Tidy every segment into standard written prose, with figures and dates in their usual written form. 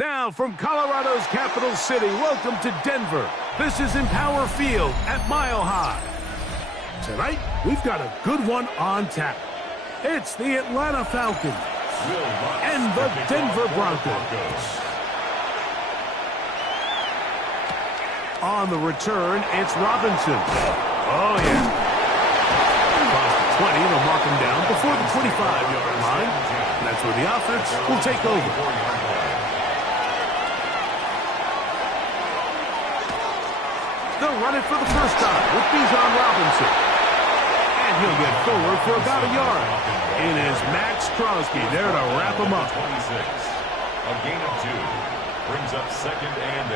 Now from Colorado's capital city, welcome to Denver. This is Empower Field at Mile High. Tonight, we've got a good one on tap. It's the Atlanta Falcons and the Denver Broncos. On the return, it's Robinson. Oh, yeah. Across the 20, they'll mark him down before the 25-yard line. And that's where the offense will take over. They'll run it for the first time with Bijan Robinson. And he'll get forward for about a yard. It is Max Crosby there to wrap him up. 26. A gain of 2. Brings up 2nd and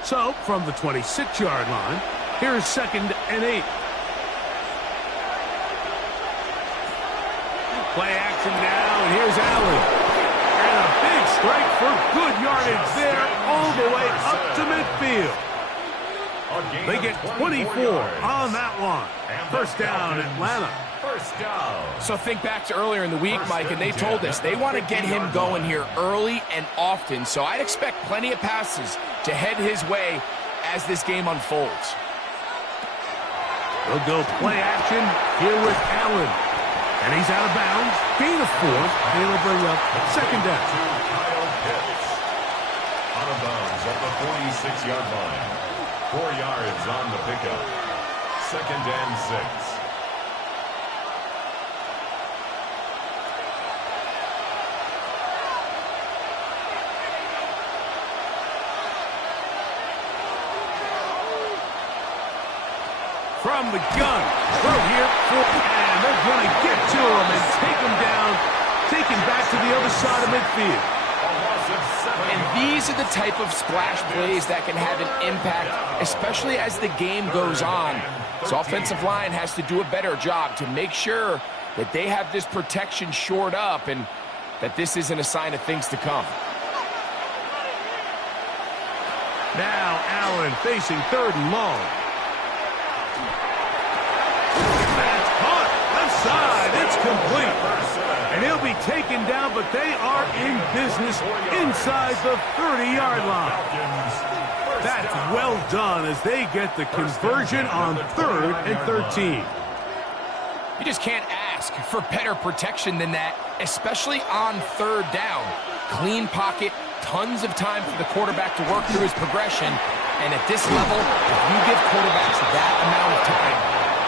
8. So, from the 26-yard line, here's 2nd and 8. Play action now, and here's Allen. And a big strike for good yardage there all the way up to midfield. They get 24 on that one. First down, Atlanta. First down. So think back to earlier in the week, Mike, and they told us they want to get him going here early and often. So I'd expect plenty of passes to head his way as this game unfolds. They'll go play action here with Allen. And he's out of bounds. Gain of 4. And it'll bring up 2nd down. Kyle Pitts. Out of bounds at the 46-yard line. 4 yards on the pickup. 2nd and 6. From the gun, throw here, and they're going to get to him and take him down, take him back to the other side of midfield. And these are the type of splash plays that can have an impact, especially as the game goes on. So offensive line has to do a better job to make sure that they have this protection shored up and that this isn't a sign of things to come. Now Allen facing 3rd and long. That's caught. Left side. It's complete. And he'll be taken down, but they are in business inside the 30-yard line. That's well done as they get the conversion on 3rd and 13. You just can't ask for better protection than that, especially on 3rd down. Clean pocket, tons of time for the quarterback to work through his progression. And at this level, if you give quarterbacks that amount of time,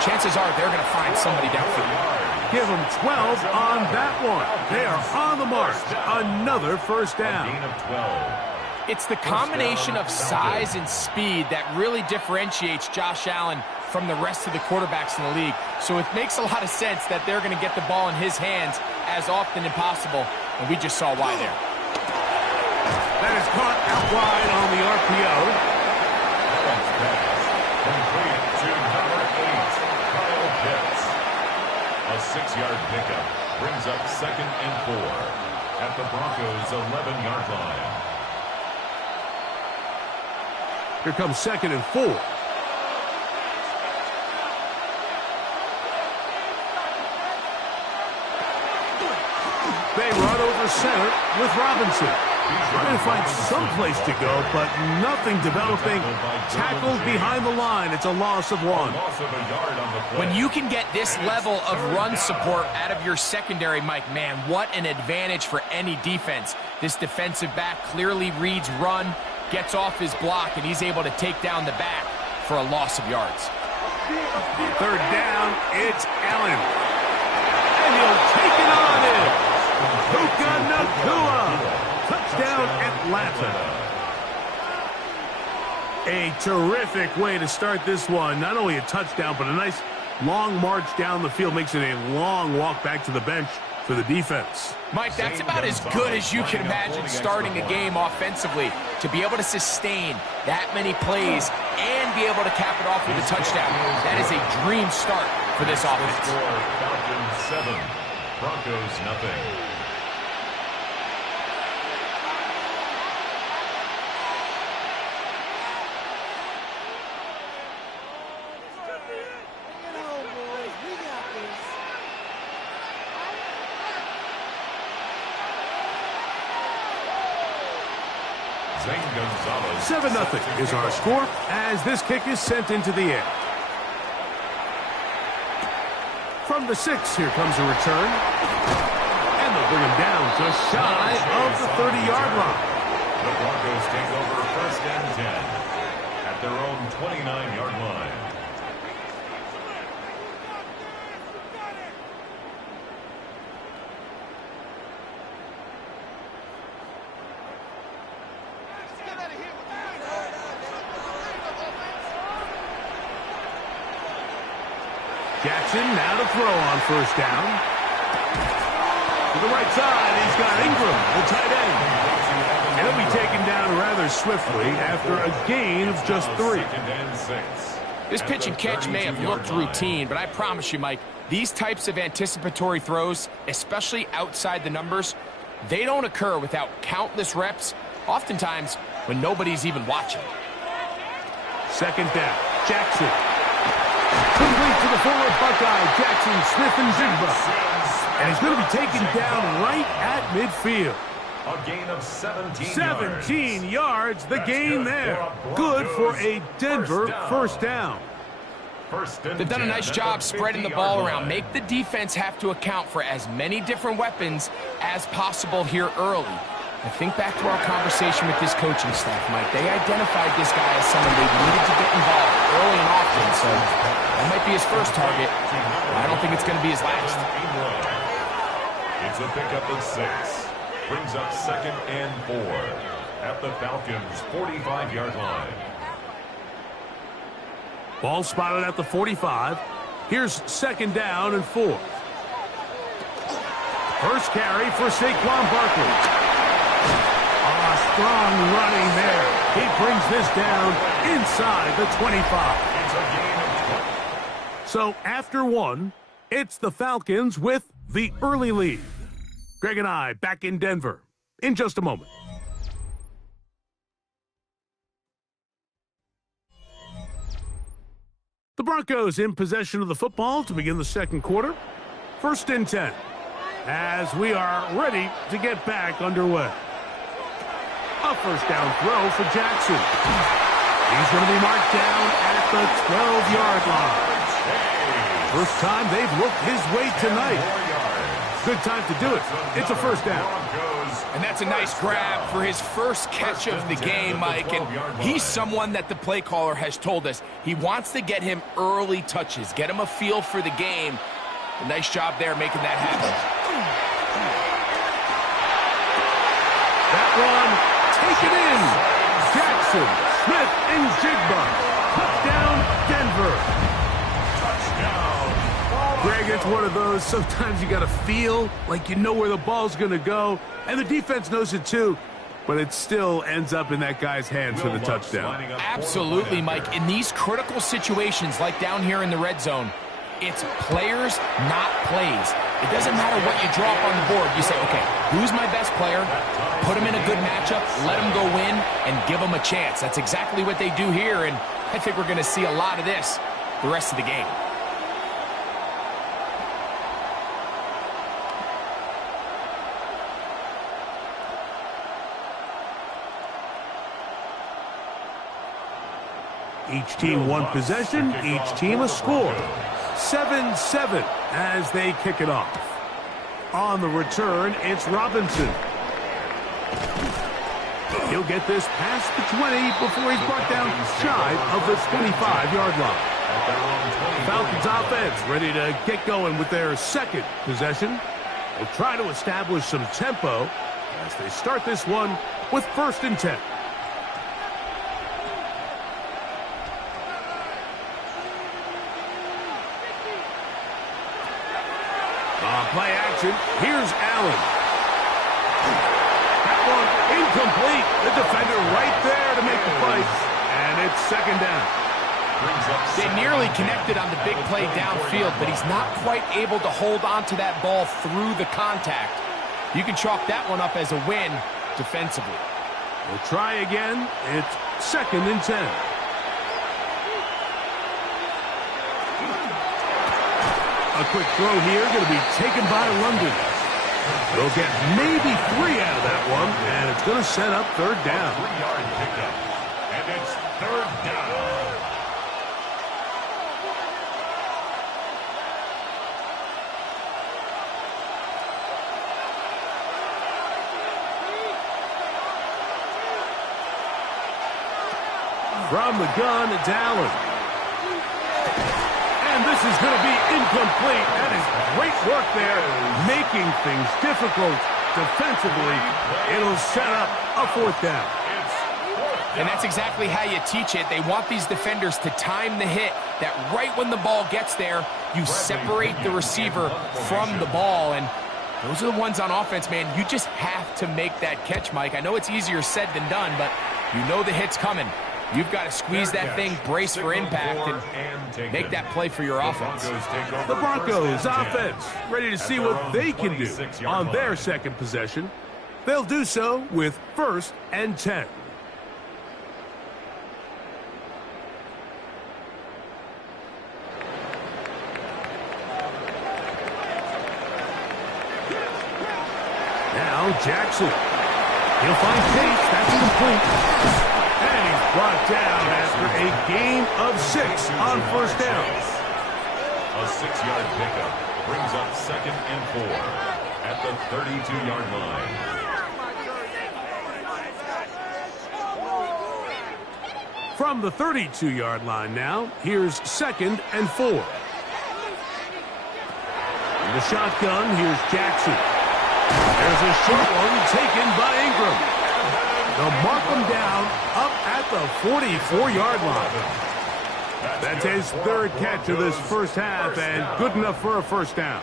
chances are they're going to find somebody downfield. Give them 12 on that one. They are on the mark. Another first down. Gain of 12. It's the combination of size and speed that really differentiates Josh Allen from the rest of the quarterbacks in the league. So it makes a lot of sense that they're going to get the ball in his hands as often as possible, and we just saw why there. That is caught out wide on the RPO. Complete to number 8, Kyle Pitts. A 6-yard pickup brings up 2nd and 4 at the Broncos' 11-yard line. Here comes 2nd and 4. They run over center with Robinson. Trying to find some place to go, but nothing developing. Tackled behind the line. It's a loss of 1. Loss of a yard on the play. When you can get this level of run support out of your secondary, Mike, man, what an advantage for any defense. This defensive back clearly reads run, gets off his block, and he's able to take down the back for a loss of yards. 3rd down, it's Allen. And he'll take it on in. Puka Nacua. Touchdown, Atlanta. A terrific way to start this one. Not only a touchdown, but a nice long march down the field. Makes it a long walk back to the bench for the defense. Mike, that's about as good as you can imagine starting a game offensively. To be able to sustain that many plays and be able to cap it off with a touchdown, that is a dream start for this offense. Falcons 7, Broncos nothing. Zane Gonzalez. 7-0 is our score as this kick is sent into the air. From the 6, here comes a return. And they'll bring him down just shy of the 30-yard line. The Broncos take over 1st and 10 at their own 29-yard line. Jackson now to throw on 1st down. To the right side, he's got Ingram, the tight end. And he'll be taken down rather swiftly after a gain of just 3. This pitch and catch may have looked routine, but I promise you, Mike, these types of anticipatory throws, especially outside the numbers, they don't occur without countless reps, oftentimes when nobody's even watching. 2nd down, Jackson. Complete to the former Buckeye, Jackson Smith-Njigba. And he's going to be taken down right at midfield. A gain of 17 yards. The gain there. Good for a Denver 1st down. They've done a nice job spreading the ball around. Make the defense have to account for as many different weapons as possible here early. I think back to our conversation with this coaching staff, Mike. They identified this guy as someone they needed to get involved early and often, so that might be his first target. I don't think it's going to be his last. It's a pickup of 6. Brings up 2nd and 4 at the Falcons' 45-yard line. Ball spotted at the 45. Here's 2nd down and 4. First carry for Saquon Barkley. Strong running there. He brings this down inside the 25. So after 1, it's the Falcons with the early lead. Greg and I back in Denver in just a moment. The Broncos in possession of the football to begin the 2nd quarter. 1st and 10 as we are ready to get back underway. A 1st down throw for Jackson. He's going to be marked down at the 12-yard line. First time they've looked his way tonight. Good time to do it. It's a 1st down. And that's a nice grab for his first catch of the game, Mike. And he's someone that the play caller has told us he wants to get him early touches, get him a feel for the game. A nice job there making that happen. That run taken in. Jackson Smith-Njigba. Touchdown, Denver. Touchdown. Greg, it's one of those, sometimes you got to feel like you know where the ball's going to go, and the defense knows it too, but it still ends up in that guy's hand for the touchdown. Absolutely, Mike. In these critical situations, like down here in the red zone, it's players, not plays. It doesn't matter what you draw up on the board. You say, okay, who's my best player? Put him in a good matchup, let him go win, and give him a chance. That's exactly what they do here, and I think we're going to see a lot of this the rest of the game. Each team one possession, each team a score. 7-7 as they kick it off. On the return, it's Robinson. He'll get this past the 20 before he's brought down shy of the 25-yard line. Falcons offense ready to get going with their 2nd possession. They'll try to establish some tempo as they start this one with 1st and 10. Play action. Here's Allen. That one incomplete. The defender right there to make the play. And it's 2nd down. They nearly connected on the big play downfield, but he's not quite able to hold on to that ball through the contact. You can chalk that one up as a win defensively. We'll try again. It's 2nd and 10. A quick throw here, going to be taken by London. They'll get maybe 3 out of that one, and it's going to set up third down. 3-yard pickup. And it's third down. From the gun, it's Allen. And this is going to be incomplete. That is great work there, making things difficult defensively. It'll set up a fourth down. And that's exactly how you teach it. They want these defenders to time the hit, that right when the ball gets there, you separate the receiver from the ball. And those are the ones on offense, man. You just have to make that catch, Mike. I know it's easier said than done, but you know the hit's coming. You've got to squeeze that thing, brace for impact, and make that play for your offense. The Broncos offense ready to see what they can do on their second possession. They'll do so with 1st and 10. Now Jackson. He'll find Chase. That's complete. And he's brought down after a gain of 6 on first down. A 6-yard pickup brings up 2nd and 4 at the 32-yard line. From the 32-yard line now, here's 2nd and 4. In the shotgun, here's Jackson. There's a short one taken by Ingram. They'll mark him down up at the 44-yard line. That's his 3rd catch of this first half and good enough for a first down.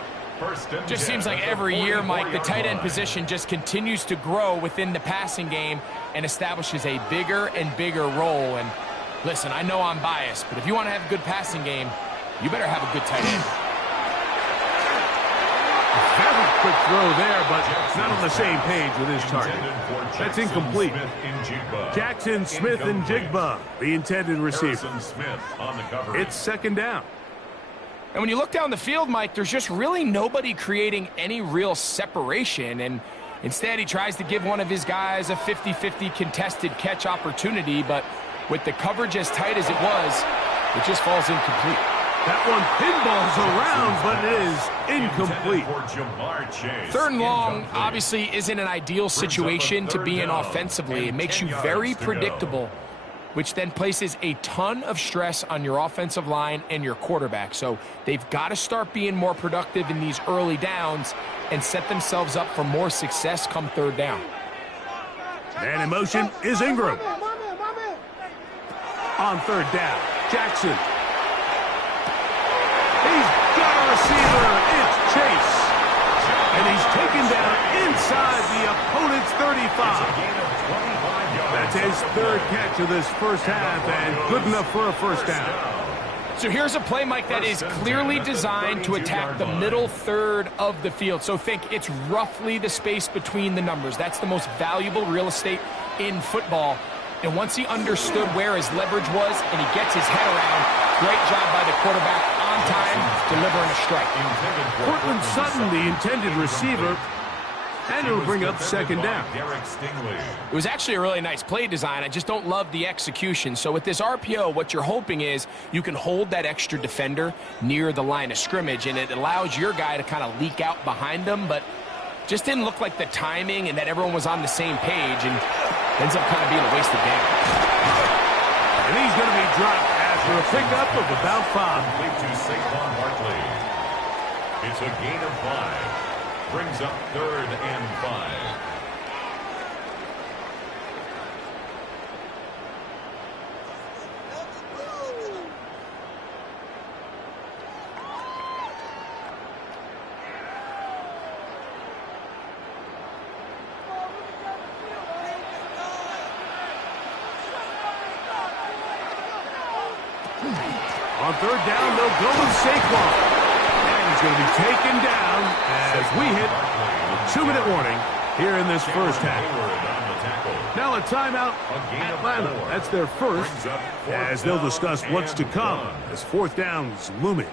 Just seems like every year, Mike, the tight end position just continues to grow within the passing game and establishes a bigger and bigger role. And listen, I know I'm biased, but if you want to have a good passing game, you better have a good tight end. Very quick throw there, but not on the same page with his target. That's incomplete. Jackson Smith and Jigba, the intended receiver. It's 2nd down. And when you look down the field, Mike, there's just really nobody creating any real separation. And instead, he tries to give one of his guys a 50-50 contested catch opportunity. But with the coverage as tight as it was, it just falls incomplete. That one pinballs around, but it is incomplete. 3rd and long obviously isn't an ideal situation to be in offensively. It makes you very predictable, which then places a ton of stress on your offensive line and your quarterback. So they've got to start being more productive in these early downs and set themselves up for more success come 3rd down. And in motion is Ingram. On 3rd down, Jackson. He's got a receiver. It's Chase. And he's taken down inside the opponent's 35. That's his 3rd catch of this first half and good enough for a first down. So here's a play, Mike, that is clearly designed to attack the middle 3rd of the field. So think it's roughly the space between the numbers. That's the most valuable real estate in football. And once he understood where his leverage was and he gets his head around, great job by the quarterback on time, delivering a strike. Cortland Sutton, the intended receiver, and it'll bring up 2nd down. It was actually a really nice play design. I just don't love the execution. So with this RPO, what you're hoping is you can hold that extra defender near the line of scrimmage, and it allows your guy to kind of leak out behind them, but just didn't look like the timing and that everyone was on the same page, and ends up kind of being a waste of damage. And he's going to be dropped after a pickup of about 5. To Saquon Barkley. It's a gain of 5. Brings up 3rd and 5. On 3rd down, they'll go with Saquon. And he's going to be taken down as we hit the 2-minute warning here in this first half. Now a timeout, Atlanta. That's their first, as they'll discuss what's to come as 4th down's looming.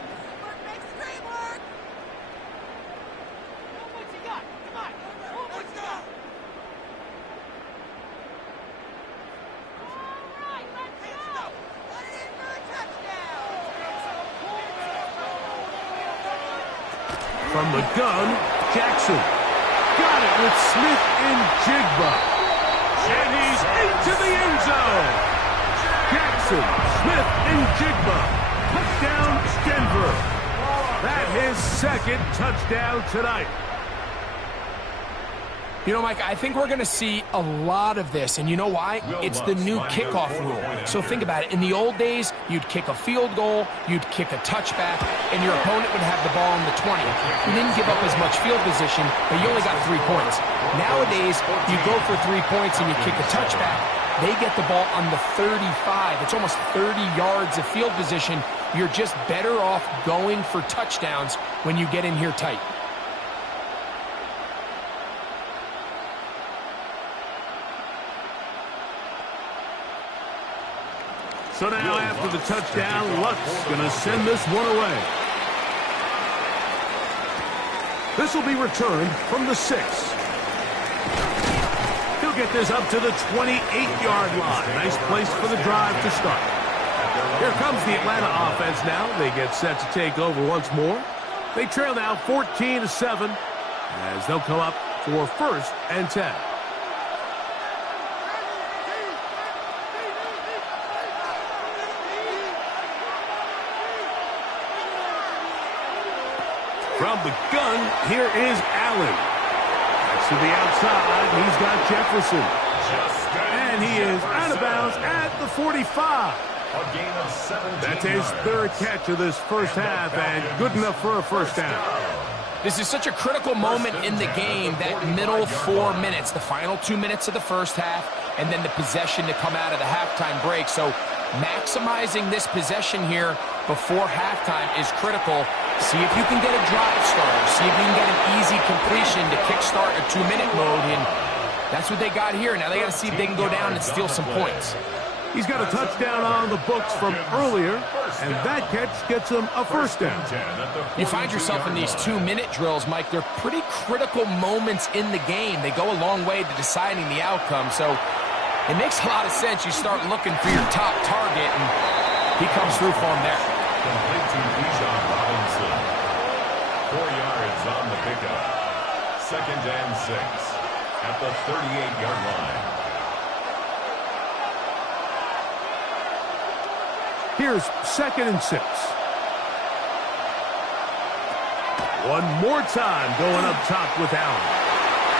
From the gun, Jackson. Got it with Smith and Jigba. And he's into the end zone. Jackson, Smith, and Jigba. Touchdown, Denver. That's his second touchdown tonight. You know, Mike, I think we're going to see a lot of this, and you know why? It's the new kickoff rule. So think about it. In the old days, you'd kick a field goal, you'd kick a touchback, and your opponent would have the ball on the 20. You didn't give up as much field position, but you only got 3 points. Nowadays, you go for 3 points and you kick a touchback. They get the ball on the 35. It's almost 30 yards of field position. You're just better off going for touchdowns when you get in here tight. So now after the touchdown, Luck's going to send this one away. This will be returned from the 6. He'll get this up to the 28-yard line. Nice place for the drive to start. Here comes the Atlanta offense now. They get set to take over once more. They trail now 14-7 as they'll come up for 1st and 10. From the gun, here is Allen. That's to the outside. He's got Jefferson. And he is out of bounds at the 45. A gain of 17 That's his 3rd catch of this first half, and good enough for a first down. This is such a critical moment in the game, that middle 4 minutes, the final 2 minutes of the first half, and then the possession to come out of the halftime break. So maximizing this possession here before halftime is critical. See if you can get a drive starter. See if you can get an easy completion to kickstart a 2-minute mode, and that's what they got here. Now they got to see if they can go down and steal some points. He's got a touchdown on the books from earlier, and that catch gets him a first down. You find yourself in these 2-minute drills, Mike. They're pretty critical moments in the game. They go a long way to deciding the outcome, so it makes a lot of sense. You start looking for your top target, and he comes through for him there. Complete to Bijan Robinson. 4 yards on the pickup. 2nd and 6 at the 38-yard line. Here's 2nd and 6. One more time going up top with Allen.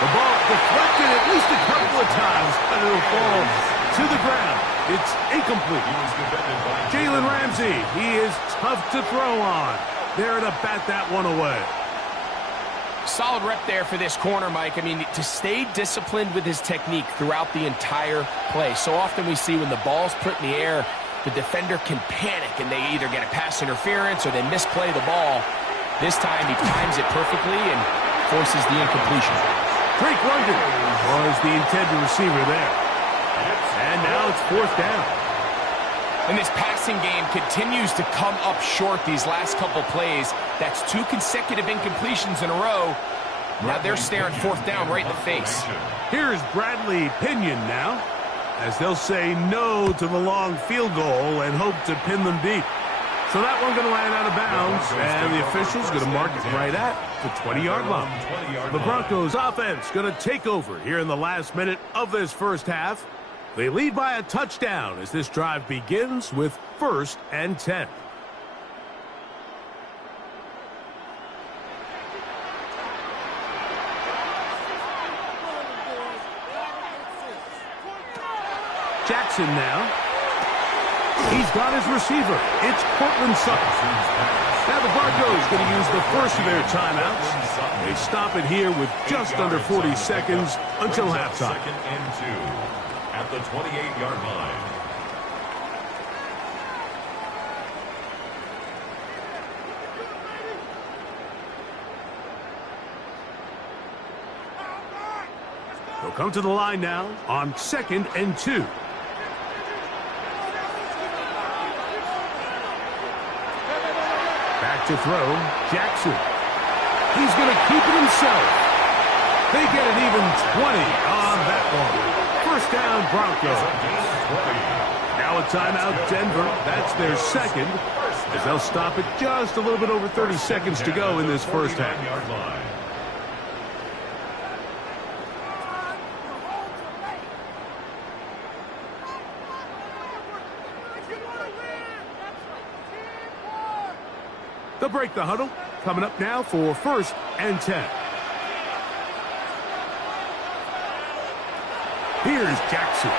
The ball deflected at least a couple of times, and it'll fall to the ground. It's incomplete. Jalen Ramsey, he is tough to throw on. There to bat that one away. Solid rep there for this corner, Mike. I mean, to stay disciplined with his technique throughout the entire play. So often we see when the ball's put in the air, the defender can panic, and they either get a pass interference or they misplay the ball. This time he times it perfectly and forces the incompletion. Drake London was the intended receiver there. And now it's 4th down. And this passing game continues to come up short these last couple plays. That's 2 consecutive incompletions in a row. Now they're staring 4th down right in the face. Here's Bradley Pinion now, as they'll say no to the long field goal and hope to pin them deep. So that one going to land out of bounds, and the official's going to mark it right at the 20-yard line. The Broncos offense going to take over here in the last minute of this first half. They lead by a touchdown as this drive begins with 1st and 10. Jackson now. He's got his receiver. It's Cortland Sutton. Now the Broncos going to use the first of their timeouts. They stop it here with just under 40 seconds until halftime. 2nd and 2 at the 28-yard line. They'll come to the line now on 2nd and 2. Back to throw, Jackson. He's going to keep it himself. They get an even 20 on that one. 1st down, Broncos. Now a timeout, Denver. That's their 2nd. as they'll stop it just a little bit over 30 seconds to go in this first half. They'll break the huddle. Coming up now for 1st and 10. Here's Jackson.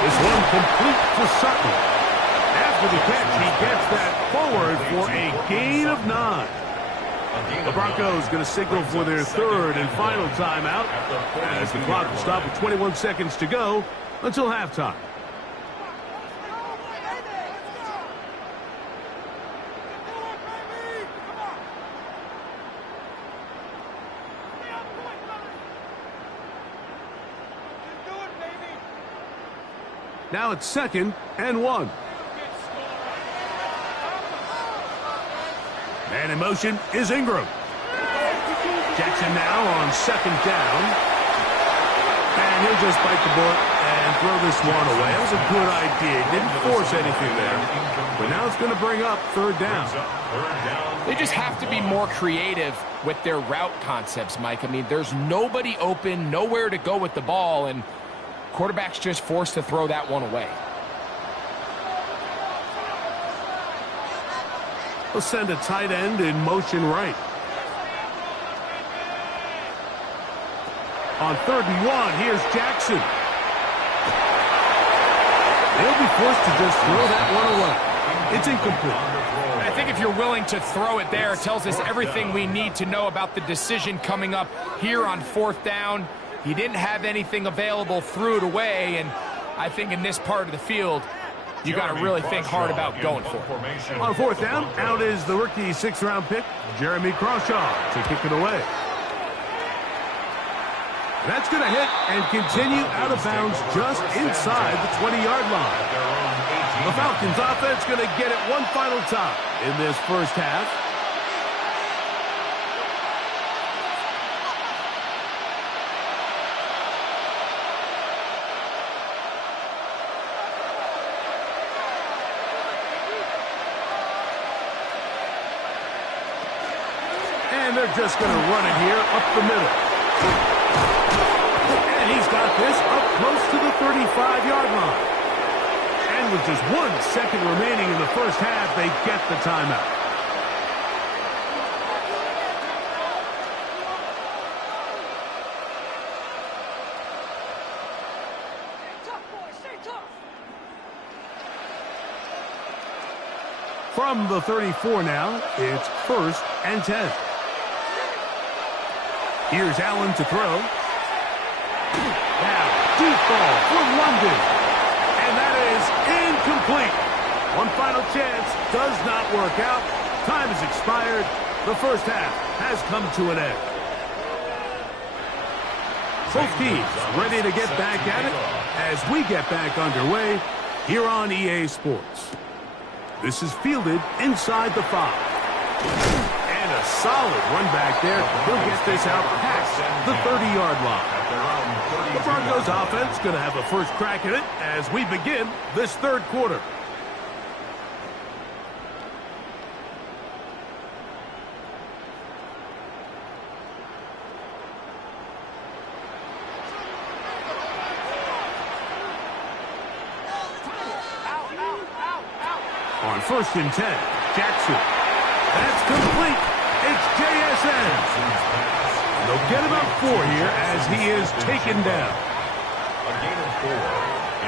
This one complete to Sutton. After the catch, he gets that forward for a gain of 9. The Broncos going to signal for their 3rd and final timeout as the clock will stop with 21 seconds to go until halftime. Now it's 2nd and 1. Man in motion is Ingram. Jackson now on 2nd down. And he'll just bite the bullet and throw this one away. That was a good idea. Didn't force anything there. But now it's going to bring up 3rd down. They just have to be more creative with their route concepts, Mike. I mean, there's nobody open, nowhere to go with the ball, and quarterback's just forced to throw that one away. We'll send a tight end in motion right. On 3rd and 1, here's Jackson. They'll be forced to just throw that one away. It's incomplete. I think if you're willing to throw it there, it tells us everything we need to know about the decision coming up here on 4th down. He didn't have anything available, threw it away, and I think in this part of the field, you got to really think hard about going for it. On 4th down, out is the rookie 6th-round pick, Jeremy Crawshaw, to kick it away. That's going to hit and continue out of bounds just inside the 20-yard line. The Falcons offense going to get it one final time in this first half. And they're just going to run it here up the middle. And he's got this up close to the 35-yard line. And with just 1 second remaining in the first half, they get the timeout. From the 34 now, it's 1st and 10. Here's Allen to throw. Now, deep ball for London. And that is incomplete. One final chance does not work out. Time has expired. The first half has come to an end. Both teams ready to get back at it as we get back underway here on EA Sports. This is fielded inside the 5. And a solid run back there. He'll get this out past the 30-yard line. The Broncos offense going to have a first crack at it as we begin this 3rd quarter. On 1st and 10, Jackson. That's complete. It's JSN. They'll get him up 4 here as he is taken down. A gain of 4.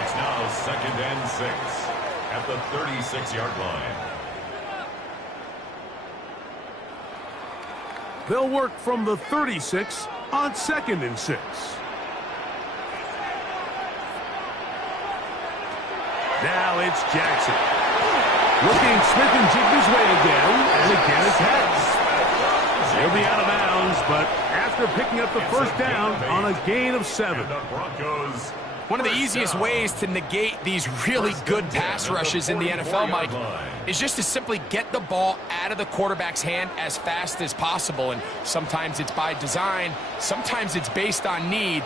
It's now 2nd and 6 at the 36-yard line. They'll work from the 36 on 2nd and 6. Now it's Jackson. Looking Smith and Jigba's way again, and again it's Hess. He'll be out of bounds, but after picking up the first down on a gain of 7. One of the easiest ways to negate these really good pass rushes in the NFL, Mike, is just to simply get the ball out of the quarterback's hand as fast as possible. And sometimes it's by design, sometimes it's based on need.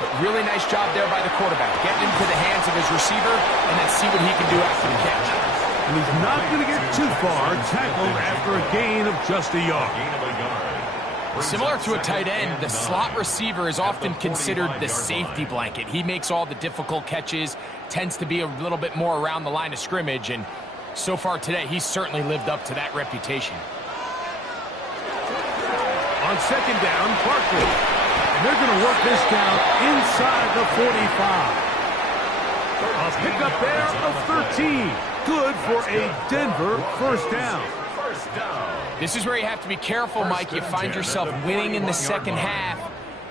But really nice job there by the quarterback, getting into the hands of his receiver and then see what he can do after the catch. And he's not going to get too far, tackled after a gain of just a yard. Similar to a tight end, the slot receiver is often considered the safety blanket. He makes all the difficult catches, tends to be a little bit more around the line of scrimmage, and so far today, he's certainly lived up to that reputation. On second down, Barkley. And they're going to work this down inside the 45. A pickup there of 13. Good for a Denver first down. This is where you have to be careful, Mike. You find yourself winning in the second half.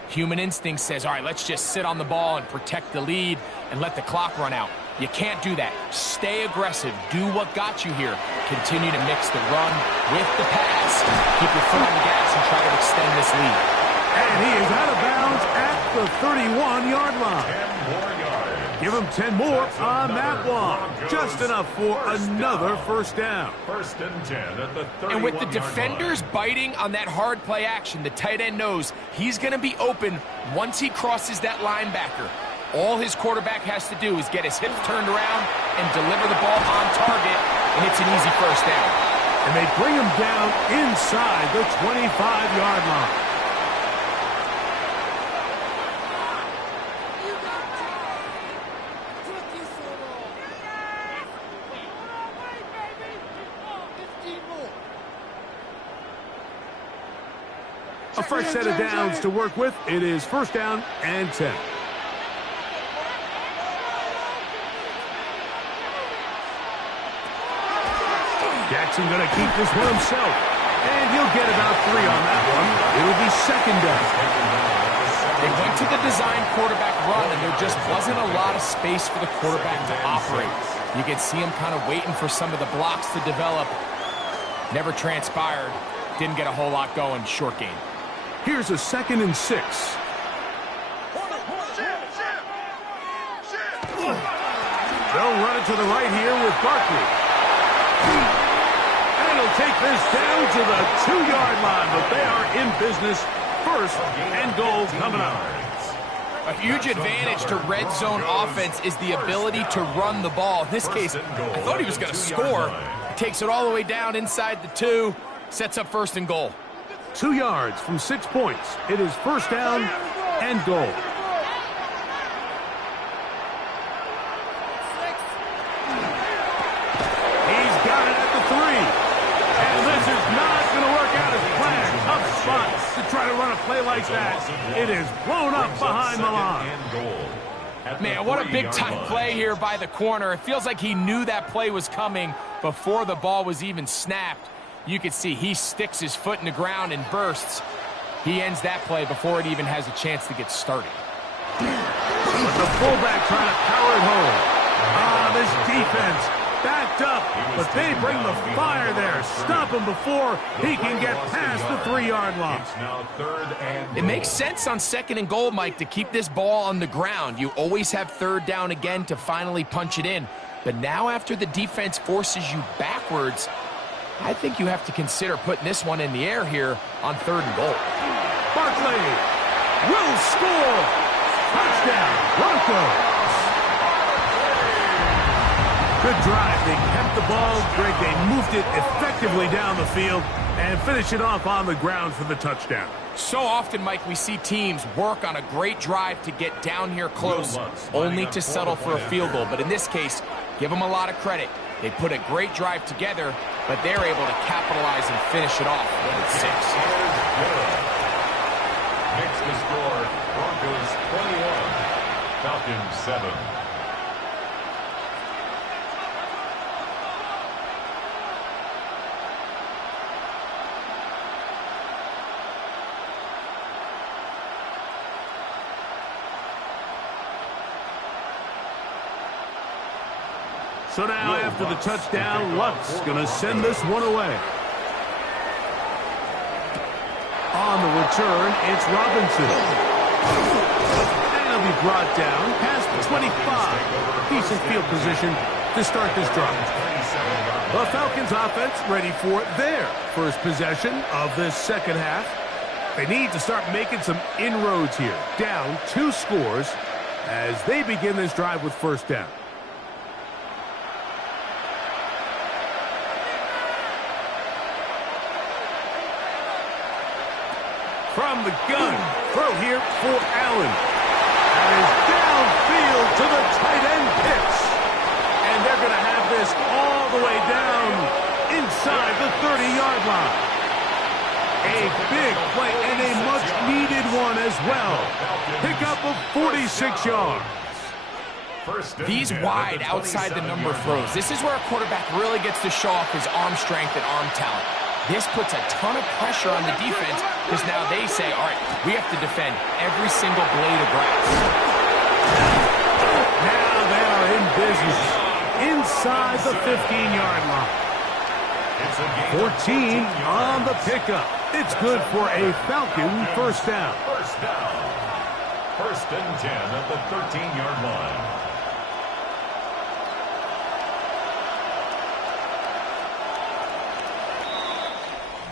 Human instinct says, all right, let's just sit on the ball and protect the lead and let the clock run out. You can't do that. Stay aggressive. Do what got you here. Continue to mix the run with the pass. Keep your foot on the gas and try to extend this lead. And he is out of bounds at the 31-yard line. 10 more yards. Give him 10 more on that one. Just enough for another first down. First and 10 at the 31-yard line. And with the defenders biting on that hard play action, the tight end knows he's going to be open once he crosses that linebacker. All his quarterback has to do is get his hips turned around and deliver the ball on target, and it's an easy first down. And they bring him down inside the 25-yard line. A fresh set of downs to work with. It is first down and 10. Jackson going to keep this one himself. And he'll get about 3 on that one. It'll be second down. They went to the design quarterback run, and there just wasn't a lot of space for the quarterback to operate. You could see him kind of waiting for some of the blocks to develop. Never transpired. Didn't get a whole lot going. Short game. Here's a 2nd and 6. They'll run it to the right here with Barkley. And he'll take this down to the 2-yard line, but they are in business. First and goal coming up. A huge advantage to red zone offense is the ability to run the ball. In this case, I thought he was going to score. He takes it all the way down inside the 2, sets up first and goal. 2 yards from 6 points. It is first down and goal. He's got it at the 3. And this is not going to work out as planned. Tough spot to try to run a play like that. It is blown up behind the line. Man, what a big-time play here by the corner. It feels like he knew that play was coming before the ball was even snapped. You can see he sticks his foot in the ground and bursts. He ends that play before it even has a chance to get started. But the fullback trying to power it home. This defense backed up, but they bring the fire there. Stop him before he can get past the 3-yard line. It's now 3rd and goal. It makes sense on 2nd and goal, Mike, to keep this ball on the ground. You always have 3rd down again to finally punch it in. But now after the defense forces you backwards, I think you have to consider putting this one in the air here on 3rd and goal. Barkley will score. Touchdown, Broncos. Good drive. They kept the ball. Greg, they moved it effectively down the field and finish it off on the ground for the touchdown. So often, Mike, we see teams work on a great drive to get down here close, only to settle for a field goal. But in this case, give them a lot of credit. They put a great drive together, but they're able to capitalize and finish it off with 6. Makes the score Broncos 21, Falcons 7. So now, after the touchdown, Lutz going to send this one away. On the return, it's Robinson. And he'll be brought down past the 25. Decent field position to start this drive. The Falcons offense ready for their first possession of this second half. They need to start making some inroads here. Down 2 scores as they begin this drive with first down. From the gun, throw here for Allen. That is downfield to the tight end Pitts. And they're going to have this all the way down inside the 30-yard line. A big play and a much-needed one as well. Pickup of 46 yards. These wide outside the number throws. This is where a quarterback really gets to show off his arm strength and arm talent. This puts a ton of pressure on the defense because now they say, all right, we have to defend every single blade of grass. Now they are in business inside the 15-yard line. 14 on the pickup. It's good for a Falcon first down. First and 10 at the 13-yard line.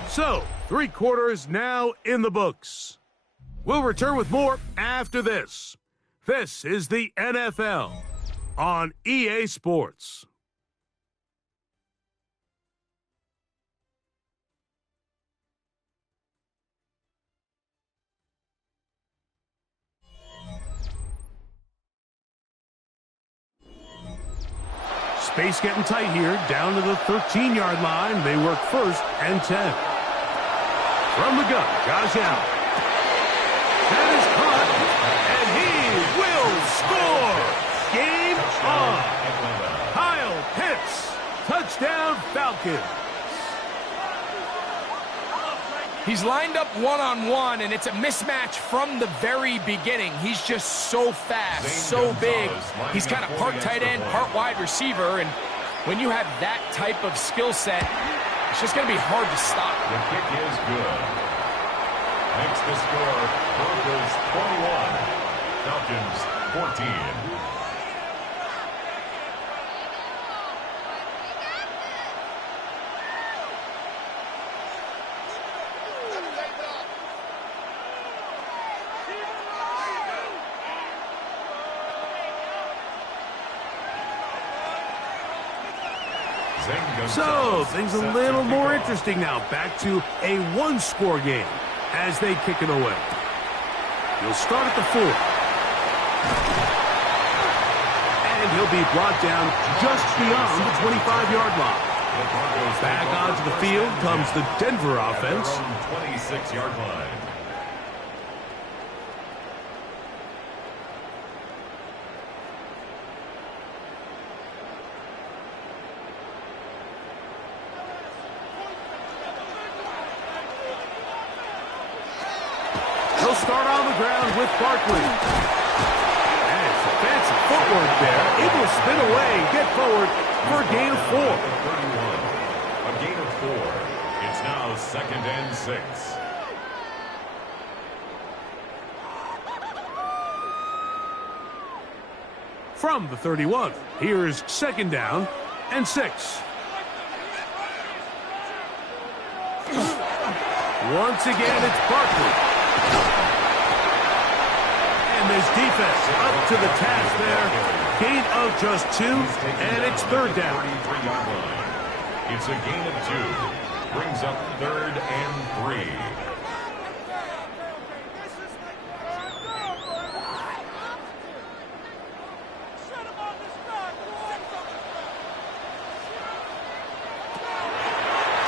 So, 3 quarters now in the books. We'll return with more after this. This is the NFL on EA Sports. Space getting tight here, down to the 13-yard line. They work first and 10. From the gun, Josh Allen. That is caught, and he will score. Game on. Kyle Pitts, touchdown Falcons. He's lined up one-on-one, and it's a mismatch from the very beginning. He's just so fast, so big. He's kind of part tight end, part wide receiver, and when you have that type of skill set, it's just going to be hard to stop. The kick is good. Makes the score Broncos 21, Falcons 14. So, things a little more interesting now. Back to a one-score game as they kick it away. He'll start at the 4. And he'll be brought down just beyond the 25-yard line. Back onto the field comes the Denver offense. 26-yard line. Start on the ground with Barkley. And some fancy footwork there. Able to spin away, get forward for a gain of 4. 31. A gain of 4. It's now 2nd and 6. From the 31, here's 2nd down and 6. Once again, it's Barkley. And this defense up to the task there. Gain of just 2, and it's 3rd down. It's a gain of 2. Brings up 3rd and 3.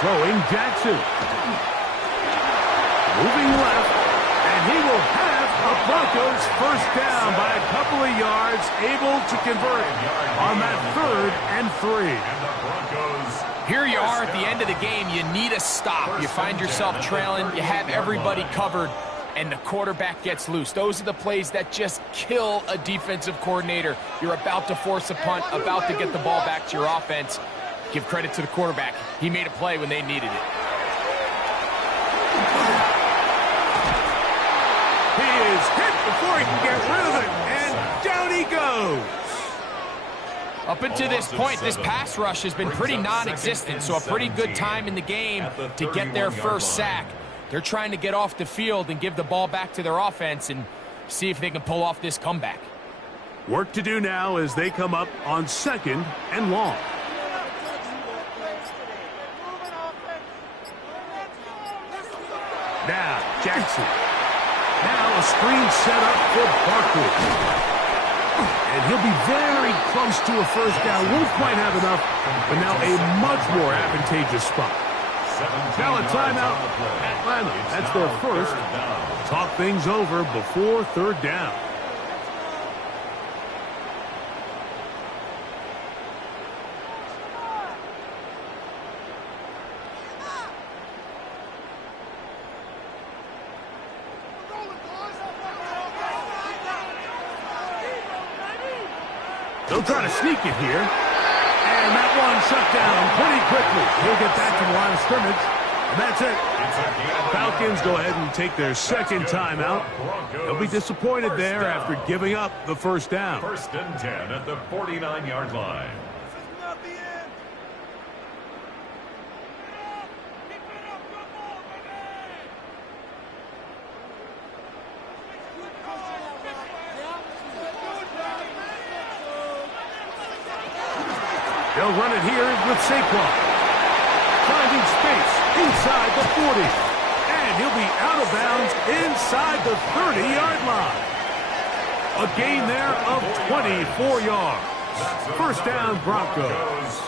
Throwing Jackson. Moving left, and he will have a Broncos first down by a couple of yards, able to convert on that 3rd and 3. Here you are at the end of the game. You need a stop. You find yourself trailing. You have everybody covered, and the quarterback gets loose. Those are the plays that just kill a defensive coordinator. You're about to force a punt, about to get the ball back to your offense. Give credit to the quarterback. He made a play when they needed it. He is hit before he can get rid of it, and down he goes. Up until this point, this pass rush has been pretty non-existent, so a pretty good time in the game to get their first sack. They're trying to get off the field and give the ball back to their offense and see if they can pull off this comeback. Work to do now as they come up on 2nd and long. Now, Jackson. Now a screen set up for Barkley. And he'll be very close to a first down. Won't quite have enough, but now a much more advantageous spot. Now a timeout, Atlanta. That's their first. Talk things over before third down. They'll try to sneak it here. And that one shut down pretty quickly. He'll get back to the line of scrimmage. And that's it. Falcons go ahead and take their second timeout. They'll be disappointed there after giving up the first down. 1st and 10 at the 49-yard line. They'll run it here with Saquon. Finding space inside the 40. And he'll be out of bounds inside the 30-yard line. A gain there of 24 yards. First down, Broncos.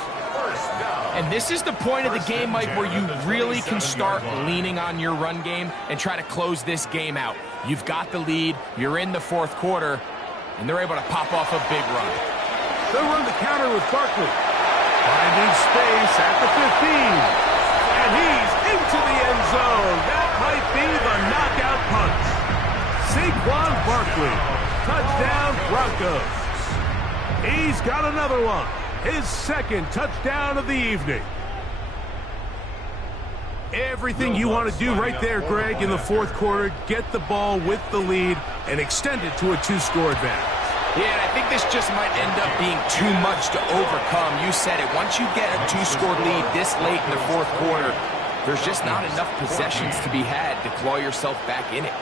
And this is the point of the game, Mike, where you really can start leaning on your run game and try to close this game out. You've got the lead, you're in the fourth quarter, and they're able to pop off a big run. They'll run the counter with Barkley. Finding space at the 15. And he's into the end zone. That might be the knockout punch. Saquon Barkley. Touchdown, Broncos. He's got another one. His second touchdown of the evening. Everything you want to do right there, Greg, in the fourth quarter. Get the ball with the lead and extend it to a 2-score advantage. Yeah, and I think this just might end up being too much to overcome. You said it. Once you get a 2-score lead this late in the fourth quarter, there's just not enough possessions to be had to claw yourself back in it.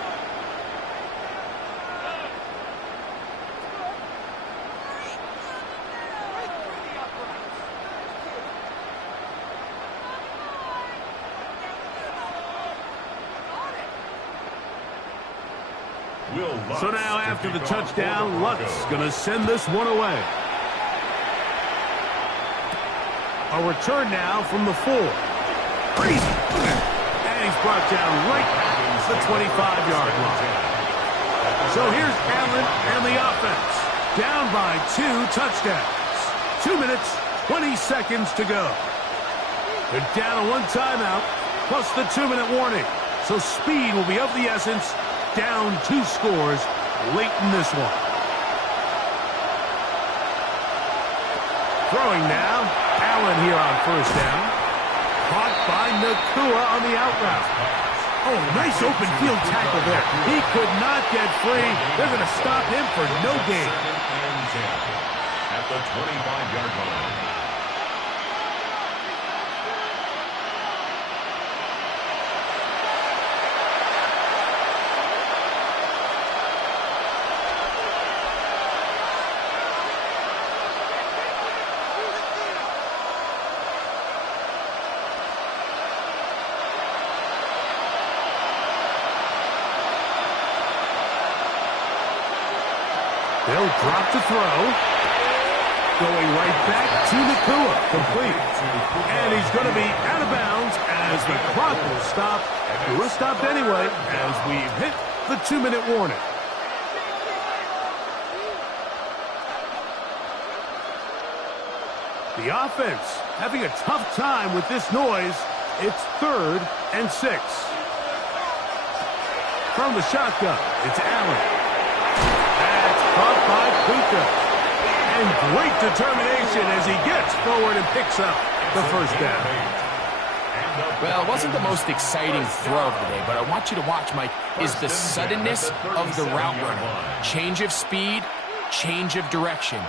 So now after the touchdown, Lutz going to send this one away. A return now from the 4. Crazy. And he's brought down right at the 25-yard line. So here's Allen and the offense. Down by 2 touchdowns. 2 minutes, 20 seconds to go. They're down to 1 timeout, plus the 2-minute warning. So speed will be of the essence. Down 2 scores late in this one. Throwing now. Allen here on first down. Caught by Nacua on the out route. Oh, nice open field tackle there. He could not get free. They're going to stop him for no gain. At the 25-yard line. They'll drop to throw. Going right back to Nacua. Complete. And he's going to be out of bounds as the clock will stop. It will stop anyway as we've hit the 2-minute warning. The offense having a tough time with this noise. It's 3rd and 6. From the shotgun, it's Allen. Caught by Puka. And great determination as he gets forward and picks up the first down. Well, it wasn't the most exciting throw of the day, but I want you to watch, Mike, is the suddenness of the route runner. Change of speed, change of direction.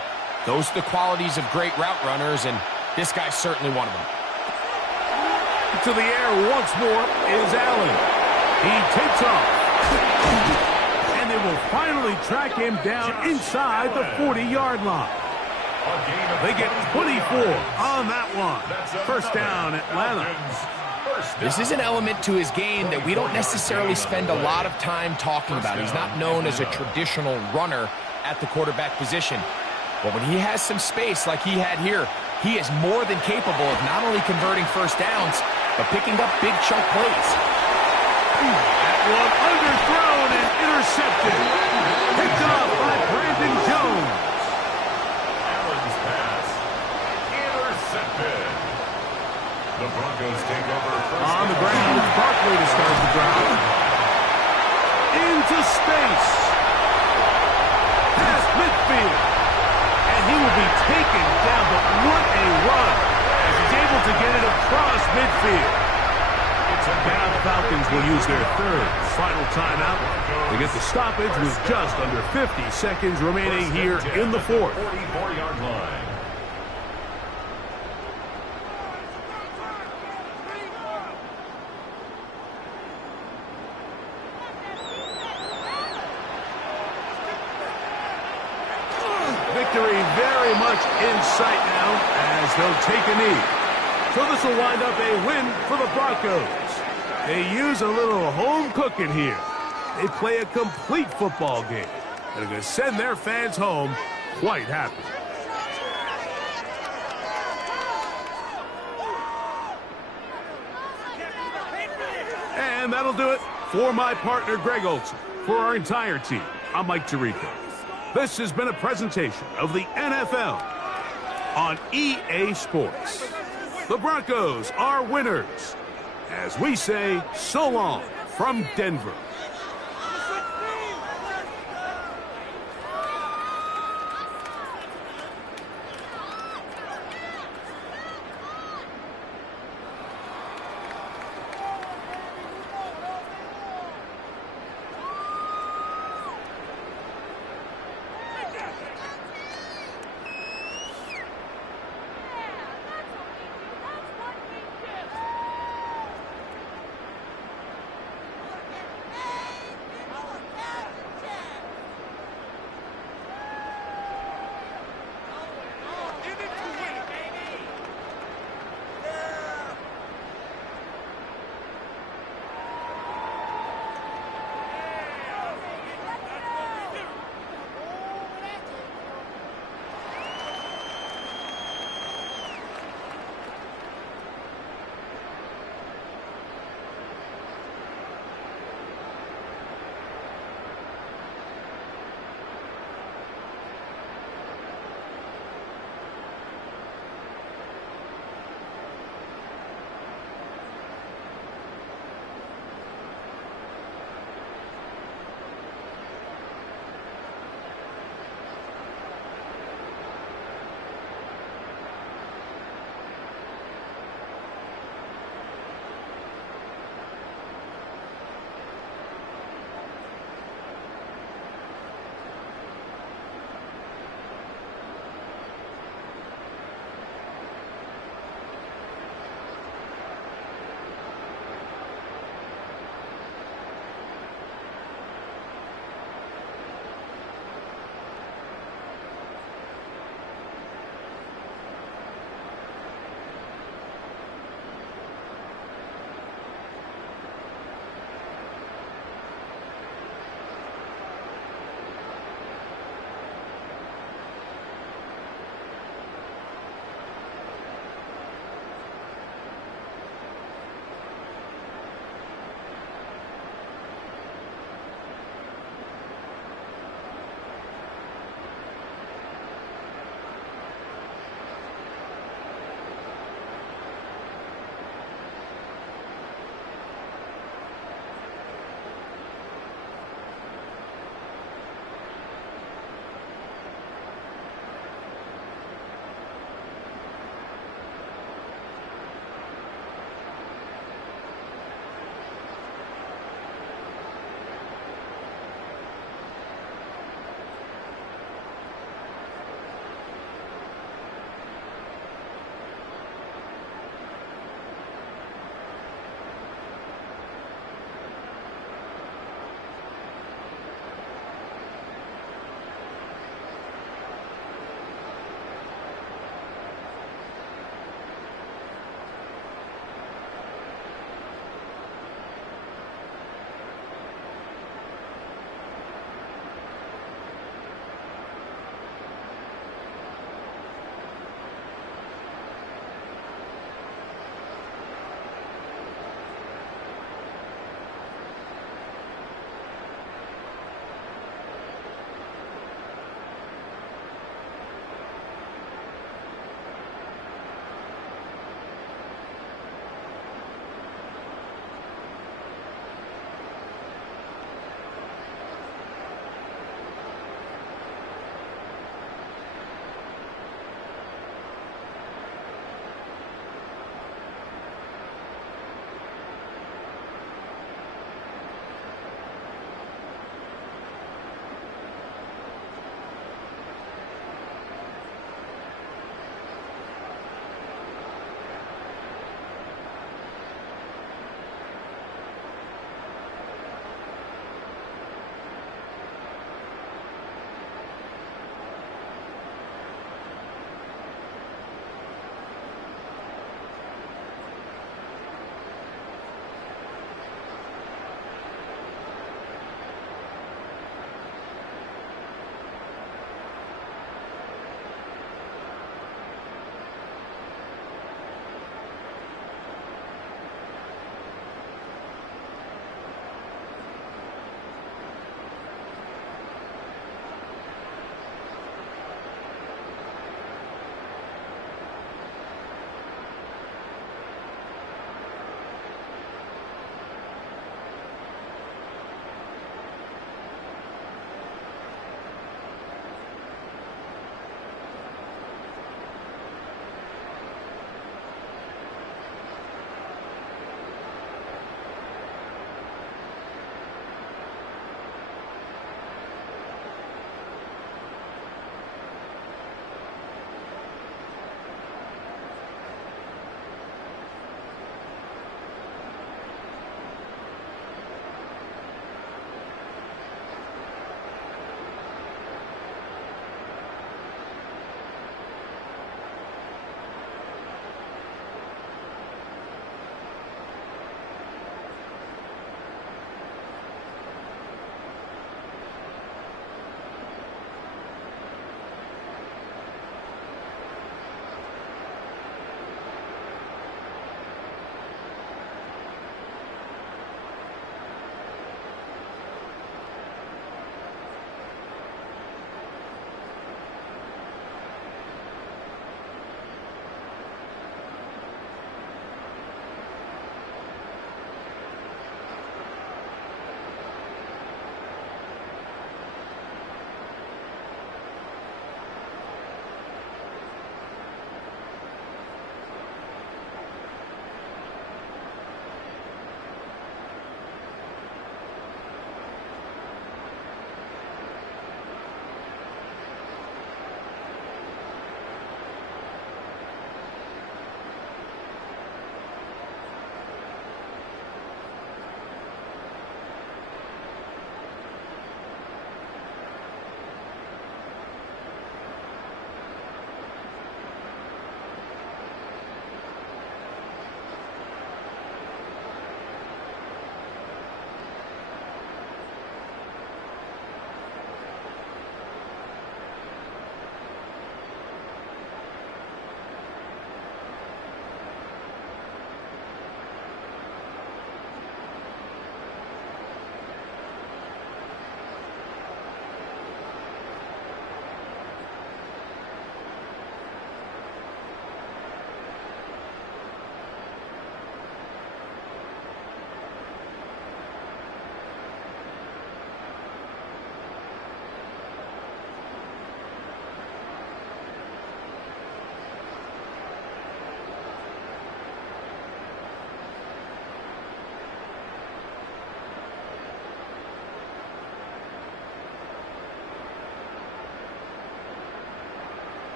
Those are the qualities of great route runners, and this guy's certainly one of them. To the air once more is Allen. He takes off. And they will finally track him down inside the 40-yard line. They get 24 on that one. First down, Atlanta. This is an element to his game that we don't necessarily spend a lot of time talking about. He's not known as a traditional runner at the quarterback position. But when he has some space like he had here, he is more than capable of not only converting first downs, but picking up big chunk plays. That one underthrown and intercepted. Picked off by Brandon Jones. Allen's pass intercepted. The Broncos take over first On the ground, it's Barkley to start the drive. Into space. Past midfield. And he will be taken down, but what a run as he's able to get it across midfield. Now the Falcons will use their third final timeout to get the stoppage with just under 50 seconds remaining here in the fourth. 44-yard line. Victory very much in sight now as they'll take a knee. So this will wind up a win for the Broncos. They use a little home cooking here. They play a complete football game. And they're going to send their fans home quite happy. And that'll do it for my partner, Greg Olson. For our entire team, I'm Mike Tirico. This has been a presentation of the NFL on EA Sports. The Broncos are winners. As we say, so long from Denver.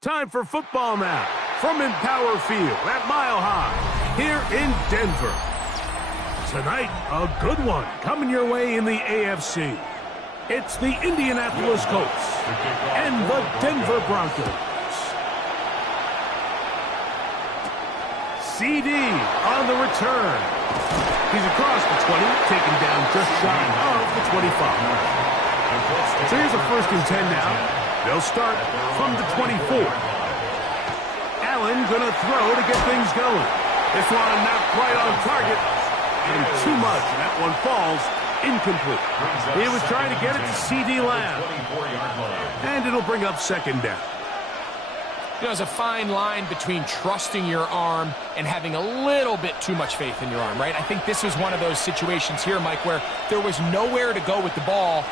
Time for football now from Empower Field at Mile High here in Denver. Tonight, a good one coming your way in the AFC. It's the Indianapolis Colts and the Denver Broncos. CD on the return. He's across the 20, taken down just shy of the 25. So here's a 1st and 10 now. They'll start from the 24. Allen gonna throw to get things going. This one not quite on target. And too much, and that one falls incomplete. He was trying to get it to CD Lamb. And it'll bring up 2nd down. You know, there's a fine line between trusting your arm and having a little bit too much faith in your arm, right? I think this was one of those situations here, Mike, where there was nowhere to go with the ball.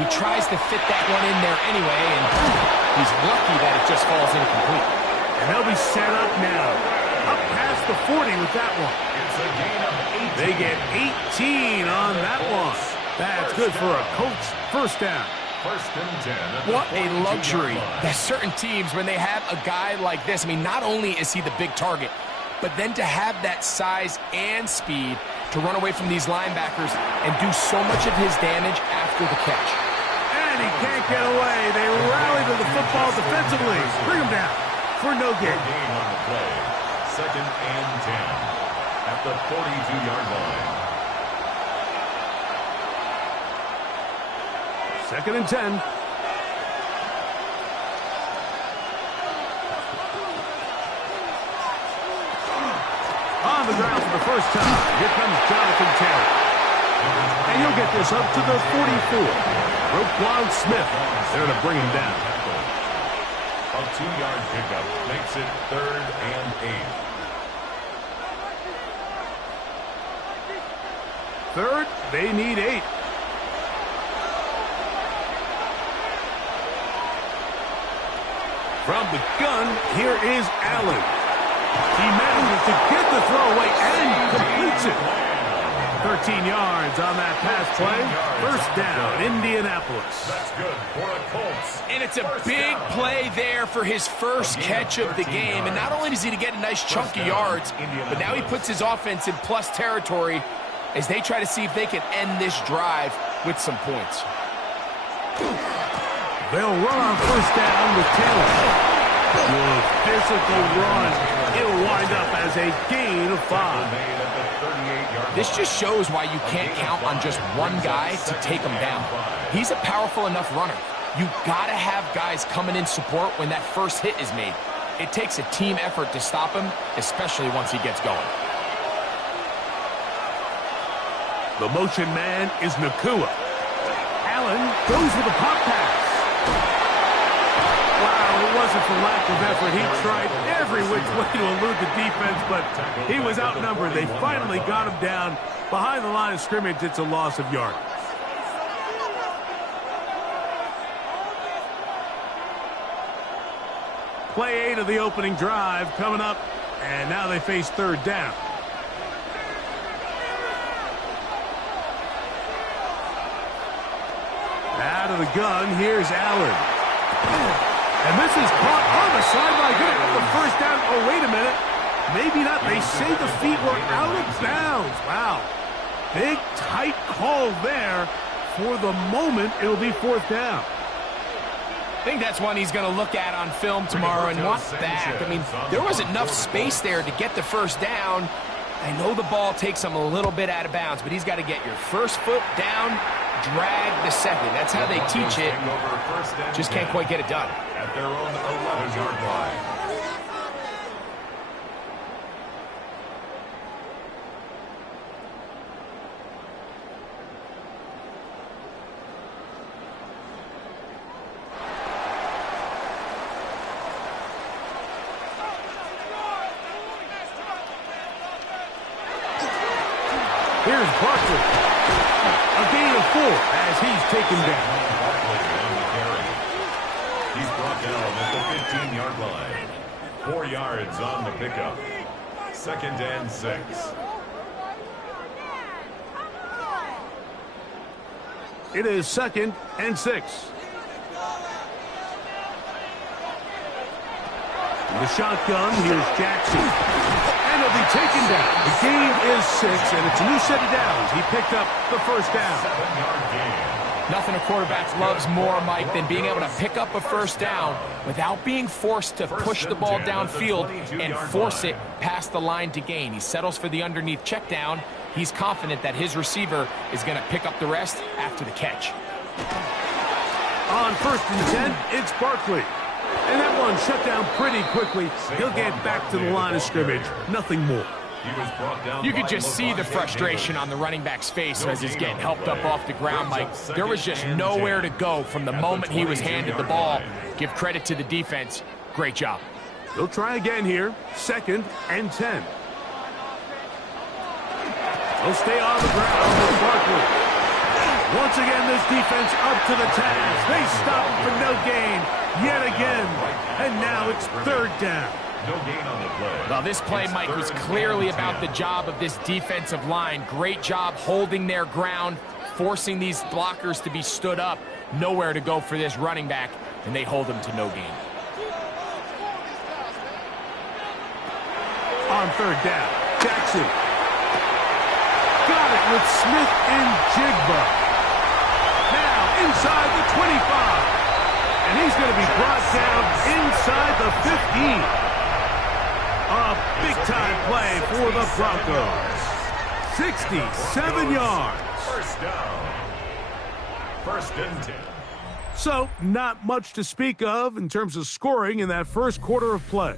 He tries to fit that one in there anyway, and he's lucky that it just falls incomplete. And they'll be set up now. Up past the 40 with that one. It's a gain of 18. They get 18 on that one. That's good for a Colts 1st down. 1st and 10. What a luxury. There's certain teams, when they have a guy like this, I mean, not only is he the big target, but then to have that size and speed to run away from these linebackers and do so much of his damage after the catch. And he can't get away. They rally to the football defensively. Bring him down for no gain. Gain on the play. 2nd and 10 at the 42-yard line. 2nd and 10. On the ground for the 1st time. Here comes Jonathan Taylor. And he'll get this up to the 44. Roquan Smith there to bring him down. A 2-yard pickup makes it 3rd and 8. 3rd, they need 8. From the gun, here is Allen. He manages to get the throw away and completes it. 13 yards on that pass play. 1st down, Indianapolis. That's good for the Colts. And it's a big play there for his first catch of the game. And not only does he get a nice chunk of yards, but now he puts his offense in plus territory as they try to see if they can end this drive with some points. They'll run on 1st down with Taylor. Good physical run. It'll wind up as a gain of 5. This just shows why you can't count on just one guy to take him down. He's a powerful enough runner. You've got to have guys coming in support when that first hit is made. It takes a team effort to stop him, especially once he gets going. The motion man is Nacua. Allen goes with a pop pass. Wow, it wasn't for lack of effort. He tried every which way to elude the defense, but he was outnumbered. They finally got him down behind the line of scrimmage. It's a loss of yardage. Play 8 of the opening drive coming up, and now they face 3rd down. Out of the gun, here's Allen. And this is caught on the sideline. Going to get the 1st down. Oh, wait a minute. Maybe not. They say the feet were out of bounds. Wow. Big, tight call there. For the moment, it'll be 4th down. I think that's one he's going to look at on film tomorrow and want back. I mean, there was enough space there to get the 1st down. I know the ball takes him a little bit out of bounds, but he's got to get your 1st foot down, drag the 2nd. That's how they teach it. Just can't quite get it done. At their own 11-yard line. Here's Barkley. A gain of 4 as he's taken down. He's brought down at the 15-yard line. 4 yards on the pickup. 2nd and 6. It is 2nd and 6. The shotgun, here's Jackson. And he'll be taken down. The game is 6, and it's a new set of downs. He picked up the first down. 7-yard gain. Nothing a quarterback loves more, Mike, than being able to pick up a first down without being forced to push the ball downfield and force it past the line to gain. He settles for the underneath check down. He's confident that his receiver is going to pick up the rest after the catch. On 1st and 10, it's Barkley. And that one shut down pretty quickly. He'll get back to the line of scrimmage. Nothing more. You could just see the frustration on the running back's face as he's getting helped up off the ground, Mike. There was just nowhere to go from the moment he was handed the ball. Give credit to the defense. Great job. They'll try again here. 2nd and 10. They'll stay on the ground with Barkley. Once again, this defense up to the task. They stop him for no gain yet again. And now it's 3rd down. No gain on the play. Well, this play, Mike, was clearly about the job of this defensive line. Great job holding their ground, forcing these blockers to be stood up. Nowhere to go for this running back, and they hold him to no gain. On 3rd down, Jackson. Got it with Smith and Jigba. Now inside the 25. And he's going to be brought down inside the 15. A big-time play for the Broncos. 67 yards. First down. 1st and 10. So, not much to speak of in terms of scoring in that first quarter of play.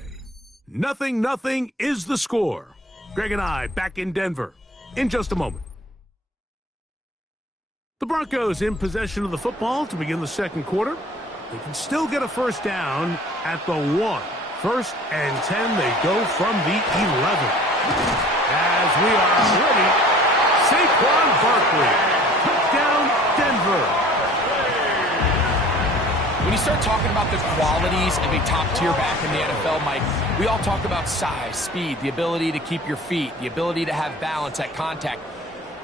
0-0 is the score. Greg and I back in Denver in just a moment. The Broncos in possession of the football to begin the second quarter. They can still get a first down at the 1. 1st and 10, they go from the 11. As we are ready, Saquon Barkley, touchdown Denver. When you start talking about the qualities of a top-tier back in the NFL, Mike, we all talk about size, speed, the ability to keep your feet, the ability to have balance at contact.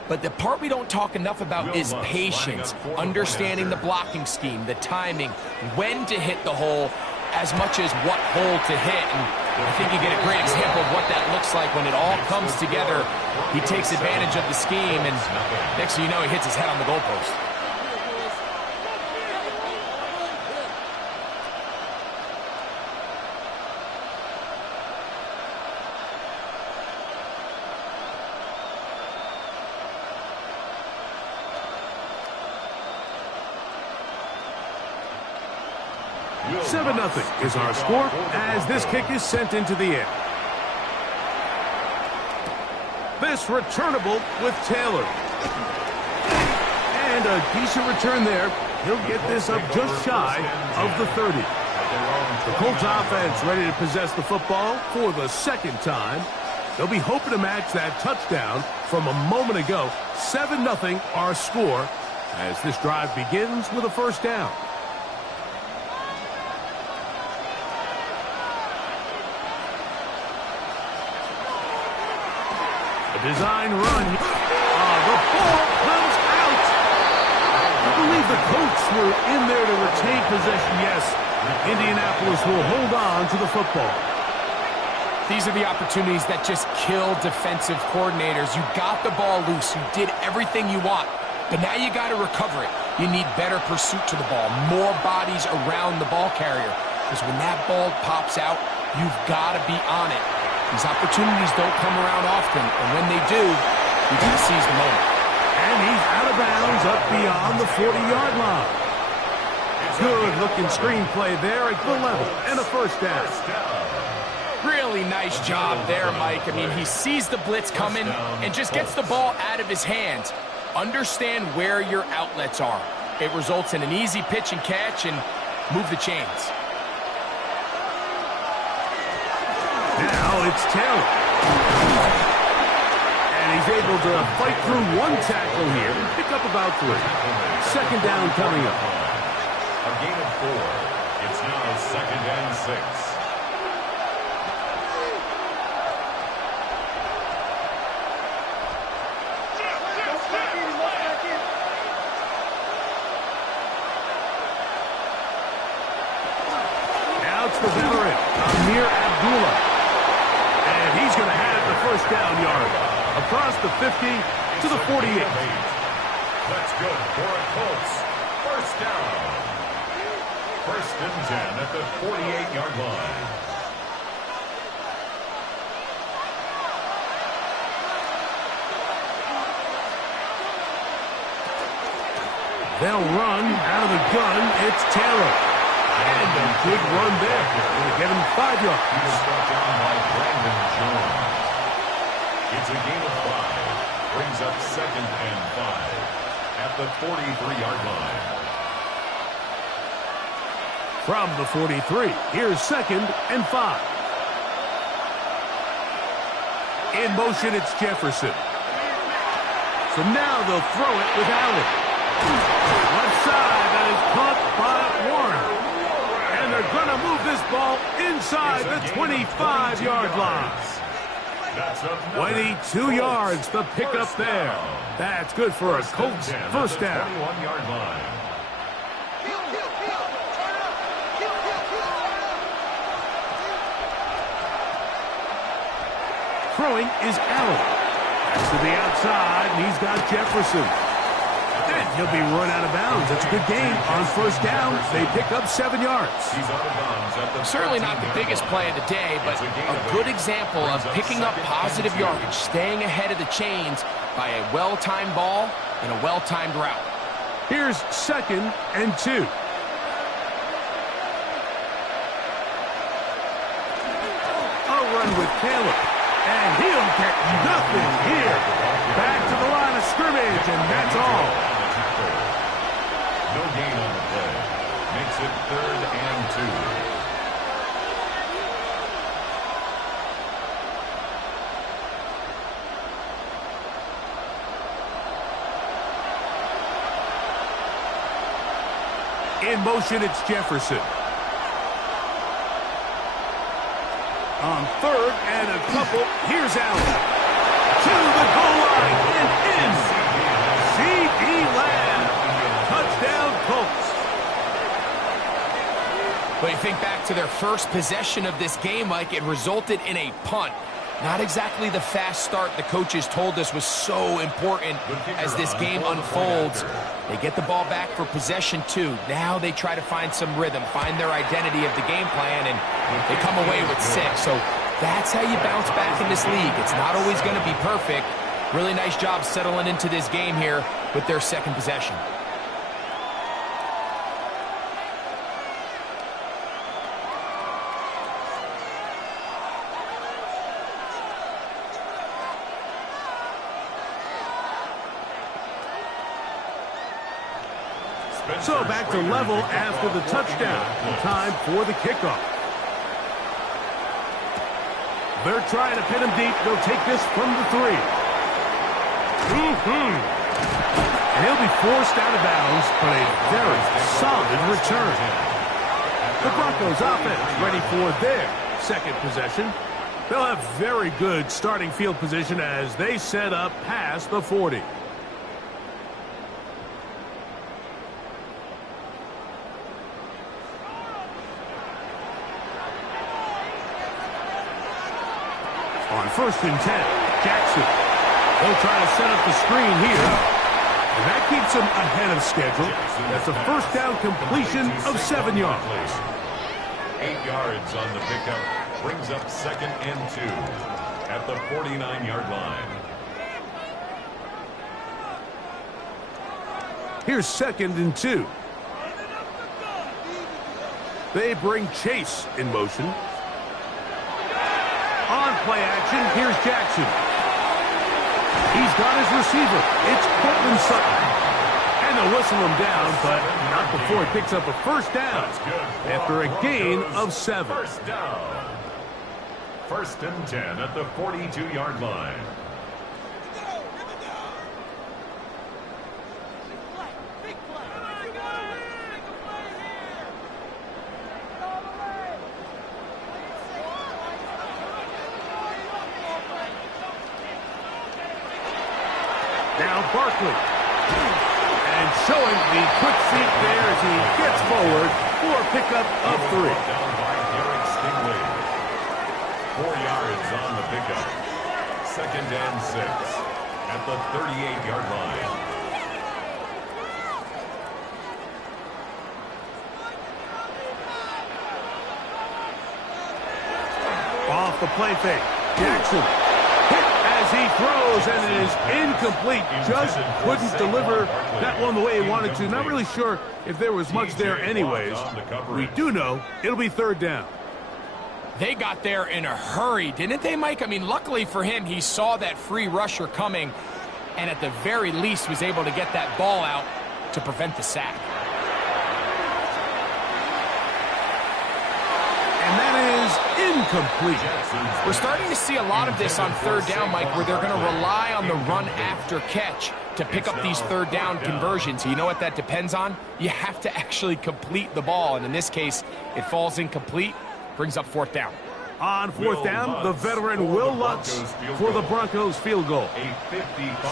But the part we don't talk enough about is patience, understanding the blocking scheme, the timing, when to hit the hole, as much as what hole to hit. And I think you get a great example of what that looks like when it all comes together. He takes advantage of the scheme, and next thing you know, he hits his head on the goalpost. Seven 0 is our score as this kick is sent into the air. This returnable with Taylor. And a decent return there. He'll get this up just shy of the 30. The Colts offense ready to possess the football for the 2nd time. They'll be hoping to match that touchdown from a moment ago. 7-0 our score as this drive begins with a first down. Design run. The ball comes out. I believe the Colts were in there to retain possession. Yes, Indianapolis will hold on to the football. These are the opportunities that just kill defensive coordinators. You got the ball loose. You did everything you want. But now you got to recover it. You need better pursuit to the ball. More bodies around the ball carrier. Because when that ball pops out, you've got to be on it. These opportunities don't come around often, and when they do, you got to seize the moment. And he's out of bounds up beyond the 40-yard line. Good-looking screenplay there at the level, and a first down. Really nice job there, Mike. I mean, he sees the blitz coming and just gets the ball out of his hands. Understand where your outlets are. It results in an easy pitch and catch and move the chains. Now it's Taylor. And he's able to fight through one tackle here and pick up about 3. 2nd down coming up. A gain of 4. It's now 2nd and 6. the veteran, Amir Abdullah. And he's going to have the first down yard across the 50 to the 48. That's good for a Colts. First down. First and 10 at the 48-yard line. They'll run out of the gun. It's Taylor. And a good run there. Going to get him 5 yards. He was brought down by Brandon Jones. It's a gain of 5. Brings up second and 5 at the 43-yard line. From the 43, here's second and 5. In motion, it's Jefferson. So now they'll throw it with Allen. Left side, that is caught by Warren. And they're going to move this ball inside the 25-yard line. 22 yards, the pickup there. That's good for a Colts first down. 21-yard line. Throwing is Allen. That's to the outside, and he's got Jefferson. And he'll be run out of bounds. It's a good game. On first down, they pick up 7 yards. Certainly not the biggest play of the day, but a good example of picking up positive yardage, staying ahead of the chains by a well-timed ball and a well-timed route. Here's second and 2. A run with Taylor. And he'll get nothing here. Back to the line of scrimmage, and that's all. No gain on the play. Makes it 3rd and 2. In motion, it's Jefferson. On 3rd and a couple, here's Allen. To the goal line and in. C.D. Lamb. Touchdown, Colts. But you think back to their first possession of this game, Mike, it resulted in a punt. Not exactly the fast start the coaches told us was so important as this game unfolds. They get the ball back for possession 2. Now they try to find some rhythm, find their identity of the game plan, and they come away with 6. So that's how you bounce back in this league. It's not always going to be perfect. Really nice job settling into this game here with their second possession. So back to level after the touchdown. Time for the kickoff. They're trying to pin him deep. They'll take this from the 3. And he'll be forced out of bounds, but a very solid return. The Broncos offense ready for their second possession. They'll have very good starting field position as they set up past the 40. On 1st and 10, Jackson. They'll try to set up the screen here. And that keeps them ahead of schedule. That's a first down completion of 7 yards. 8 yards on the pickup. Brings up 2nd and 2 at the 49-yard line. Here's 2nd and 2. They bring Chase in motion. On play action, here's Jackson. He's got his receiver. It's Cortland Sutton. And they'll whistle him down, but not before he picks up a first down after a gain of 7. First down. 1st and 10 at the 42-yard line. Now Barkley. And showing the quick feet there as he gets forward for a pickup of 3. 14-0 lead. 4 yards on the pickup. 2nd and 6 at the 38-yard line. Off the play fake. Jackson hit as he throws, and it is incomplete. Just couldn't deliver that one the way he wanted to. Not really sure if there was much there anyways. We do know it'll be 3rd down. They got there in a hurry, didn't they, Mike? I mean, luckily for him, he saw that free rusher coming and at the very least was able to get that ball out to prevent the sack. And that is incomplete. We're starting to see a lot of this on 3rd down, Mike, where they're going to rely on the run after catch to pick up these 3rd down conversions. You know what that depends on? You have to actually complete the ball, and in this case, it falls incomplete. Brings up 4th down. On 4th down, the veteran Will Lutz for the Broncos field goal.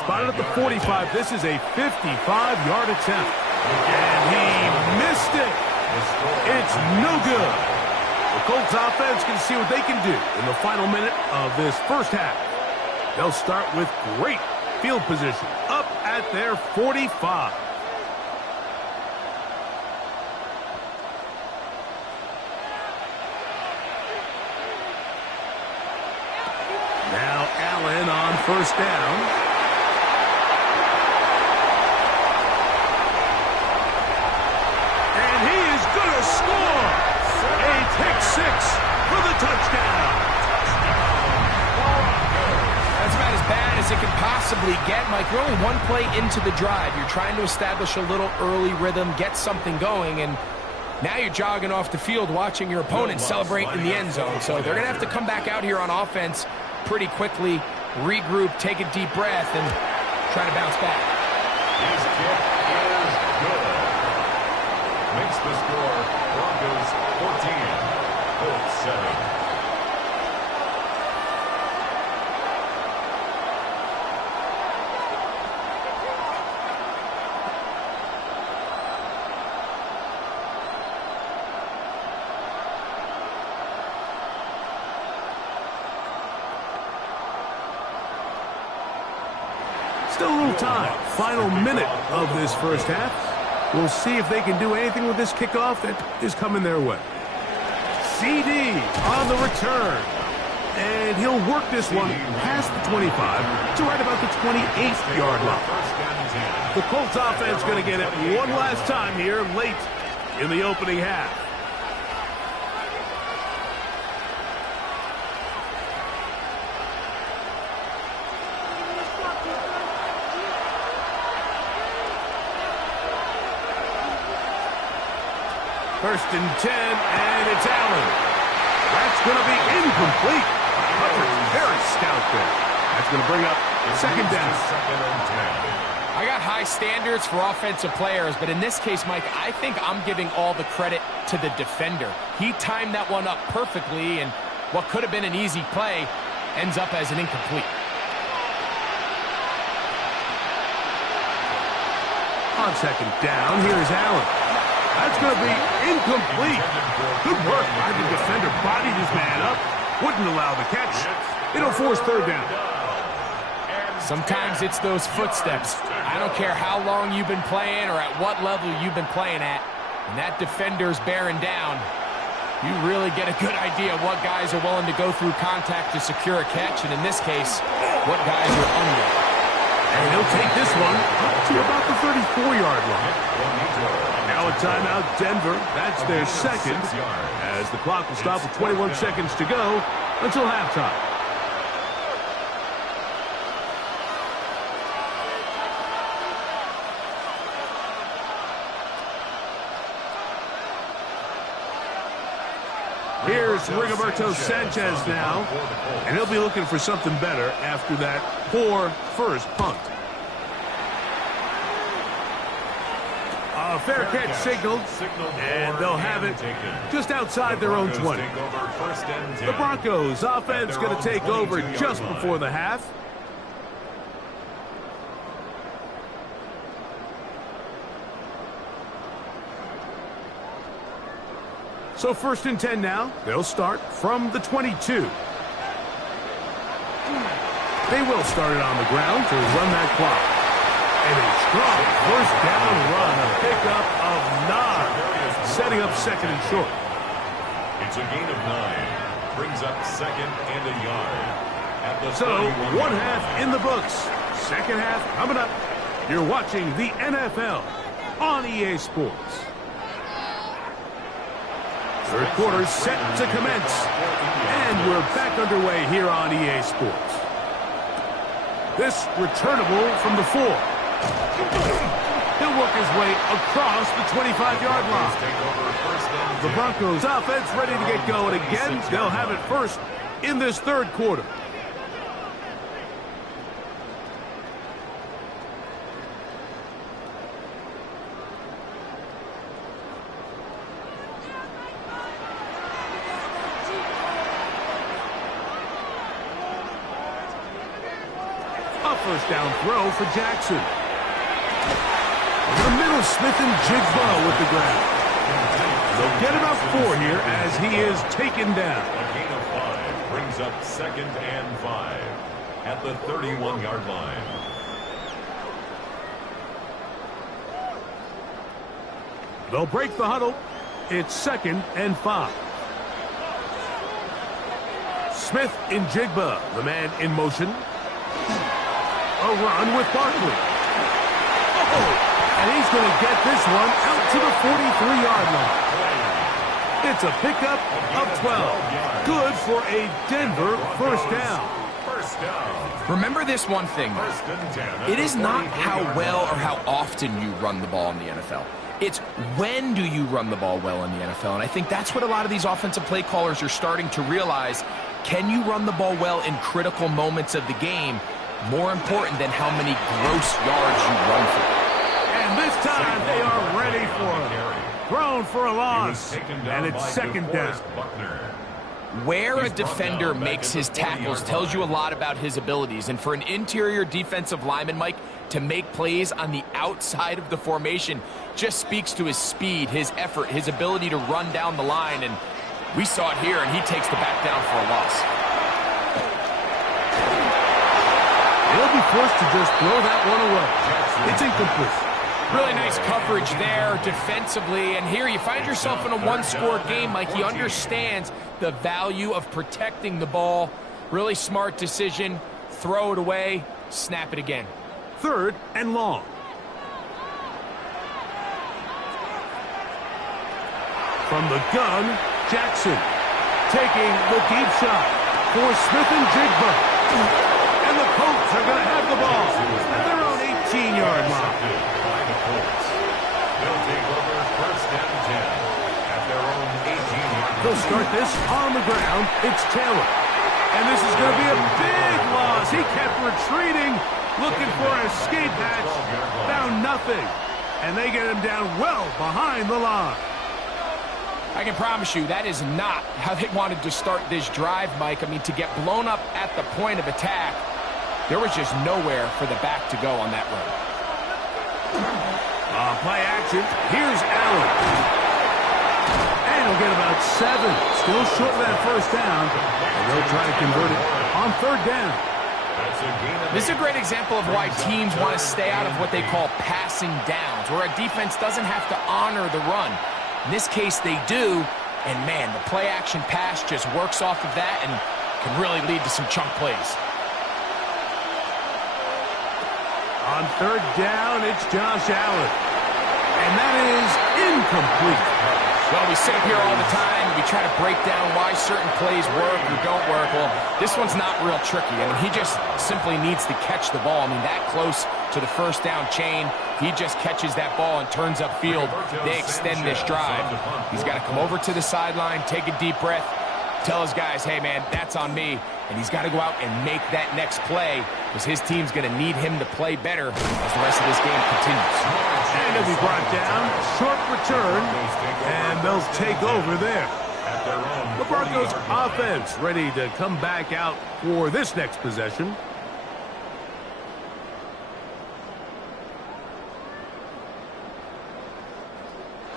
Spotted at the 45. This is a 55-yard attempt. And he missed it. It's no good. The Colts offense can see what they can do in the final minute of this first half. They'll start with great field position up at their 45. Now Allen on 1st down. And he is going to score. A pick-6 for the touchdown. That's about as bad as it can possibly get, Mike. You're only one play into the drive. You're trying to establish a little early rhythm, get something going, and now you're jogging off the field watching your opponent celebrate in the end zone. So they're going to have to come back out here on offense pretty quickly, regroup, take a deep breath, and try to bounce back. His kick is good. Makes the score Broncos 14, Colts 7. Still a little time. Final minute of this first half. We'll see if they can do anything with this kickoff that is coming their way. CD on the return. And he'll work this one past the 25 to right about the 28-yard line. The Colts offense going to get it one last time here late in the opening half. First and 10, and it's Allen. That's going to be incomplete. Coverage very stout there. That's going to bring up 2nd down. 2nd and 10. I got high standards for offensive players, but in this case, Mike, I think I'm giving all the credit to the defender. He timed that one up perfectly, and what could have been an easy play ends up as an incomplete. On 2nd down, here's Allen. That's going to be incomplete. Good work by the defender. Bodied his man up. Wouldn't allow the catch. It'll force 3rd down. Sometimes it's those footsteps. I don't care how long you've been playing or at what level you've been playing at. When that defender's bearing down, you really get a good idea of what guys are willing to go through contact to secure a catch, and in this case, what guys are under. And he'll take this one up to about the 34-yard line. Now a timeout, Denver. That's their 2nd, as the clock will stop with 21 seconds to go until halftime. Here's Rigoberto Sanchez now, and he'll be looking for something better after that poor first punt. A fair catch signaled, and they'll have it just outside their own 20. The Broncos offense going to take over just before the half. So 1st and 10 now. They'll start from the 22. They will start it on the ground to run that clock. And a strong 1st down run, a pickup of 9, setting up 2nd and short. It's a gain of 9. Brings up 2nd and a yard. At the so 1 half line. in the books. 2nd half coming up. You're watching the NFL on EA Sports. 3rd quarter set to commence. And we're back underway here on EA Sports. This returnable from the 4. He'll work his way across the 25-yard line. The Broncos offense ready to get going again. They'll have it first in this 3rd quarter. First down throw for Jackson. In the middle, Smith and Jigba with the grab. They'll get about 4 here as he is taken down. A gain of 5 brings up 2nd and 5 at the 31-yard line. They'll break the huddle. It's 2nd and 5. Smith and Jigba, the man in motion. A run with Barkley. And he's going to get this one out to the 43-yard line. It's a pickup of 12. Good for a Denver 1st down. Remember this one thing. It is not how well or how often you run the ball in the NFL. It's when do you run the ball well in the NFL. And I think that's what a lot of these offensive play callers are starting to realize. Can you run the ball well in critical moments of the game? More important than how many gross yards you run for. And this time they are ready for it. Thrown for a loss. And it's 2nd down. Where a defender makes his tackles tells you a lot about his abilities. And for an interior defensive lineman, Mike, to make plays on the outside of the formation just speaks to his speed, his effort, his ability to run down the line. And we saw it here, and he takes the back down for a loss. He'll be forced to just throw that one away. It's incomplete. Really nice coverage there defensively. And here you find yourself in a 1-score game. Mike, he understands the value of protecting the ball. Really smart decision. Throw it away. Snap it again. 3rd and long. From the gun, Jackson taking the deep shot for Smith and Jigba. And the Colts are going to have the ball at their own 18-yard line. They'll take over 1st and 10 at their own 18-yard line. They'll start this on the ground. It's Taylor. And this is going to be a big loss. He kept retreating, looking for an escape hatch. Found nothing. And they get him down well behind the line. I can promise you that is not how they wanted to start this drive, Mike. I mean, to get blown up at the point of attack, there was just nowhere for the back to go on that run. Play action. Here's Allen. And he'll get about 7. Still short of that 1st down. And they'll try to convert it on 3rd down. This is a great example of why teams want to stay out of what they call passing downs, where a defense doesn't have to honor the run. In this case, they do, and man, the play-action pass just works off of that and can really lead to some chunk plays. On 3rd down, it's Josh Allen. And that is incomplete. Well, we sit up here all the time, and we try to break down why certain plays work or don't work. Well, this one's not real tricky. I mean, he just simply needs to catch the ball. I mean, that close to the 1st down chain, he just catches that ball and turns upfield. They extend this drive. He's got to come over to the sideline, take a deep breath, tell his guys, hey, man, that's on me. And he's got to go out and make that next play because his team's going to need him to play better as the rest of this game continues. And he'll be brought down. Short return. And they'll take over there. The Broncos offense ready to come back out for this next possession.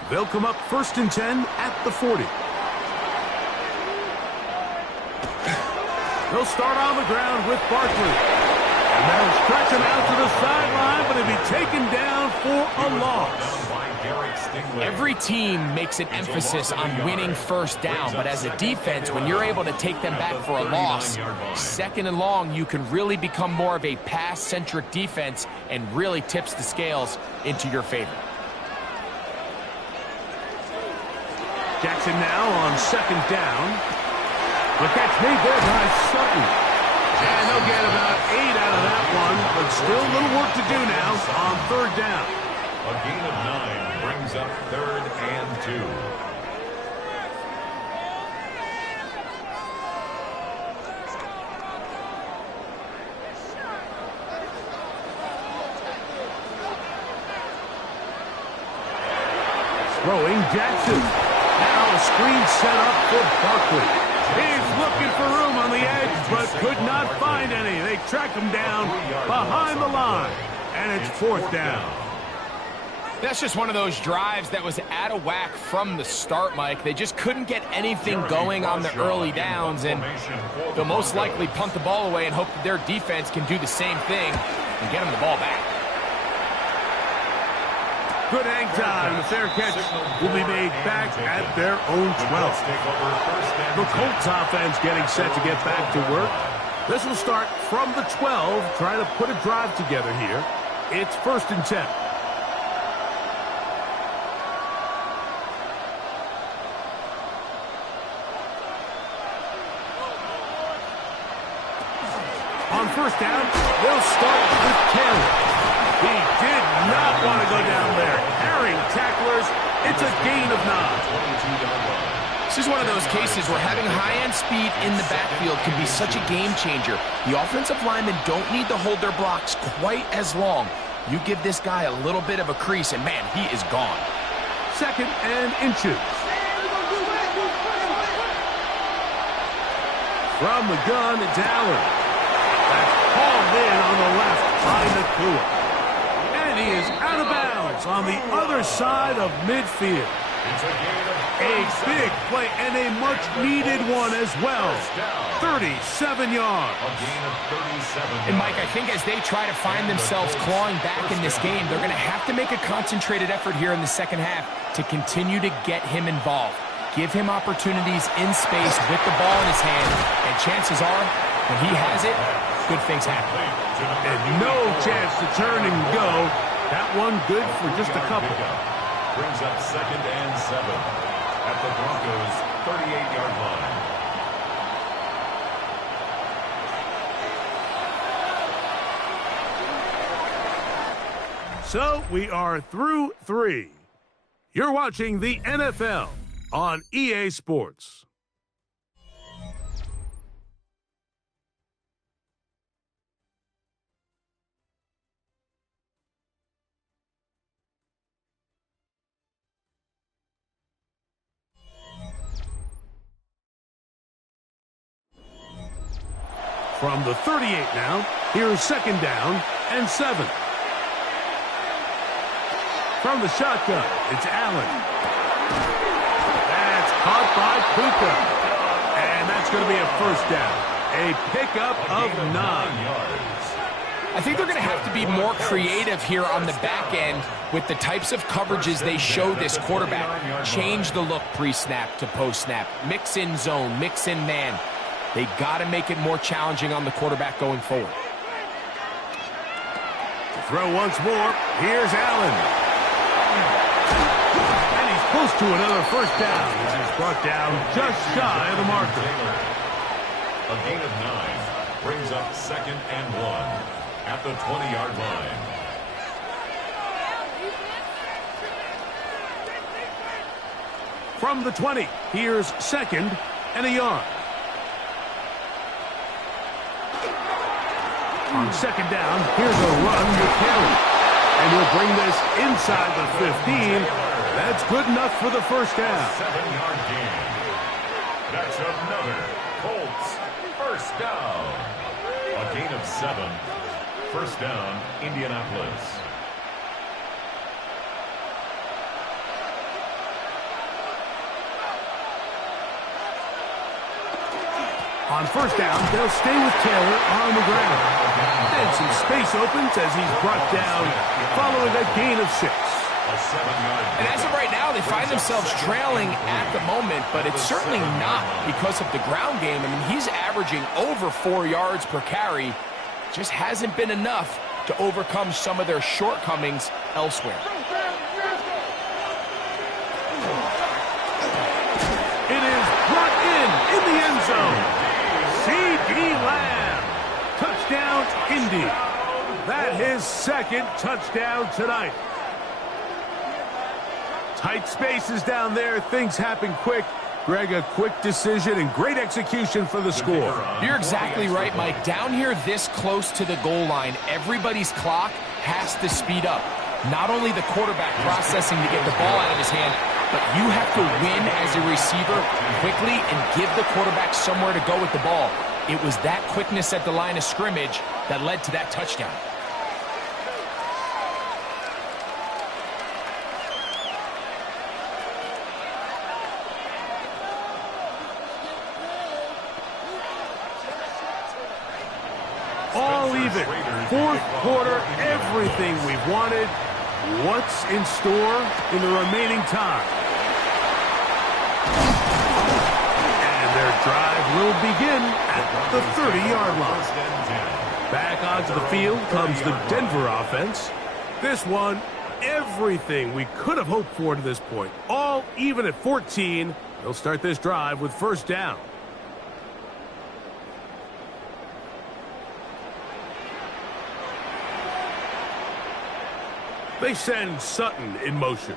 They'll come up 1st and 10 at the 40. They'll start on the ground with Barkley. And they'll stretch him out to the sideline, but he'll be taken down for a loss. Every team makes an emphasis on winning first down, but as a defense, when you're able to take them back for a loss, second and long, you can really become more of a pass-centric defense and really tips the scales into your favor. Jackson now on second down. The catch made there by Sutton. And they'll get about 8 out of that one, but still a little work to do now on third down. A gain of 9 brings up 3rd and 2. Throwing Jackson. Now a screen set up for Barkley. He's looking for room on the edge, but could not find any. They track him down behind the line, and it's 4th down. That's just one of those drives that was out of whack from the start, Mike. They just couldn't get anything going on the early downs, and they'll most likely punt the ball away and hope that their defense can do the same thing and get them the ball back. Good hang time. The fair catch will be made back at their own 12. The Colts offense getting set to get back to work. This will start from the 12, trying to put a drive together here. It's 1st and 10. On first down, they'll start with Taylor. He did not want to go down there. Carrying tacklers, it's a gain of 9. This is one of those cases where having high-end speed in the backfield can be such a game changer. The offensive linemen don't need to hold their blocks quite as long. You give this guy a little bit of a crease, and man, he is gone. 2nd and inches. From the gun, it's Allen. That's hauled in on the left by Nakua. And he is out of bounds on the other side of midfield. A big play and a much-needed one as well. 37 yards. And, Mike, I think as they try to find themselves clawing back in this game, they're going to have to make a concentrated effort here in the second half to continue to get him involved. Give him opportunities in space with the ball in his hand, and chances are, when he has it, good things happen. And no chance to turn and go. That one good for just a couple. Brings up 2nd and 7 at the Broncos' 38-yard line. So we are through 3. You're watching the NFL on EA Sports. From the 38 now, here's 2nd down and 7. From the shotgun, it's Allen. That's caught by Puka. And that's going to be a 1st down. A pickup of 9 yards. I think they're going to have to be more creative here on the back end with the types of coverages they show this quarterback. Change the look pre-snap to post-snap. Mix in zone, mix in man. They got to make it more challenging on the quarterback going forward. To throw once more, here's Allen. And he's close to another 1st down. This is brought down just shy of the marker. A gain of 9 brings up 2nd and 1 at the 20-yard line. From the 20, here's 2nd and a yard. On 2nd down, here's a run with Kelly. And he'll bring this inside the 15. That's good enough for the 1st down. 7-yard gain. That's another Colts 1st down. A gain of 7. 1st down, Indianapolis. On first down, they'll stay with Taylor on the ground. Then some space opens as he's brought down following a gain of 6. And as of right now, they find themselves trailing at the moment, but it's certainly not because of the ground game. I mean, he's averaging over 4 yards per carry. Just hasn't been enough to overcome some of their shortcomings elsewhere. It is brought in the end zone. C.D. Lamb. Touchdown, Indy. That his second touchdown tonight. Tight spaces down there. Things happen quick. Greg, a quick decision and great execution for the score. You're exactly right, Mike. Down here this close to the goal line, everybody's clock has to speed up. Not only the quarterback processing to get the ball out of his hand, but you have to win as a receiver quickly and give the quarterback somewhere to go with the ball. It was that quickness at the line of scrimmage that led to that touchdown. All even. Fourth quarter, everything we've wanted. What's in store in the remaining time? And their drive will begin at the 30-yard line. Back onto the field comes the Denver offense. This one, everything we could have hoped for to this point. All even at 14. They'll start this drive with first down. They send Sutton in motion.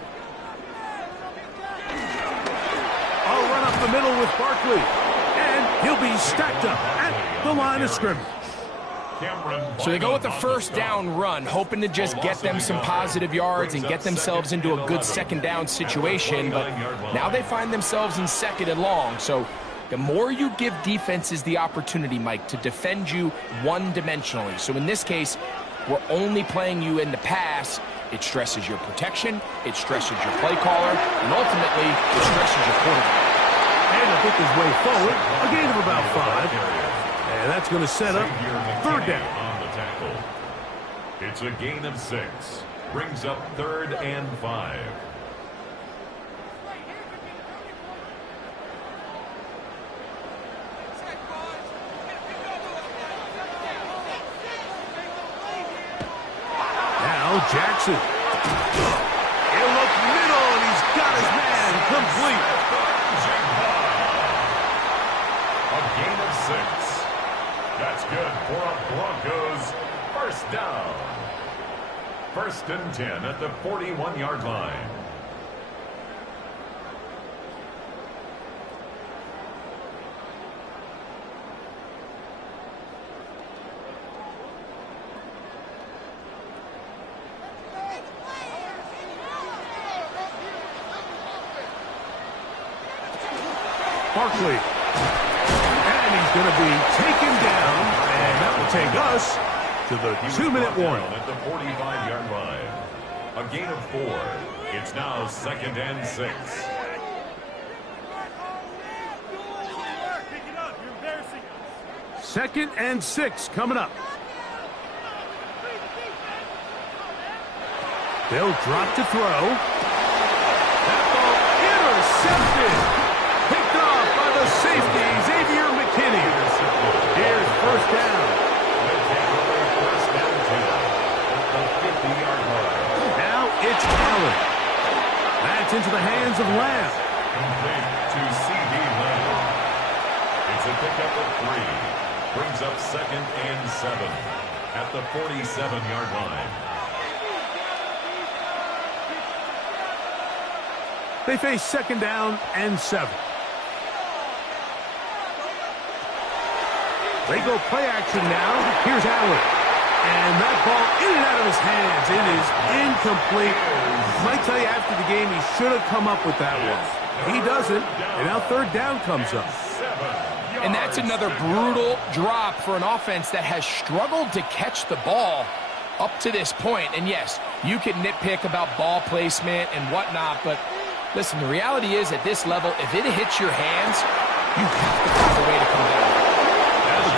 I'll run up the middle with Barkley. And he'll be stacked up at the line of scrimmage. So they go with the first down run, hoping to just get them some positive yards and get themselves into a good second down situation. But now they find themselves in second and long. So the more you give defenses the opportunity, Mike, to defend you one-dimensionally. So in this case, we're only playing you in the pass. It stresses your protection, it stresses your play caller, and ultimately, it stresses your quarterback. And he'll pick his way forward, a gain of about 5. And that's going to set up third down. On the tackle. It's a gain of 6. Brings up 3rd and 5. Jackson. He'll look middle, and he's got his man complete. A gain of 6. That's good for a Broncos first down. 1st and 10 at the 41-yard line. Barkley. And he's going to be taken down. And that will take us to the 2-minute warning. At the 45-yard line. A gain of 4. It's now 2nd and 6. Second and 6 coming up. They'll drop to throw. That ball intercepted. Picked off by the safety, Xavier McKinney. Here's first down. First down 2 at the 50-yard line. Now it's Allen. That's into the hands of Lamb. Complete to C.D. Lamb. It's a pickup of 3. Brings up 2nd and 7 at the 47-yard line. They face second down and 7. They go play action now. Here's Allen. And that ball in and out of his hands. It is incomplete. I might tell you after the game he should have come up with that one. He doesn't. And now third down comes up. And that's another brutal drop for an offense that has struggled to catch the ball up to this point. And yes, you can nitpick about ball placement and whatnot, but listen, the reality is at this level, if it hits your hands, you have to find a way to come down.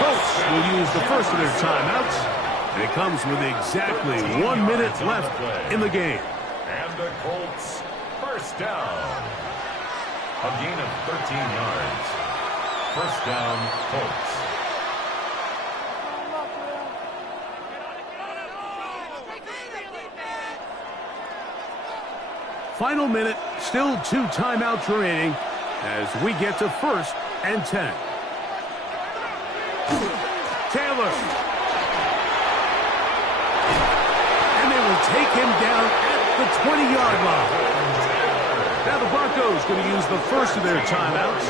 Colts will use the first of their timeouts. And it comes with exactly 1 minute left in the game. And the Colts, first down. A gain of 13 yards. First down, Colts. Final minute, still 2 timeouts remaining as we get to 1st and 10. Taylor. And they will take him down at the 20-yard line. Now the Broncos going to use the first of their timeouts.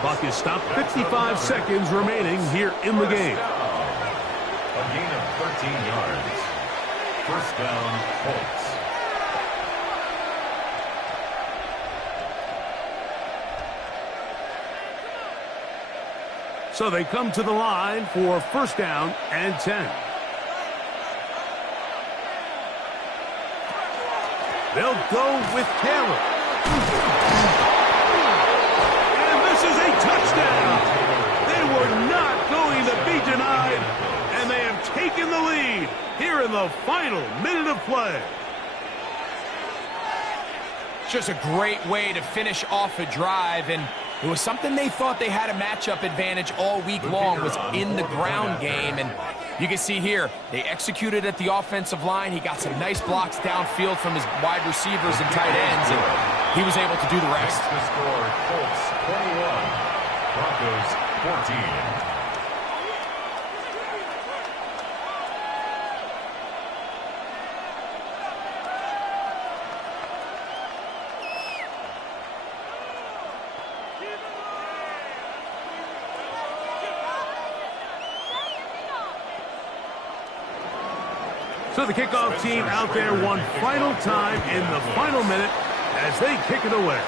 Clock is stopped, 55 seconds remaining here in the game. A gain of 13 yards. First down, Colts. So they come to the line for first down and 10. They'll go with Taylor. And this is a touchdown. They were not going to be denied, and they have taken the lead here in the final minute of play. Just a great way to finish off a drive, and it was something they thought they had a matchup advantage all week long, was in the ground game. And you can see here, they executed at the offensive line. He got some nice blocks downfield from his wide receivers and tight ends, and he was able to do the rest. The score, Colts 21, Broncos 14. So the kickoff team out there one final time in the final minute as they kick it away.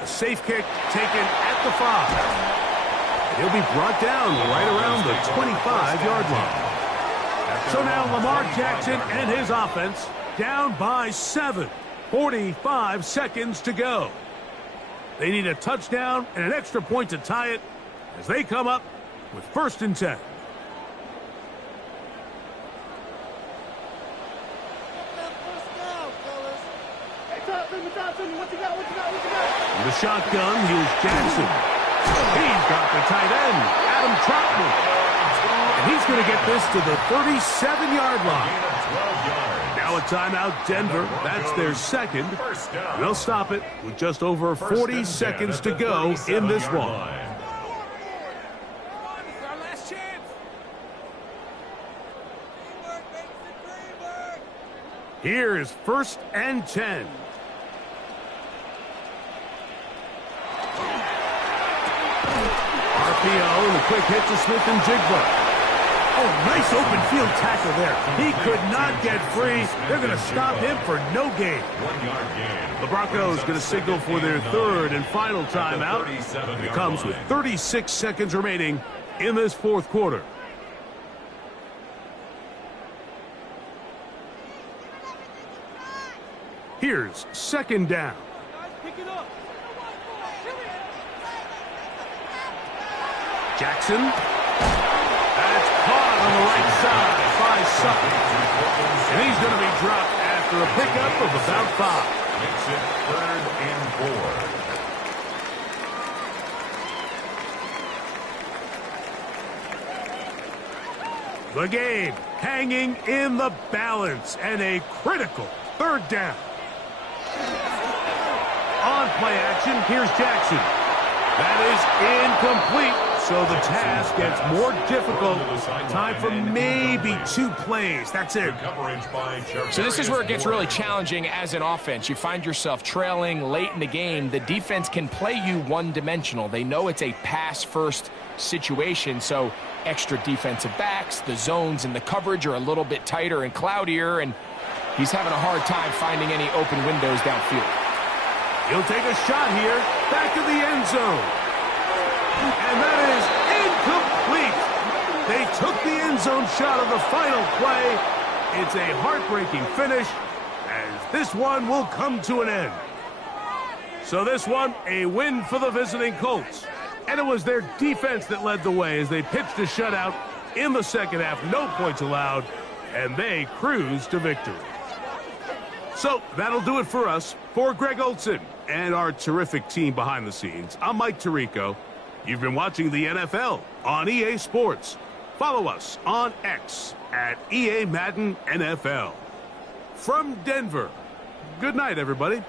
A safe kick taken at the 5. He'll be brought down right around the 25-yard line. So now Lamar Jackson and his offense down by 7. 45 seconds to go. They need a touchdown and an extra point to tie it as they come up with first and 10. In the shotgun, here's Jackson. He's got the tight end, Adam Troutman. And he's going to get this to the 37-yard line. Now a timeout, Denver. That's their second. They'll stop it with just over 40 seconds to go in this one. Here is first and 10. RPO and a quick hit to Smith-Njigba. Oh, nice open field tackle there. He could not get free. They're going to stop him for no gain. 1 yard gain. The Broncos going to signal for their third and final timeout. It comes with 36 seconds remaining in this fourth quarter. Here's second down. Jackson. That's caught on the right side by Sutton. And he's going to be dropped after a pickup of about 5. Makes it third and 4. The game hanging in the balance and a critical third down. On play action, here's Jackson. That is incomplete. So the task gets more difficult. Time for maybe 2 plays. That's it. So this is where it gets really challenging as an offense. You find yourself trailing late in the game. The defense can play you one-dimensional. They know it's a pass-first situation, so extra defensive backs, the zones and the coverage are a little bit tighter and cloudier, and he's having a hard time finding any open windows downfield. He'll take a shot here, back of the end zone. And that is incomplete. They took the end zone shot on the final play. It's a heartbreaking finish as this one will come to an end. So this one, a win for the visiting Colts. And it was their defense that led the way as they pitched a shutout in the second half. No points allowed, and they cruised to victory. So that'll do it for us. For Greg Olson and our terrific team behind the scenes, I'm Mike Tirico. You've been watching the NFL on EA Sports. Follow us on X at EA Madden NFL. From Denver, good night, everybody.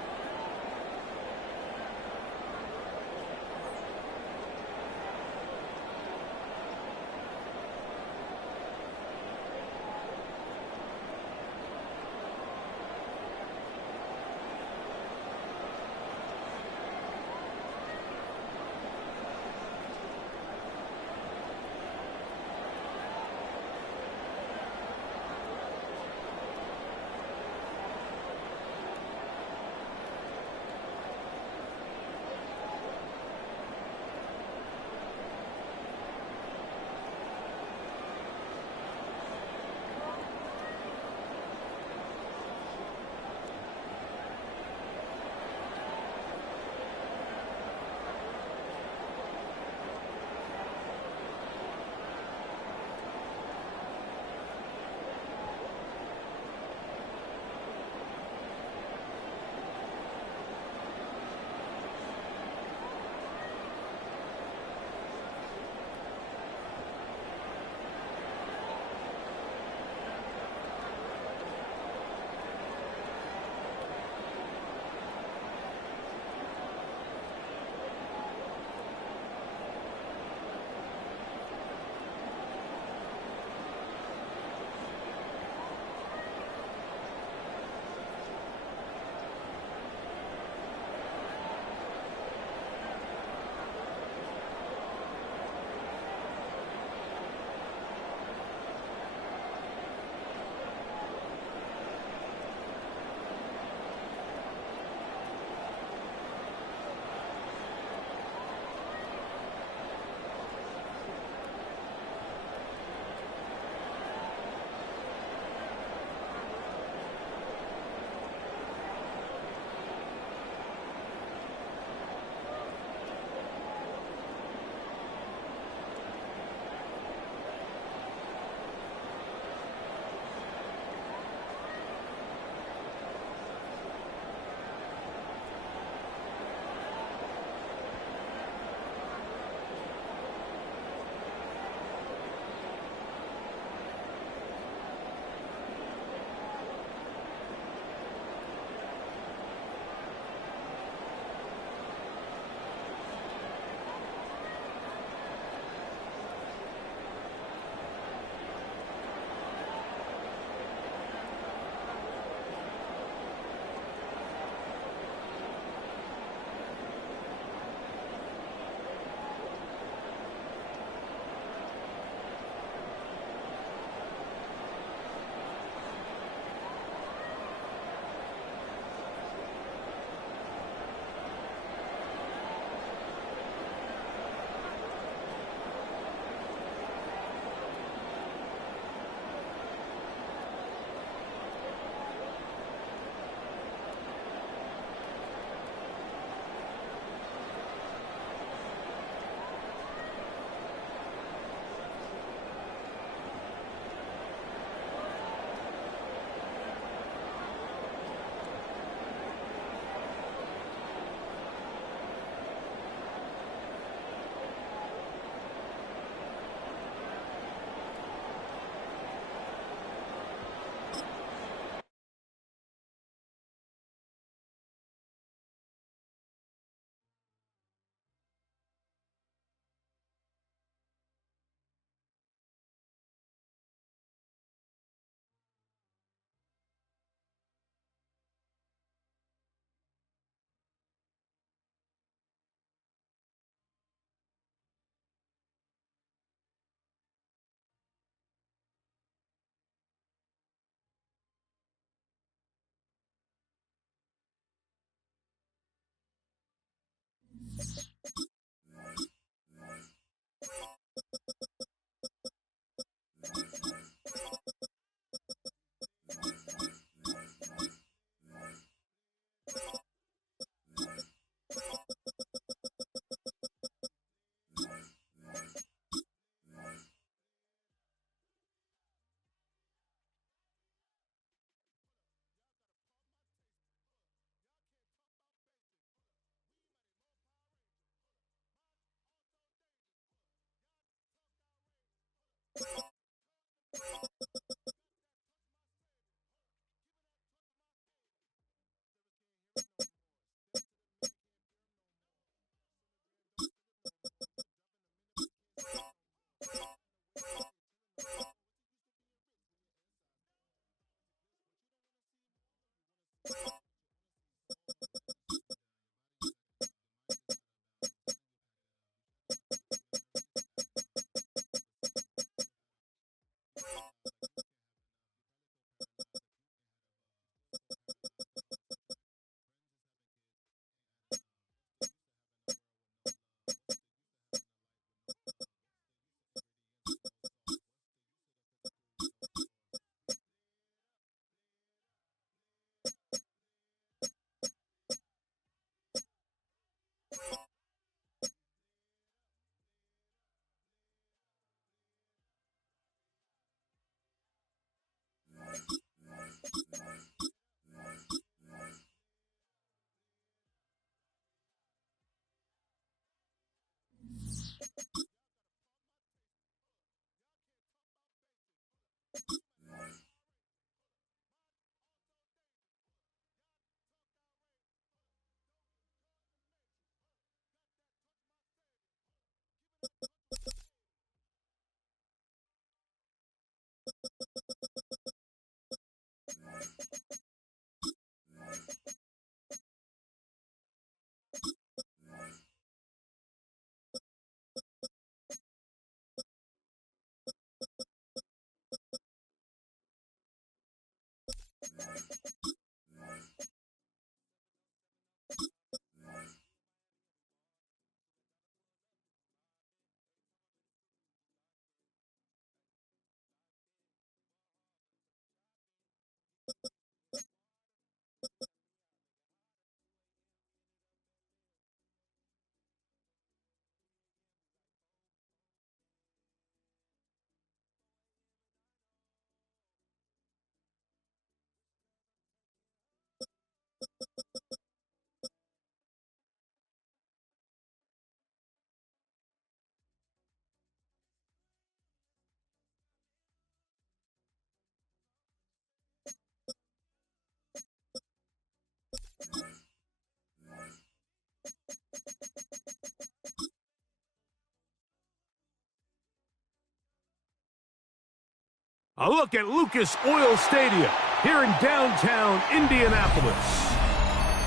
A look at Lucas Oil Stadium here in downtown Indianapolis.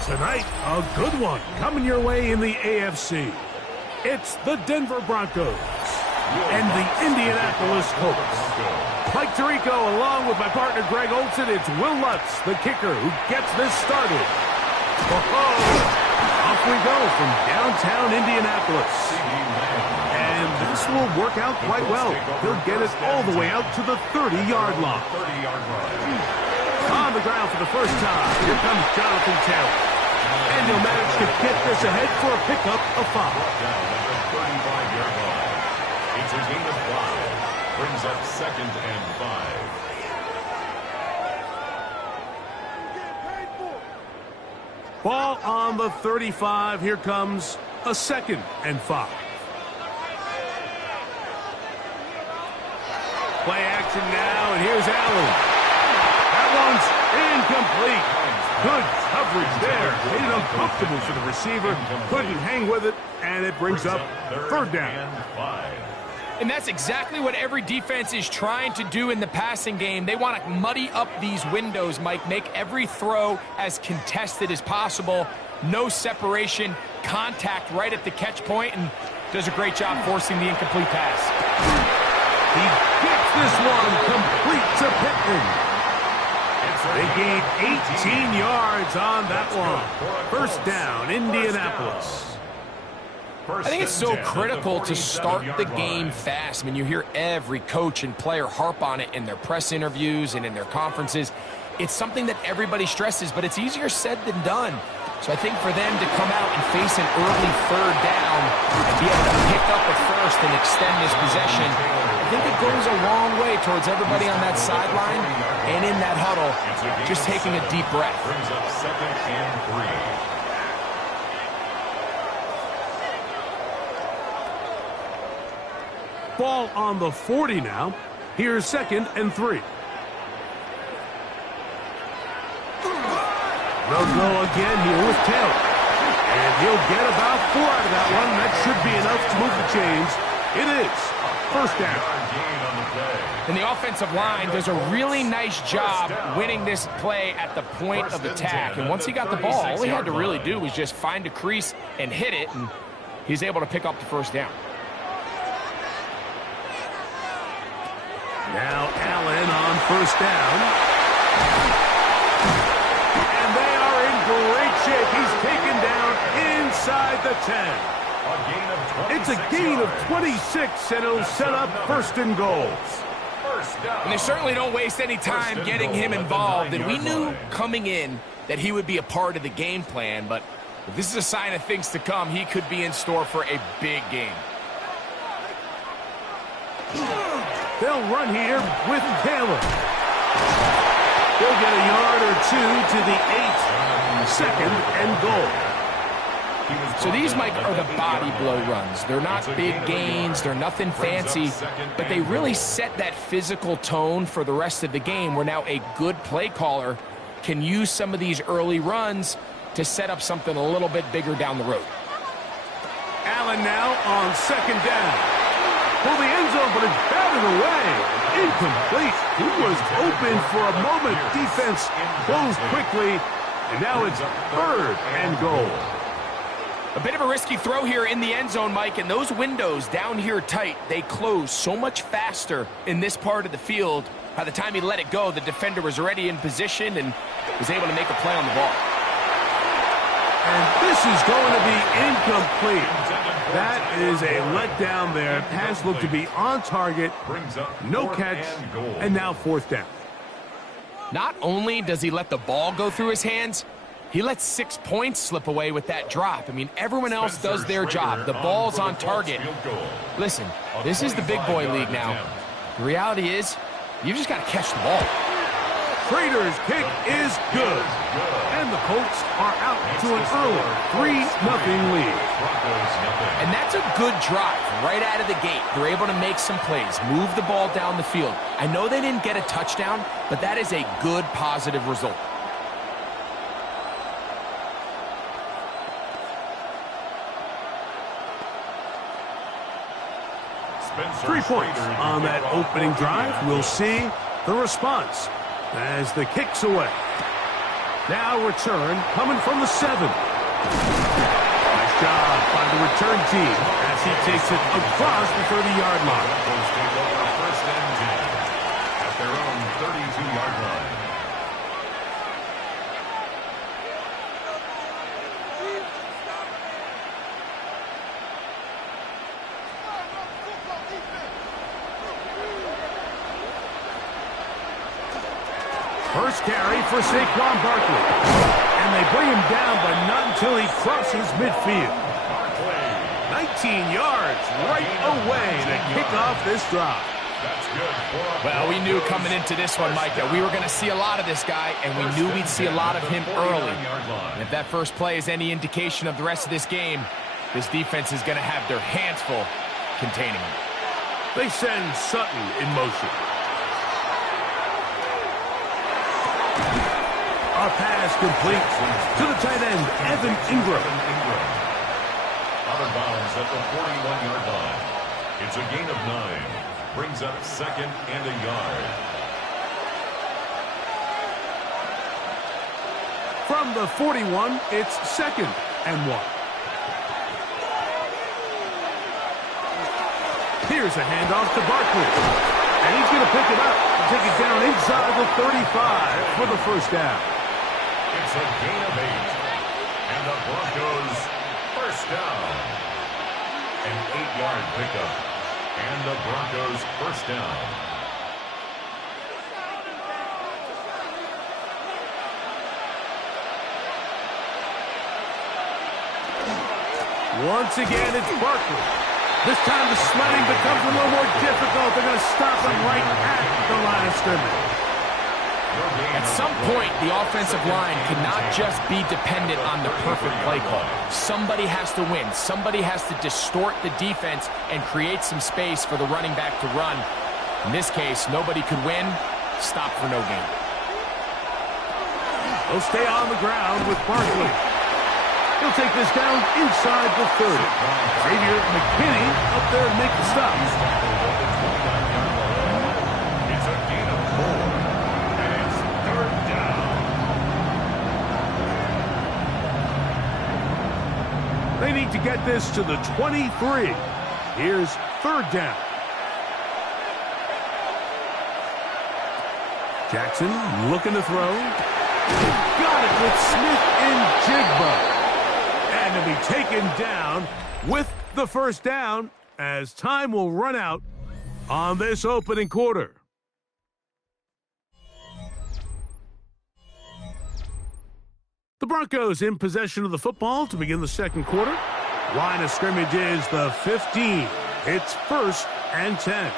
Tonight, a good one coming your way in the AFC. It's the Denver Broncos and the Indianapolis Colts. Mike Tirico, along with my partner Greg Olson, it's Will Lutz, the kicker, who gets this started. Off we go from downtown Indianapolis. And this will work out quite well. He'll get it all the way out to the 30-yard line. On the ground for the first time, here comes Jonathan Taylor. And he'll manage to get this ahead for a pickup of 5. It's a gain of 5. Brings up 2nd and 5. Ball on the 35. Here comes a 2nd and 5. Play action now, and here's Allen. That one's incomplete. Good coverage there. Made it uncomfortable for the receiver. Couldn't hang with it, and it brings up 3rd down. And that's exactly what every defense is trying to do in the passing game. They want to muddy up these windows, Mike, make every throw as contested as possible. No separation, contact right at the catch point, and does a great job forcing the incomplete pass. He gets this one complete to Pittman. They gained 18 yards on that one. 1st down, Indianapolis. I think it's so critical to start the game fast. I mean, you hear every coach and player harp on it in their press interviews and in their conferences. It's something that everybody stresses, but it's easier said than done. So I think for them to come out and face an early 3rd down and be able to pick up a 1st and extend this possession, I think it goes a long way towards everybody on that sideline and in that huddle just taking a deep breath. Brings up 2nd and 3. Ball on the 40 now. Here's 2nd and 3. They'll go again here with Taylor. And he'll get about 4 out of that one. That should be enough to move the chains. It is 1st down. And the offensive line does a really nice job winning this play at the point of attack. And once he got the ball, all he had to really do was just find a crease and hit it, and he's able to pick up the 1st down. Now Allen on 1st down. And they are in great shape. He's taken down inside the 10. It's a gain of 26, and it'll set up 1st and goal. And they certainly don't waste any time getting him involved. And we knew coming in that he would be a part of the game plan, but if this is a sign of things to come, he could be in store for a big game. They'll run here with Taylor. They'll get a yard or 2 to the 8. 2nd and goal. So these, Mike, are the body blow runs. They're not big gains, they're nothing fancy, but they really set that physical tone for the rest of the game where now a good play caller can use some of these early runs to set up something a little bit bigger down the road. Allen now on second down. Pull the end zone, but it's batted away. Incomplete. He was open for a moment. Defense closed quickly, and now it's third and goal. A bit of a risky throw here in the end zone, Mike, and those windows down here tight, they close so much faster in this part of the field. By the time he let it go, the defender was already in position and was able to make a play on the ball. And this is going to be incomplete. That is a letdown there. Pass looked to be on target, no catch, and now fourth down. Not only does he let the ball go through his hands, he lets 6 points slip away with that drop. I mean, everyone else does their job. The ball's on target. Listen, this is the big boy league now. The reality is, you've just got to catch the ball. Prater's kick is good. And the Colts are out to an early 3-0 lead. And that's a good drive right out of the gate. They're able to make some plays, move the ball down the field. I know they didn't get a touchdown, but that is a good, positive result. 3 points on that opening drive. We'll see the response as the kick's away. Now return coming from the 7. Nice job by the return team as he takes it across the 30-yard line. First and 10 at their own 32-yard line. First carry for Saquon Barkley. And they bring him down, but not until he crosses midfield. 19 yards right away to kick off this drive. Well, we knew coming into this one, Mike, that we were going to see a lot of this guy, and we knew we'd see a lot of him early. And if that first play is any indication of the rest of this game, this defense is going to have their hands full containing him. They send Sutton in motion. A pass complete to the tight end, Evan Ingram. Out of bounds at the 41-yard line. It's a gain of 9. Brings up second and a yard. From the 41, it's second and 1. Here's a handoff to Barkley. And he's going to pick it up and take it down inside the 35 for the first down. It's a gain of 8. And the Broncos first down. An 8-yard pickup. And the Broncos first down. Once again, it's Barkley. This time the sledding becomes a little more difficult. They're going to stop him right at the line of scrimmage. At some point, the offensive line cannot just be dependent on the perfect play call. Somebody has to win. Somebody has to distort the defense and create some space for the running back to run. In this case, nobody could win. Stop for no gain. They'll stay on the ground with Barkley. He'll take this down inside the 30. Xavier McKinney up there to make the stop. It's a gain of 4. And it's third down. They need to get this to the 23. Here's third down. Jackson looking to throw. Got it with Smith and Jigba. And to be taken down with the first down as time will run out on this opening quarter. The Broncos in possession of the football to begin the second quarter. Line of scrimmage is the 15. It's first and 10.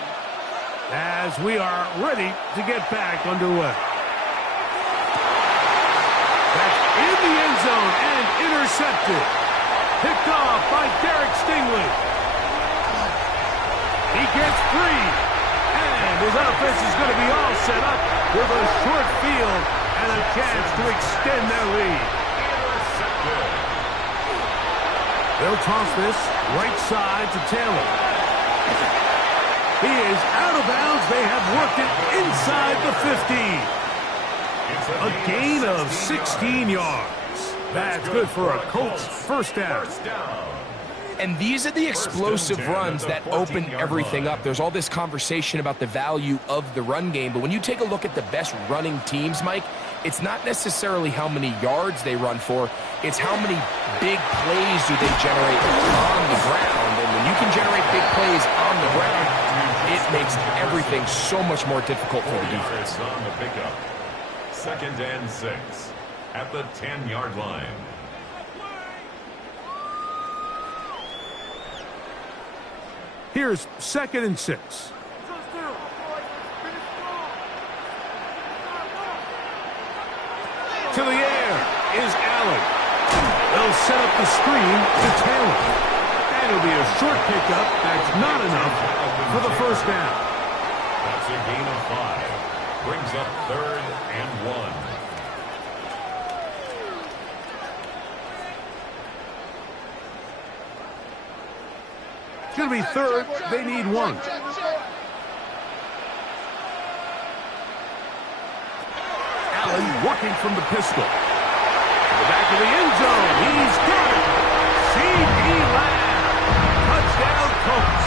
As we are ready to get back underway. That's in the end zone and intercepted. picked off by Derek Stingley. He gets free. And his offense is going to be all set up with a short field and a chance to extend their lead. They'll toss this right side to Taylor. He is out of bounds. They have worked it inside the 50. A gain of 16 yards. That's good for a Colts first down. And these are the explosive runs that open everything up. There's all this conversation about the value of the run game, but when you take a look at the best running teams, Mike, it's not necessarily how many yards they run for, it's how many big plays do they generate on the ground. And when you can generate big plays on the ground, it makes everything so much more difficult for the defense. On the pickup. 2nd and 6 at the 10-yard line. Here's 2nd and 6. To the air is Allen. They'll set up the screen to Taylor. And it'll be a short pickup. That's not enough for the first down. That's a gain of 5. Brings up 3rd and 1. It's going to be 3rd. They need 1. Allen working from the pistol. To the back of the end zone. He's got it. C.D. Lamb. Touchdown, Colts.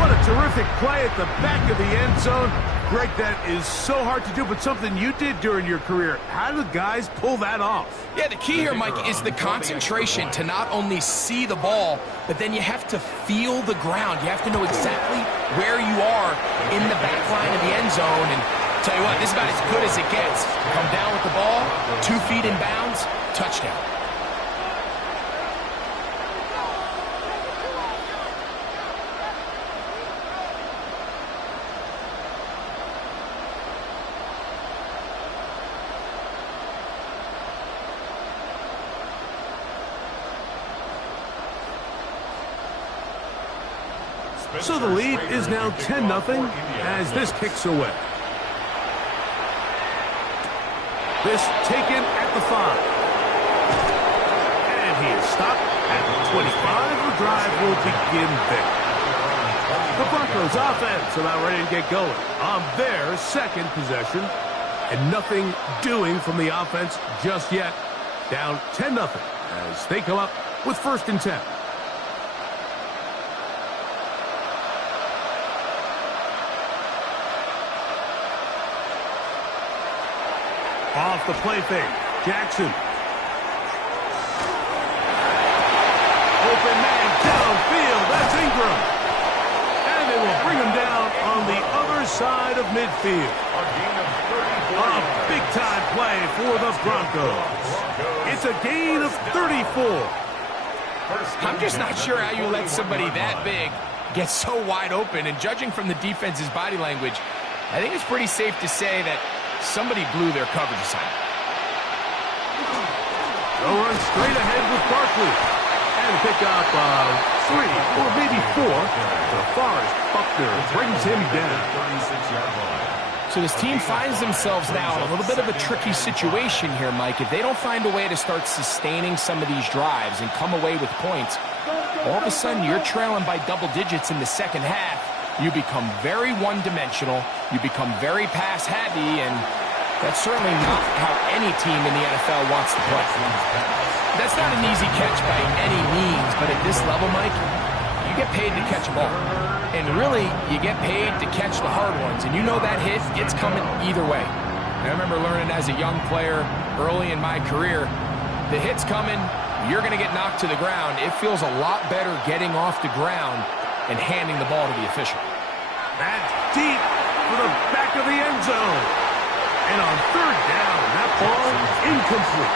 What a terrific play at the back of the end zone. Greg, that is so hard to do, but something you did during your career. How do guys pull that off? Yeah, the key here, Mike, is the concentration to not only see the ball, but then you have to feel the ground. You have to know exactly where you are in the back line of the end zone. And tell you what, this is about as good as it gets. Come down with the ball, 2 feet in bounds, touchdown. So the lead is now 10-0 as this kicks away. This taken at the 5. And he is stopped at the 25. The drive will begin there. The Broncos offense about ready to get going on their 2nd possession. And nothing doing from the offense just yet. Down 10-0 as they come up with 1st and 10. Off the play fake. Jackson. Open man downfield. That's Ingram. And they will bring him down on the other side of midfield. A big-time play for the Broncos. It's a gain of 34. I'm just not sure how you let somebody that big get so wide open. And judging from the defense's body language, I think it's pretty safe to say that somebody blew their coverage assignment. They'll run straight ahead with Barkley. And pick up 3 or maybe 4. DeForest Buckner brings him down. So this team finds themselves now in a little bit of a tricky situation here, Mike. If they don't find a way to start sustaining some of these drives and come away with points, all of a sudden you're trailing by double digits in the second half. You become very one-dimensional, you become very pass-heavy, and that's certainly not how any team in the NFL wants to play. That's not an easy catch by any means, but at this level, Mike, you get paid to catch a ball. And really, you get paid to catch the hard ones, and you know that hit, it's coming either way. I remember learning as a young player early in my career, the hit's coming, you're going to get knocked to the ground. It feels a lot better getting off the ground and handing the ball to the official. That's deep for the back of the end zone. And on 3rd down, that ball is incomplete.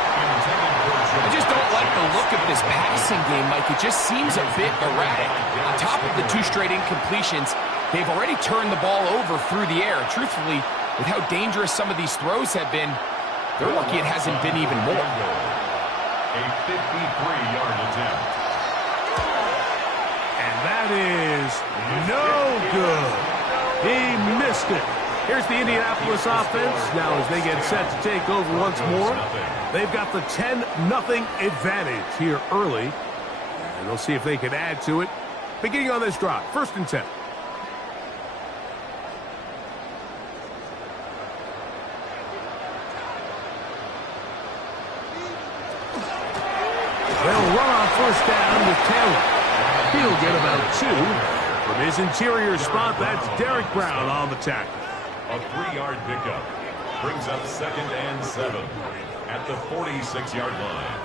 I just don't like the look of this passing game, Mike. It just seems a bit erratic. On top of the 2 straight incompletions, they've already turned the ball over through the air. Truthfully, with how dangerous some of these throws have been, they're lucky it hasn't been even more. A 53-yard attempt. And that is no good. He missed it. Here's the Indianapolis offense. Now as they get set to take over once more, they've got the 10-0 advantage here early. And they'll see if they can add to it. Beginning on this drive, 1st and 10. They'll run on 1st down with Taylor. He'll get about 2. From his interior spot, that's Derek Brown on the tackle. A 3-yard pickup brings up 2nd and 7 at the 46-yard line.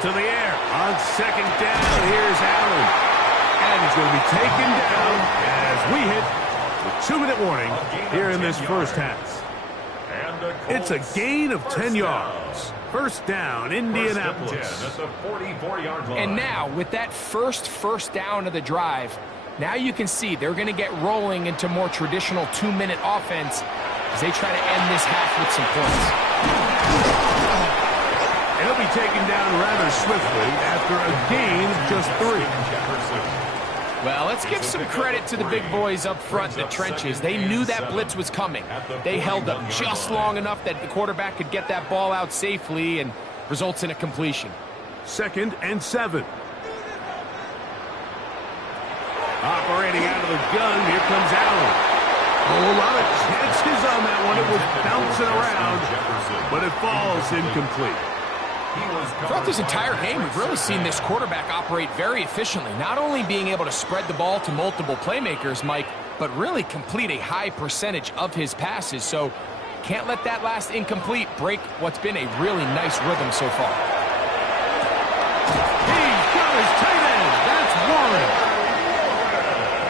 To the air on 2nd down. Here's Allen. And he's going to be taken down as we hit the 2-minute warning here in this first half. It's a gain of 10 yards. 1st down, Indianapolis. At the 44-yard line. And now, with that first down of the drive, now you can see they're going to get rolling into more traditional 2-minute offense as they try to end this half with some points. He'll be taken down rather swiftly after a gain of just 3. Well, let's give some credit to the big boys up front in the trenches. They knew that blitz was coming. They held up just long enough that the quarterback could get that ball out safely and results in a completion. 2nd and 7. Operating out of the gun, here comes Allen. A lot of chances on that one. It was bouncing around, but it falls incomplete. Throughout this entire game, we've really seen this quarterback operate very efficiently, not only being able to spread the ball to multiple playmakers, Mike, but really complete a high percentage of his passes. So can't let that last incomplete break what's been a really nice rhythm so far. He's got his tight end. That's Warren.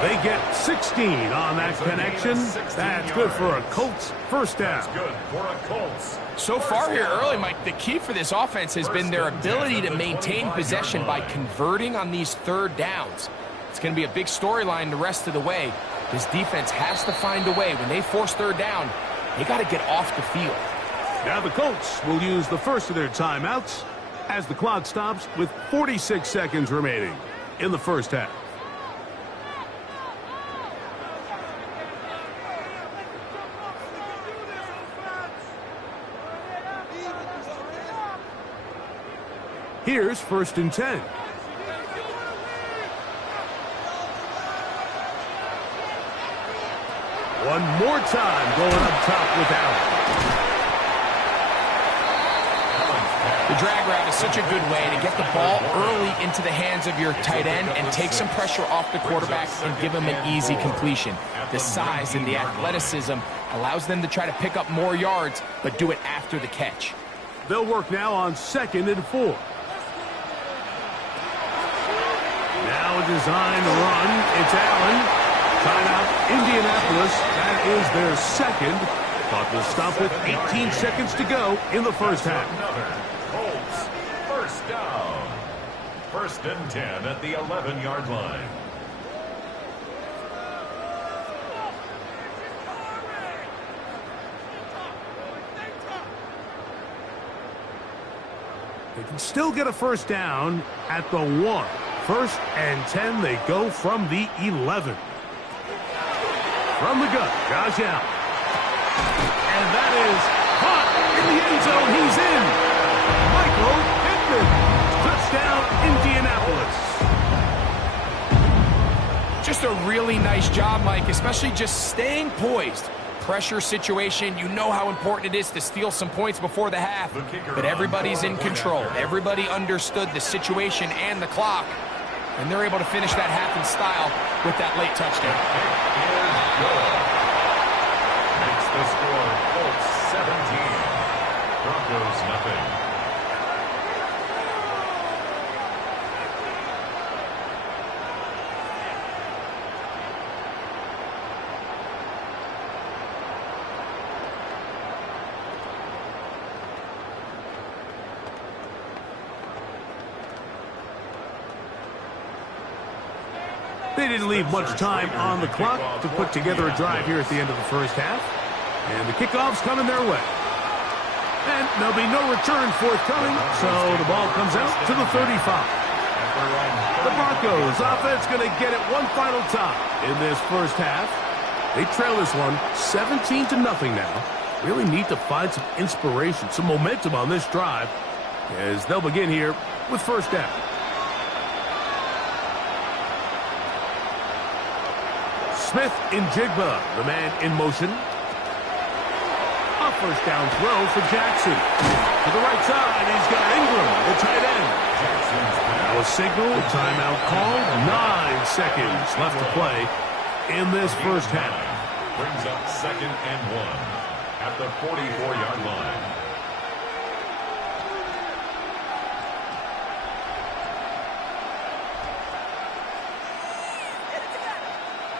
They get 16 on that connection. That's good for a Colts 1st down. That's good for a Colts. So far here early, Mike, the key for this offense has been their ability to maintain possession by converting on these 3rd downs. It's going to be a big storyline the rest of the way. This defense has to find a way. When they force 3rd down, they got to get off the field. Now the Colts will use the first of their timeouts as the clock stops with 46 seconds remaining in the first half. Here's 1st and 10. One more time going up top with Allen. The drag route is such a good way to get the ball early into the hands of your tight end and take some pressure off the quarterback and give him an easy completion. The size and the athleticism allows them to try to pick up more yards, but do it after the catch. They'll work now on 2nd and 4. Now a design run. It's Allen. Timeout, Indianapolis. That is their 2nd. Clock will stop with 18 seconds to go in the first half. Colts 1st down. 1st and 10 at the 11-yard line. They can still get a 1st down at the 1. 1st and 10, they go from the 11. From the gun, Josh Allen. And that is caught in the end zone. He's in. Michael Pittman. Touchdown, Indianapolis. Just a really nice job, Mike, especially just staying poised. Pressure situation, you know how important it is to steal some points before the half, but everybody's in control. Everybody understood the situation and the clock, and they're able to finish that half in style with that late touchdown. Makes the score Colts 17, Broncos nothing. They didn't leave much time on the clock to put together a drive here at the end of the first half. And the kickoff's coming their way. And there'll be no return forthcoming, so the ball comes out to the 35. The Broncos offense going to get it one final time in this first half. They trail this one 17-0 now. Really need to find some inspiration, some momentum on this drive as they'll begin here with first down. Smith in Jigba, the man in motion. A first down throw for Jackson. To the right side, he's got Ingram, the tight end. Now a signal, timeout called. 9 seconds left to play in this first half. Brings up 2nd and 1 at the 44-yard line.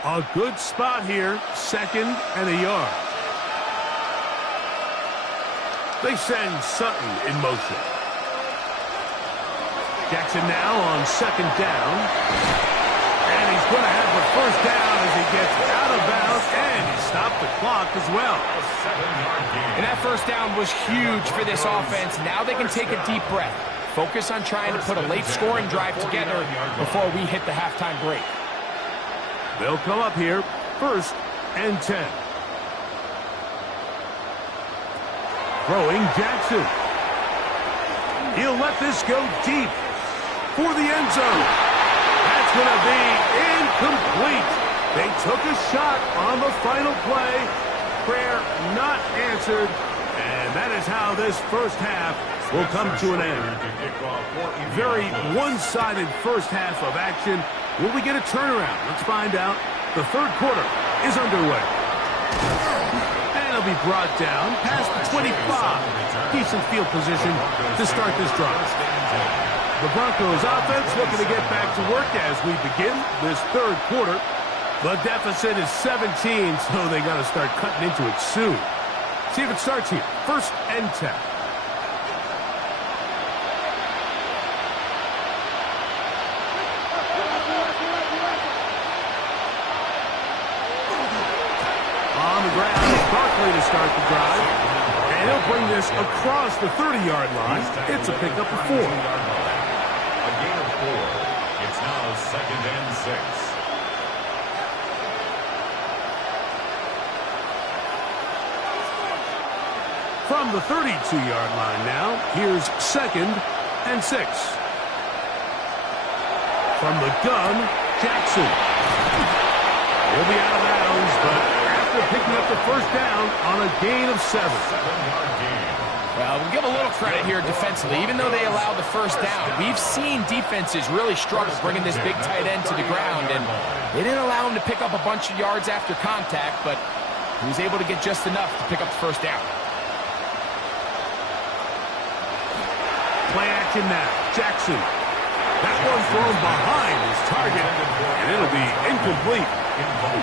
A good spot here, 2nd and a yard. They send Sutton in motion. Jackson now on 2nd down. And he's going to have the first down as he gets out of bounds, and he stopped the clock as well. And that first down was huge for this offense. Now they can take a deep breath. Focus on trying to put a late scoring drive together before we hit the halftime break. They'll come up here, 1st and 10. Throwing Jackson. He'll let this go deep for the end zone. That's going to be incomplete. They took a shot on the final play. Prayer not answered. And that is how this first half will come to an end. Very one-sided first half of action. Will we get a turnaround? Let's find out. The third quarter is underway. And it'll be brought down past the 25. Decent field position to start this drive. The Broncos offense looking to get back to work as we begin this third quarter. The deficit is 17, so they got to start cutting into it soon. See if it starts here. 1st and 10. On the ground, Barkley to start the drive. And he'll bring this across the 30-yard line. It's a pickup of 4. A gain of 4. It's now 2nd and 6. From the 32-yard line now, here's 2nd and 6. From the gun, Jackson. He'll be out of bounds, but after picking up the first down on a gain of 7. 7-yard gain. Well, we'll give a little credit here defensively. Even though they allowed the first down, we've seen defenses really struggle bringing this big tight end to the ground, and they didn't allow him to pick up a bunch of yards after contact, but he was able to get just enough to pick up the first down. Play action now. Jackson. That one thrown behind his target, and it'll be incomplete.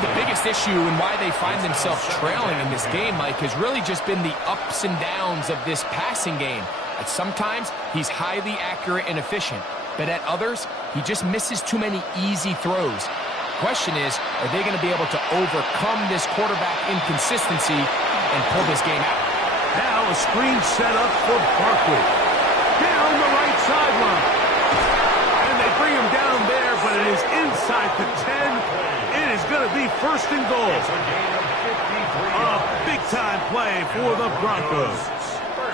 The biggest issue and why they find themselves trailing in this game, Mike, has really just been the ups and downs of this passing game. At sometimes, he's highly accurate and efficient, but at others, he just misses too many easy throws. Question is, are they going to be able to overcome this quarterback inconsistency and pull this game out? Now a screen set up for Barkley. Down the right sideline. And they bring him down there, but it is inside the 10. It is going to be 1st and goal. A big-time play for the Broncos.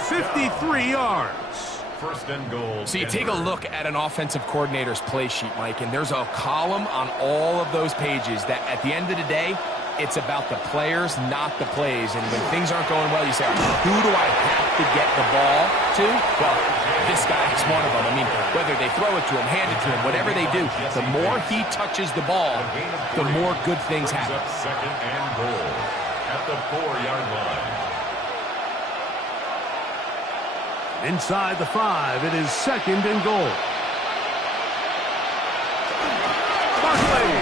53 yards. 1st and goal. So you take a look at an offensive coordinator's play sheet, Mike, and there's a column on all of those pages that at the end of the day, it's about the players, not the plays. And when things aren't going well, you say, who do I have to get the ball to? Well, this guy is one of them. I mean, whether they throw it to him, hand it to him, whatever they do, the more he touches the ball, the more good things happen. 2nd and goal at the 4-yard line. Inside the 5, it is 2nd and goal. Barkley.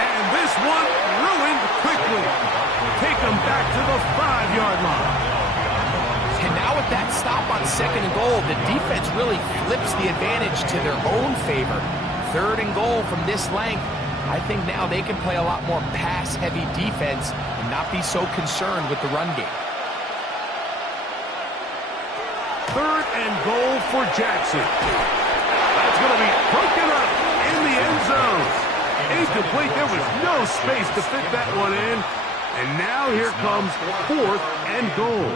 And this one ruined quickly. Take them back to the 5-yard line. And now with that stop on 2nd and goal, the defense really flips the advantage to their own favor. 3rd and goal from this length. I think now they can play a lot more pass-heavy defense and not be so concerned with the run game. 3rd and goal for Jackson. That's going to be broken up in the end zone. Incomplete. There was no space to fit that one in. And now here comes 4th and goal.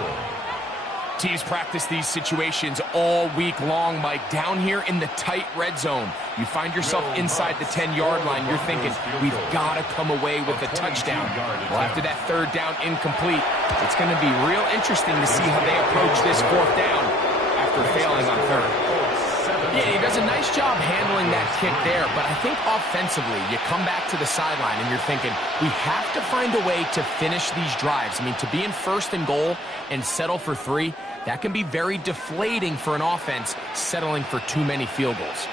Teams practice these situations all week long, Mike. Down here in the tight red zone, you find yourself inside the 10-yard line. You're thinking, we've got to come away with a touchdown. Well, after that 3rd down incomplete, it's going to be real interesting to see how they approach this 4th down after failing on 3rd. Yeah, he does a nice job handling that kick there, but I think offensively, you come back to the sideline and you're thinking, we have to find a way to finish these drives. I mean, to be in 1st and goal and settle for 3, that can be very deflating for an offense settling for too many field goals.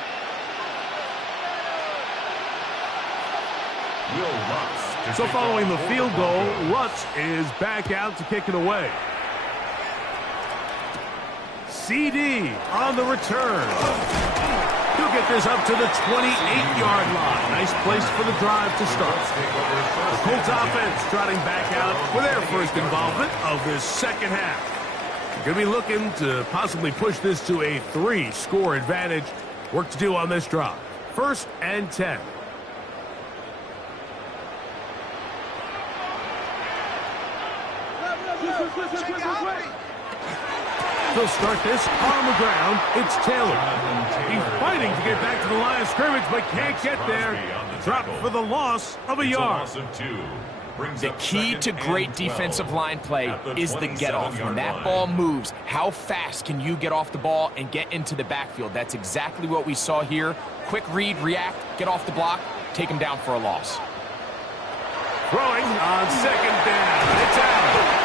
So following the field goal, Lutz is back out to kick it away. CD on the return. He'll get this up to the 28-yard line. Nice place for the drive to start. The Colts offense trotting back out for their first involvement of this second half. Going to be looking to possibly push this to a 3-score advantage. Work to do on this drive. 1st and 10. They'll start this on the ground. It's Taylor. He's fighting to get back to the line of scrimmage, but can't get there. Dropped for the loss of a yard. The key to great defensive line play is the get-off. When that ball moves, how fast can you get off the ball and get into the backfield? That's exactly what we saw here. Quick read, react, get off the block, take him down for a loss. Throwing on 2nd down. It's out.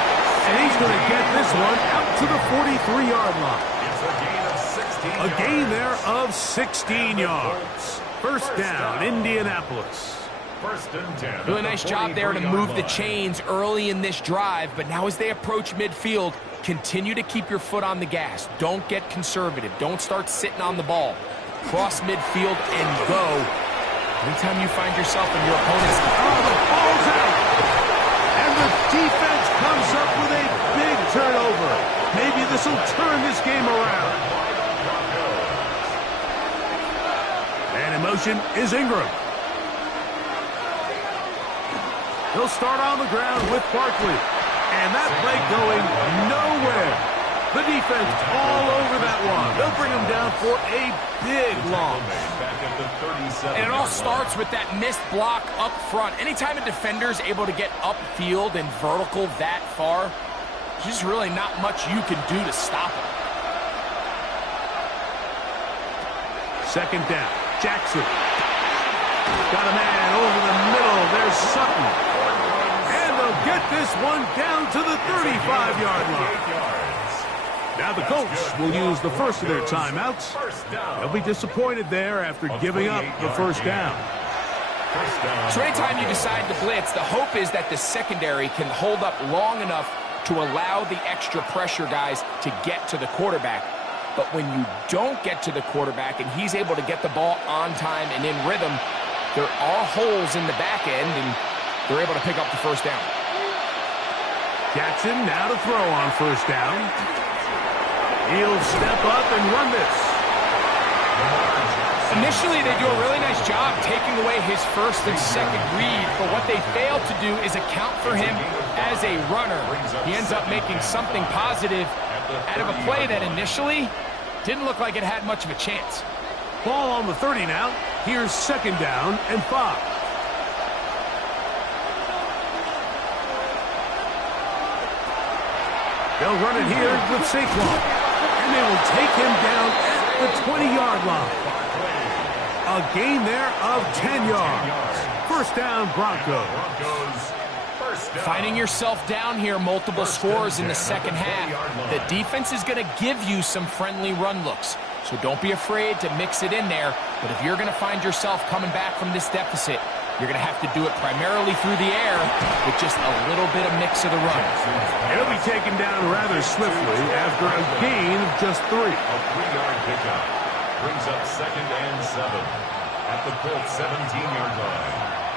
And he's going to get this one out to the 43-yard line. A gain there of 16 yards. 1st down, Indianapolis. 1st and 10. Really nice job there to move the chains early in this drive, but now as they approach midfield, continue to keep your foot on the gas. Don't get conservative. Don't start sitting on the ball. Cross midfield and go. Anytime you find yourself in your opponent's... Oh, the ball's out! And the defense comes up with a big turnover. Maybe this will turn this game around. And in motion is Ingram. He'll start on the ground with Barkley. And that play going nowhere. The defense all over that one. They'll bring him down for a big loss. And it all starts with that missed block up front. Anytime a defender is able to get upfield and vertical that far, there's just really not much you can do to stop him. 2nd down. Jackson. Got a man over the middle. There's Sutton. And they'll get this one down to the 35-yard line. Now the Colts will use the first of their timeouts. They'll be disappointed there after giving up the 1st down. So anytime you decide to blitz, the hope is that the secondary can hold up long enough to allow the extra pressure guys to get to the quarterback. But when you don't get to the quarterback and he's able to get the ball on time and in rhythm, there are holes in the back end, and they're able to pick up the 1st down. Jackson now to throw on 1st down. He'll step up and run this. Initially, they do a really nice job taking away his 1st and 2nd read, but what they fail to do is account for him as a runner. He ends up making something positive out of a play that initially didn't look like it had much of a chance. Ball on the 30 now. Here's 2nd down and 5. They'll run it here with Saquon. And they will take him down at the 20-yard line. A gain there of 10 yards. 1st down, Broncos. Finding yourself down here, multiple scores in the second half. The defense is going to give you some friendly run looks. So don't be afraid to mix it in there. But if you're going to find yourself coming back from this deficit, you're going to have to do it primarily through the air with just a little bit of mix of the run. He'll be taken down rather swiftly after a gain of just 3. A 3-yard pickup brings up 2nd and 7 at the Colts 17-yard line.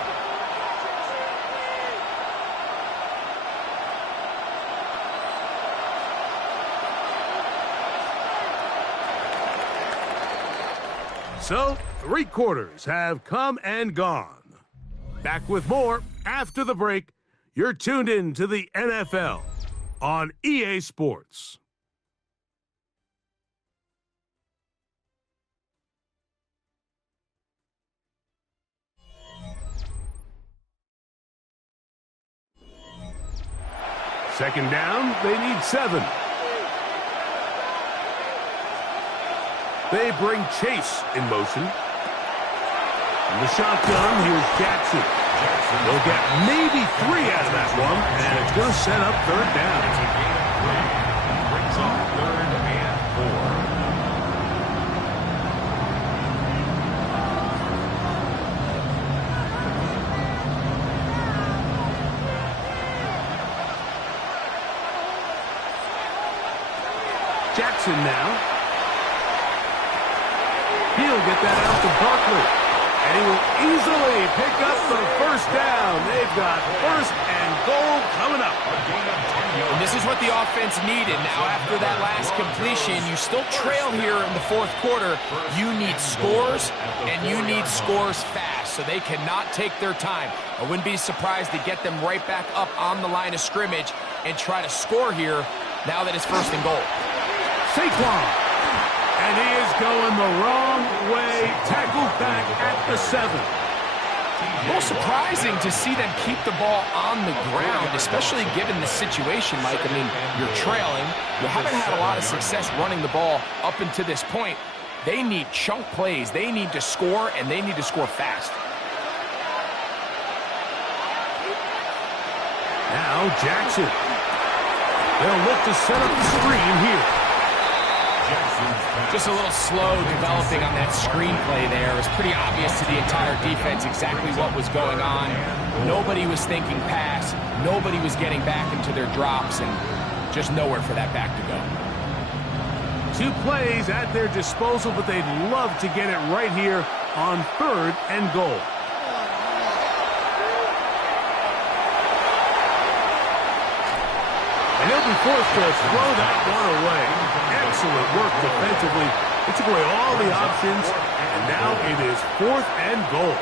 So, 3 quarters have come and gone. Back with more after the break. You're tuned in to the NFL on EA Sports. Second down, they need 7. They bring Chase in motion. In the shotgun, here's Jackson. They'll get maybe 3 out of that one, and it's going to set up third down. It's a gain of 3. Brings up 3rd and 4. Jackson now. He'll get that out to Barkley. And he will easily pick up the first down. They've got 1st and goal coming up. And this is what the offense needed. Now, after that last completion, you still trail here in the 4th quarter. You need scores, and you need scores fast, so they cannot take their time. I wouldn't be surprised to get them right back up on the line of scrimmage and try to score here now that it's 1st and goal. Saquon. And he is going the wrong way. Tackled back at the 7. A little surprising to see them keep the ball on the ground, especially given the situation, Mike. I mean, you're trailing. You haven't had a lot of success running the ball up until this point. They need chunk plays. They need to score, and they need to score fast. Now Jackson. They'll look to set up the screen here. Just a little slow developing on that screenplay there. It was pretty obvious to the entire defense exactly what was going on. Nobody was thinking pass. Nobody was getting back into their drops, and just nowhere for that back to go. 2 plays at their disposal, but they'd love to get it right here on 3rd and goal. And he'll be forced to throw that one away. Excellent work defensively. It took away all the options, and now it is 4th and goal.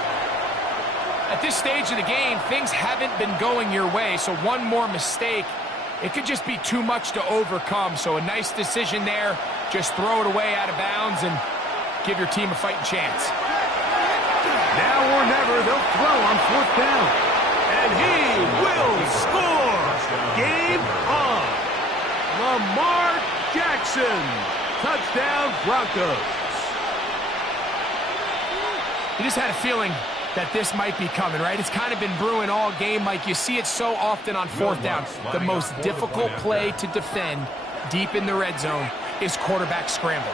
At this stage of the game, things haven't been going your way, so one more mistake, it could just be too much to overcome. So a nice decision there. Just throw it away out of bounds and give your team a fighting chance. Now or never, they'll throw on 4th down. And he will score. Game on. Lamar Jackson. Touchdown, Broncos. You just had a feeling that this might be coming, right? It's kind of been brewing all game, Mike. You see it so often on 4th down. The most difficult play to defend deep in the red zone is quarterback scramble.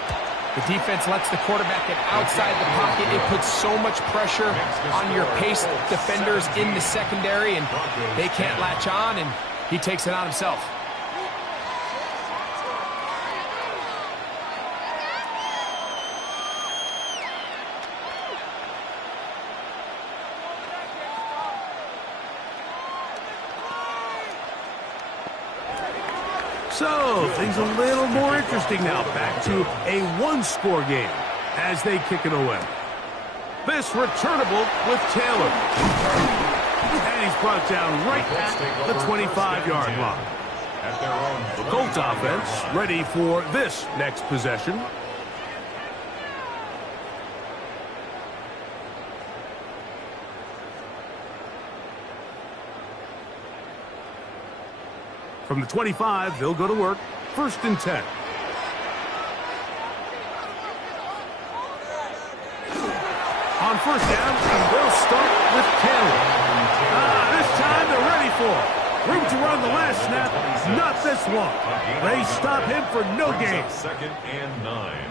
The defense lets the quarterback get outside the pocket. It puts so much pressure on your pace defenders in the secondary, and they can't latch on, and he takes it on himself. So, things a little more interesting now. Back to a 1-score game as they kick it away. This returnable with Taylor. And he's brought down right at the 25-yard line. The Colts offense ready for this next possession. From the 25, they'll go to work. 1st and 10. On 1st down, they'll start with Taylor. This time they're ready for it. Room to run the last snap, not this one. They stop him for no gain. 2nd and 9.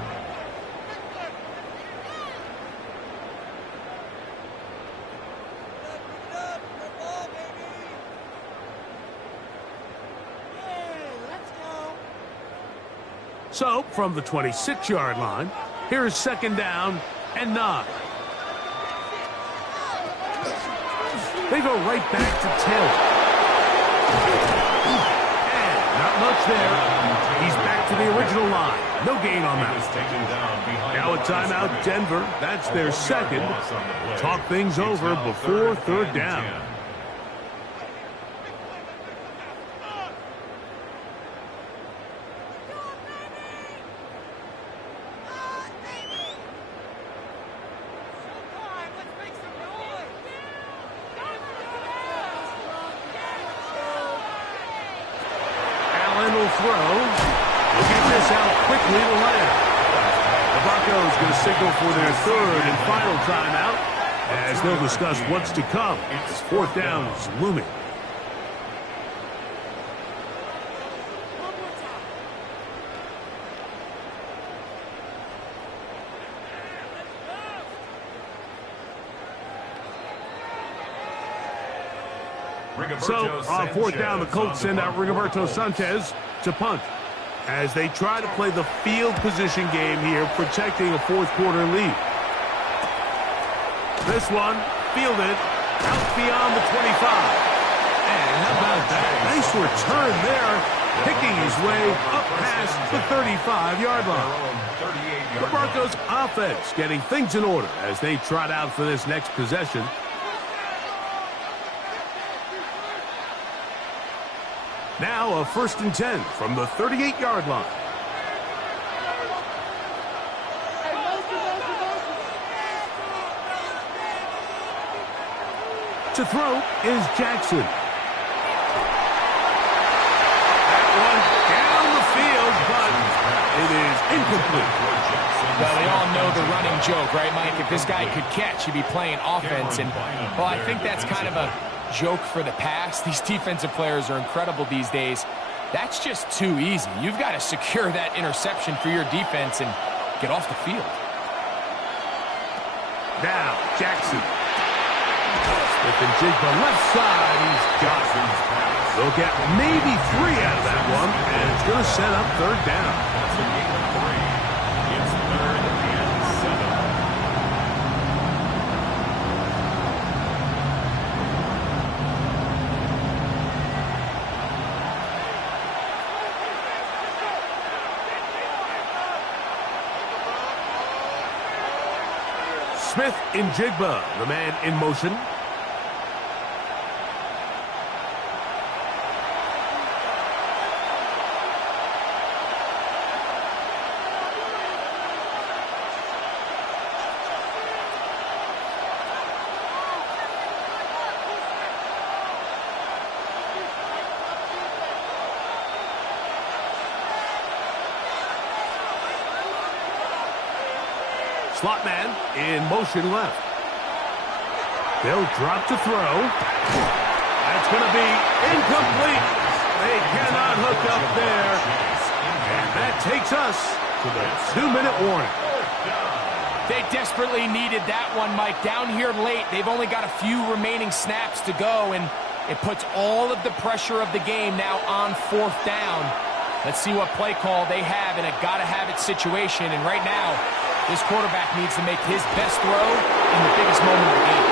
So, from the 26-yard line, here's 2nd down and 9. They go right back to Taylor. And not much there. He's back to the original line. No gain on that. Now a Now timeout, Denver. That's their second. Talk things over before third down. Allen will throw. We'll get this out quickly to land. The Broncos going to signal for their third and final timeout as they'll discuss what's to come. Fourth down is looming. So, on fourth down, the Colts send out Rigoberto Sanchez to punt as they try to play the field position game here, protecting a fourth quarter lead. This one, fielded out beyond the 25. And how about that? Nice return there, picking his way up past the 35-yard line. The Broncos offense getting things in order as they trot out for this next possession. Now a 1st and 10 from the 38-yard line. To throw is Jackson. That one down the field, but it is incomplete. Well, we all know the running joke, right, Mike? If this guy could catch, he'd be playing offense. And, well, I think that's kind of a joke for the past. These defensive players are incredible these days. That's just too easy. You've got to secure that interception for your defense and get off the field. Now, Jackson. Smith-Njigba left side. He's got it. They'll get maybe 3 out of that one, and it's going to set up third down. That's the game of 3. It's 3rd and 7. Smith-Njigba, the man in motion. Slot man in motion left. They'll drop to throw. That's going to be incomplete. They cannot hook up there. And that takes us to the 2-minute warning. They desperately needed that one, Mike. Down here late, they've only got a few remaining snaps to go, and it puts all of the pressure of the game now on 4th down. Let's see what play call they have in a gotta-have-it situation, and right now, this quarterback needs to make his best throw in the biggest moment of the game.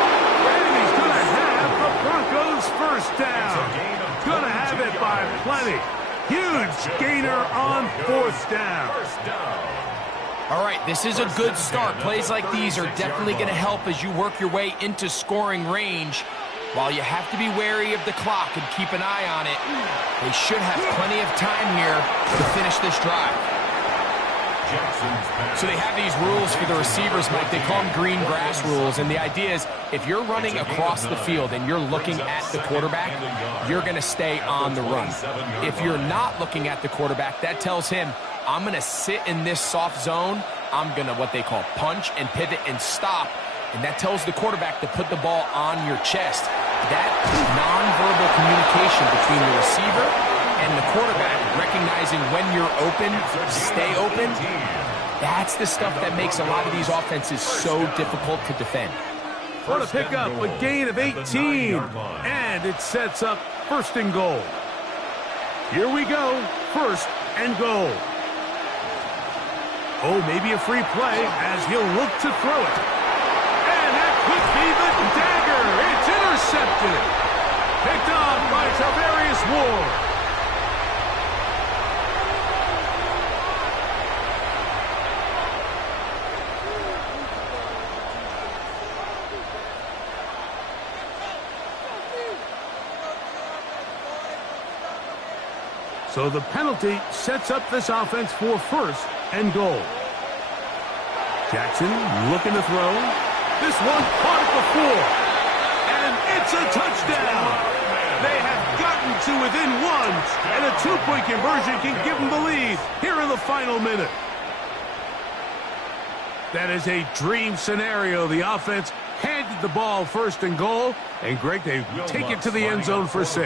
And he's going to have the Broncos first down. Going to have it by plenty. Huge gainer on 4th down. All right, this is a good start. Plays like these are definitely going to help as you work your way into scoring range. While you have to be wary of the clock and keep an eye on it, they should have plenty of time here to finish this drive. So they have these rules for the receivers, Mike. They call them green grass rules. And the idea is if you're running across the field and you're looking at the quarterback, you're going to stay on the run. If you're not looking at the quarterback, that tells him, I'm going to sit in this soft zone. I'm going to what they call punch and pivot and stop. And that tells the quarterback to put the ball on your chest. That nonverbal communication between the receiver and the quarterback, recognizing when you're open, stay open, that's the stuff that makes a lot of these offenses so difficult to defend. What a pickup, a gain of 18, and it sets up 1st and goal. Here we go, 1st and goal. Oh, maybe a free play as he'll look to throw it. And that could be the dagger. It's intercepted. Picked off by Tarvarius Ward. So the penalty sets up this offense for first and goal. Jackson looking to throw. This one caught it before. And it's a touchdown. They have gotten to within one, and a two-point conversion can give them the lead here in the final minute. That is a dream scenario. The offense handed the ball first and goal, and Greg, they take it to the end zone for 6.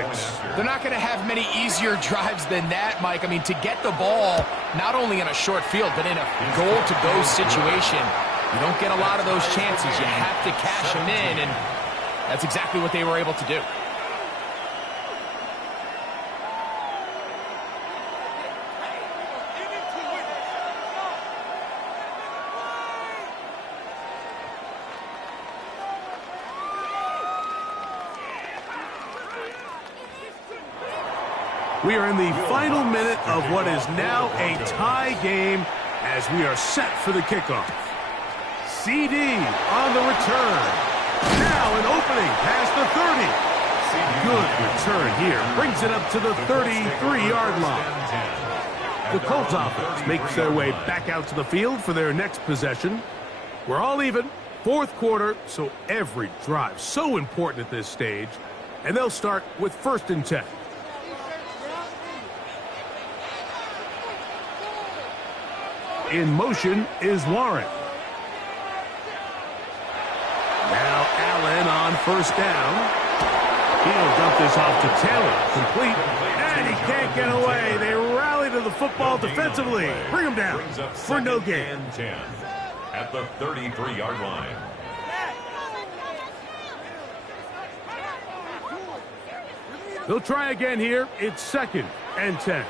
They're not going to have many easier drives than that, Mike. I mean, to get the ball not only in a short field, but in a goal-to-go situation, you don't get a lot of those chances. You have to cash them in, and that's exactly what they were able to do. We are in the final minute of what is now a tie game as we are set for the kickoff. CD on the return. Now an opening past the 30. Good return here. Brings it up to the 33-yard line. The Colts offense makes their way back out to the field for their next possession. We're all even. Fourth quarter, so every drive so important at this stage. And they'll start with 1st and 10. In motion is Warren. Now Allen on 1st down. He'll dump this off to Taylor. Complete. And he can't get away. They rally to the football defensively. Bring him down for no gain. At the 33-yard line. They'll try again here. It's 2nd and 10.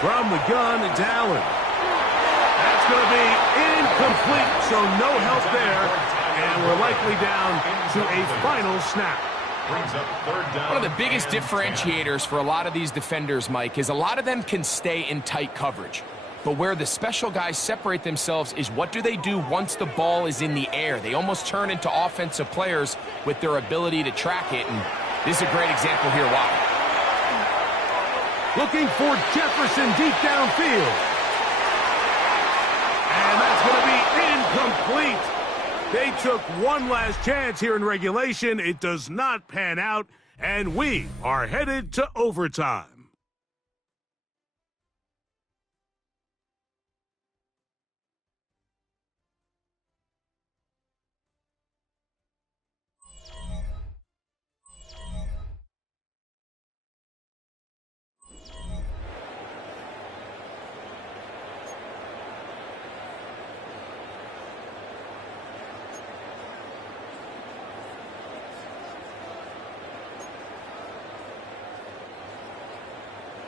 From the gun, it's Allen. That's going to be incomplete, so no help there. And we're likely down to a final snap. Brings up 3rd down. One of the biggest differentiators for a lot of these defenders, Mike, is a lot of them can stay in tight coverage. But where the special guys separate themselves is what do they do once the ball is in the air? They almost turn into offensive players with their ability to track it. And this is a great example here why. Looking for Jefferson deep downfield. And that's going to be incomplete. They took one last chance here in regulation. It does not pan out, and we are headed to overtime.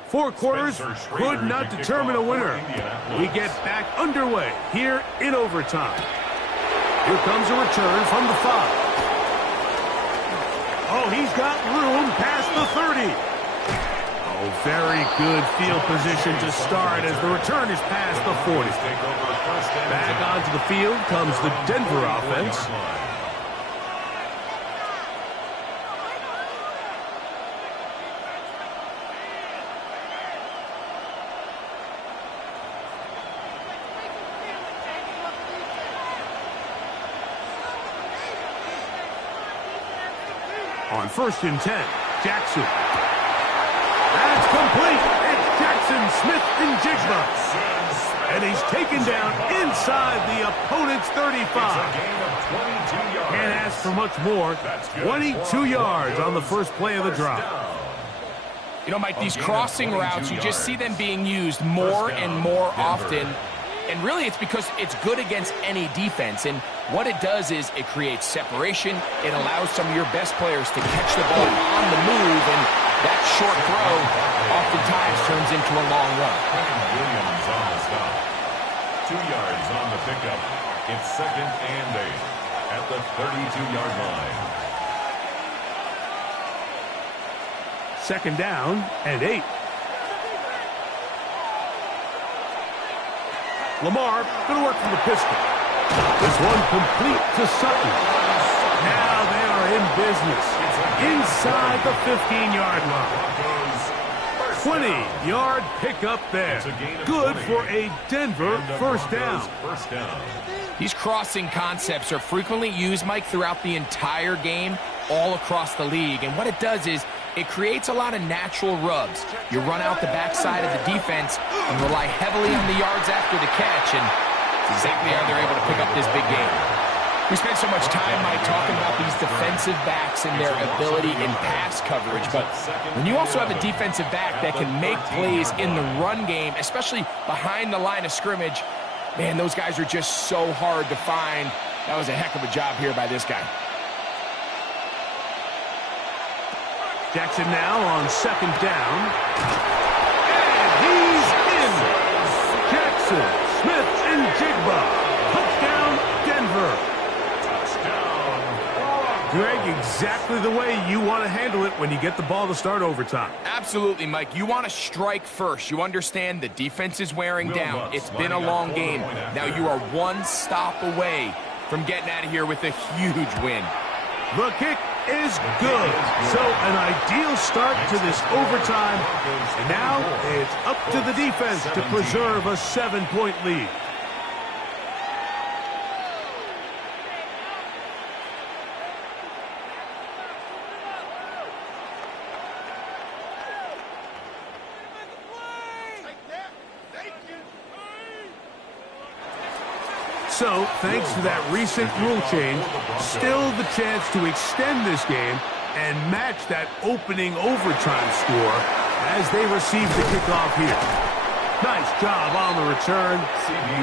Four quarters could not determine a winner. We get back underway here in overtime. Here comes a return from the 5. Oh, he's got room past the 30. Oh, very good field position to start as the return is past the 40. Back onto the field comes the Denver offense. On 1st and 10, Jackson. That's complete. It's Jackson Smith-Njigba. And he's taken down inside the opponent's 35. Can't ask for much more. 22 yards on the first play of the drive. You know, Mike, these crossing routes, you just see them being used more and more often. And really, it's because it's good against any defense. And what it does is it creates separation. It allows some of your best players to catch the ball on the move. And that short throw oftentimes turns into a long run. Williams on the stop. 2 yards on the pickup. It's 2nd and 8 at the 32-yard line. 2nd down and 8. Lamar going to work from the pistol. This one complete to Sutton. Now they are in business. inside the 15-yard line. 20-yard pickup there. Good for a Denver first down. These crossing concepts are frequently used, Mike, throughout the entire game, all across the league. And what it does is it creates a lot of natural rubs. You run out the backside of the defense and rely heavily on the yards after the catch, and it's exactly how they're able to pick up this big game. We spent so much time, Mike, talking about these defensive backs and their ability in pass coverage, but when you also have a defensive back that can make plays in the run game, especially behind the line of scrimmage, man, those guys are just so hard to find. That was a heck of a job here by this guy. Jackson now on second down. And he's in. Jackson, Smith, and Jigba. Touchdown, Denver. Greg, exactly the way you want to handle it when you get the ball to start overtime. Absolutely, Mike. You want to strike first. You understand the defense is wearing down. It's been a long game. Now you are one stop away from getting out of here with a huge win. The kick is good. So an ideal start to this overtime. And now it's up to the defense to preserve a 7-point lead. So, thanks to that recent rule change, still the chance to extend this game and match that opening overtime score as they receive the kickoff here. Nice job on the return.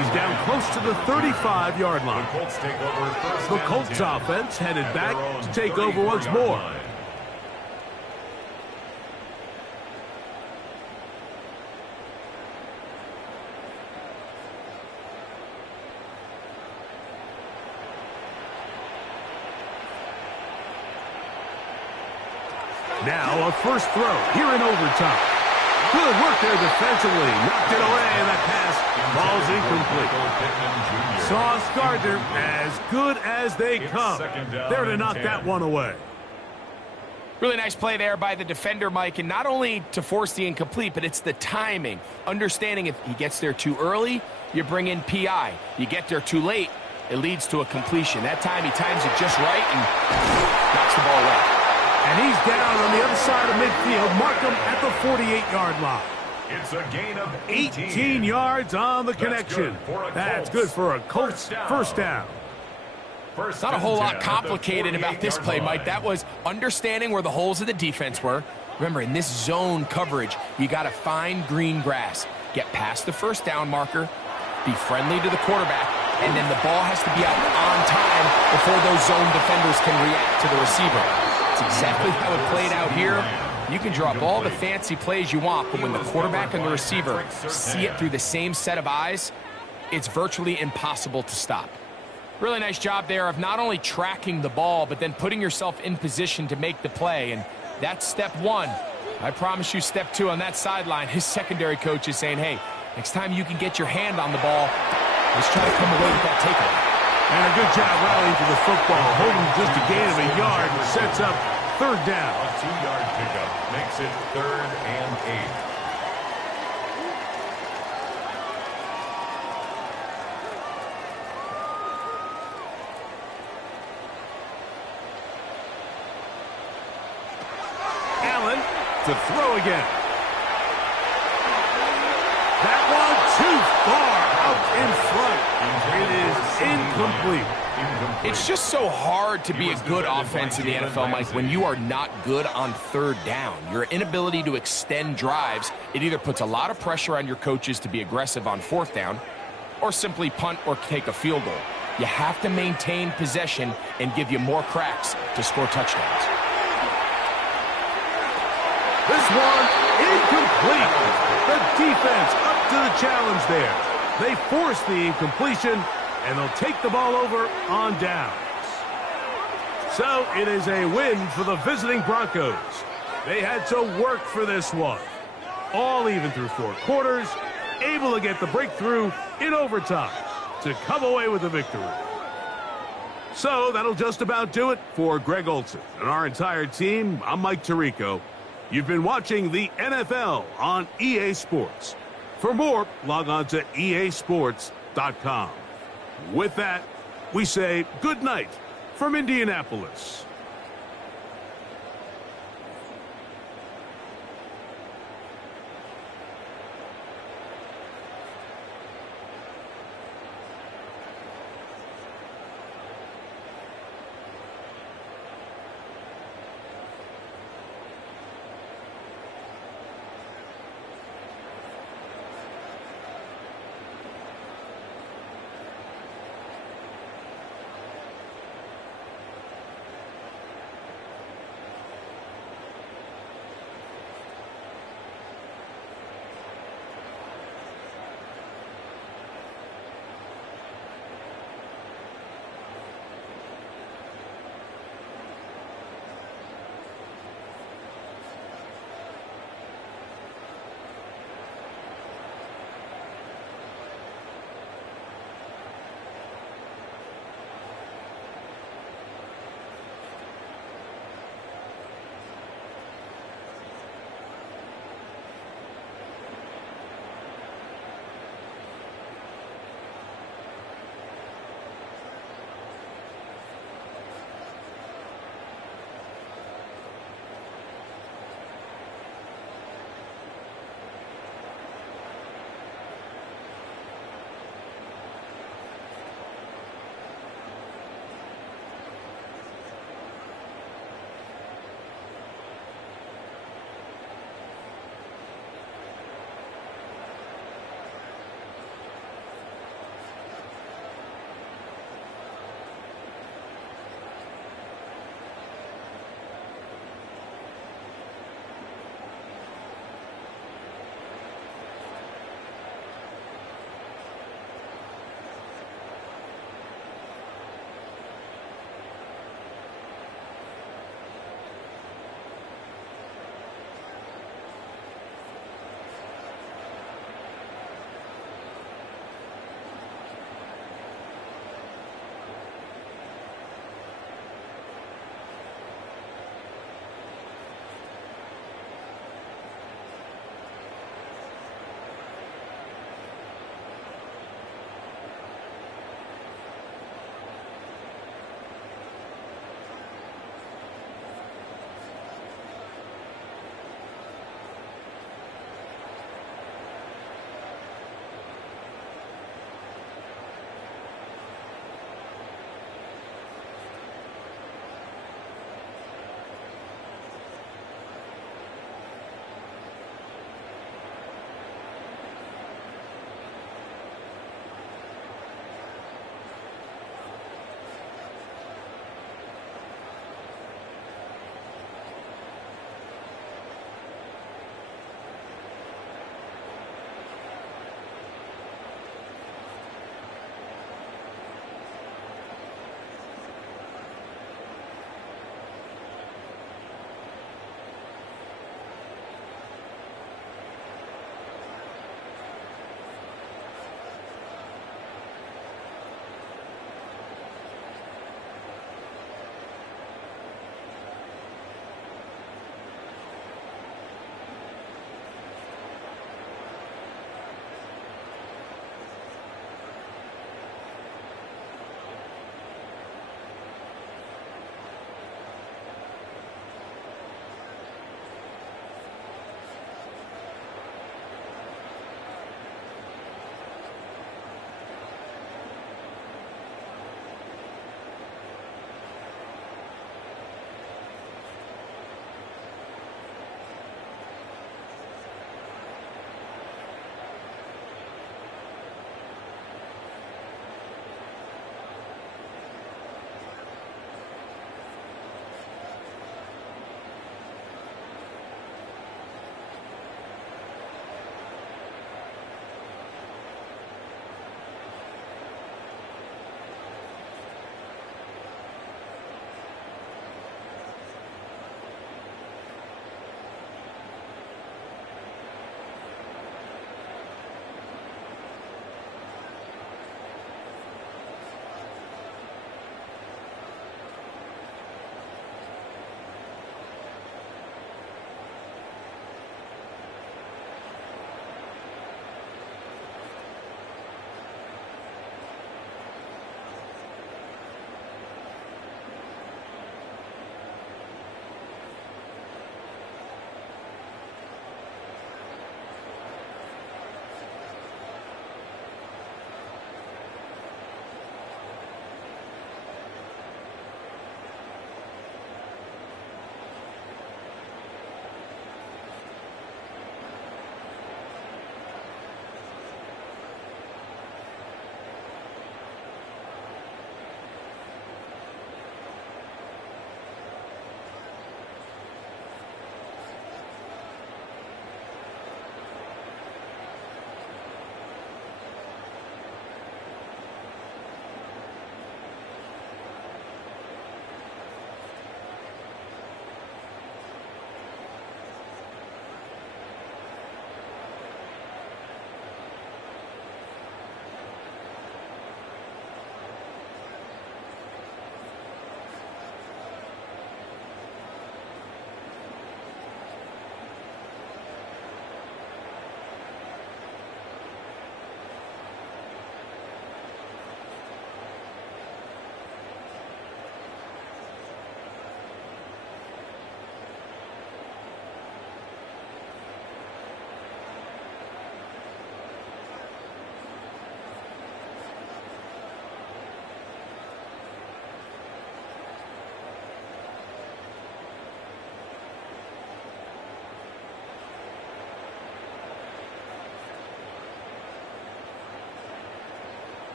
He's down close to the 35-yard line. The Colts offense headed back to take over once more. Now a first throw here in overtime. Good work there defensively. Knocked it away, and that pass falls incomplete. Sauce Gardner, as good as they come. There to knock that one away. Really nice play there by the defender, Mike, and not only to force the incomplete, but it's the timing. Understanding if he gets there too early, you bring in PI. You get there too late, it leads to a completion. That time he times it just right and knocks the ball away. And he's down on the other side of midfield. Mark him at the 48-yard line. It's a gain of 18 yards on the connection. That's good for a Colts first down. Not a whole lot complicated about this play, Mike. That was understanding where the holes of the defense were. Remember, in this zone coverage, you got to find green grass. Get past the first down marker, be friendly to the quarterback, and then the ball has to be out on time before those zone defenders can react to the receiver. It's exactly how it played out here. You can draw up all the fancy plays you want, but when the quarterback and the receiver see it through the same set of eyes, it's virtually impossible to stop. Really nice job there of not only tracking the ball, but then putting yourself in position to make the play, and that's step one. I promise you step two on that sideline. His secondary coach is saying, hey, next time you can get your hand on the ball, let's try to come away with that takeaway. And a good job rallying to the football, holding just a gain of a yard, and sets up third down. A 2-yard pickup makes it 3rd and 8. Allen to throw again. That one too far out in front. It is incomplete. It's just so hard to be a good offense in the NFL, Mike, when you are not good on third down. Your inability to extend drives, it either puts a lot of pressure on your coaches to be aggressive on fourth down or simply punt or take a field goal. You have to maintain possession and give you more cracks to score touchdowns. This one incomplete. The defense up to the challenge there. They force the incompletion, and they'll take the ball over on downs. So it is a win for the visiting Broncos. They had to work for this one. All even through 4 quarters, able to get the breakthrough in overtime to come away with the victory. So that'll just about do it for Greg Olsen and our entire team. I'm Mike Tirico. You've been watching the NFL on EA Sports. For more, log on to easports.com. With that, we say good night from Indianapolis.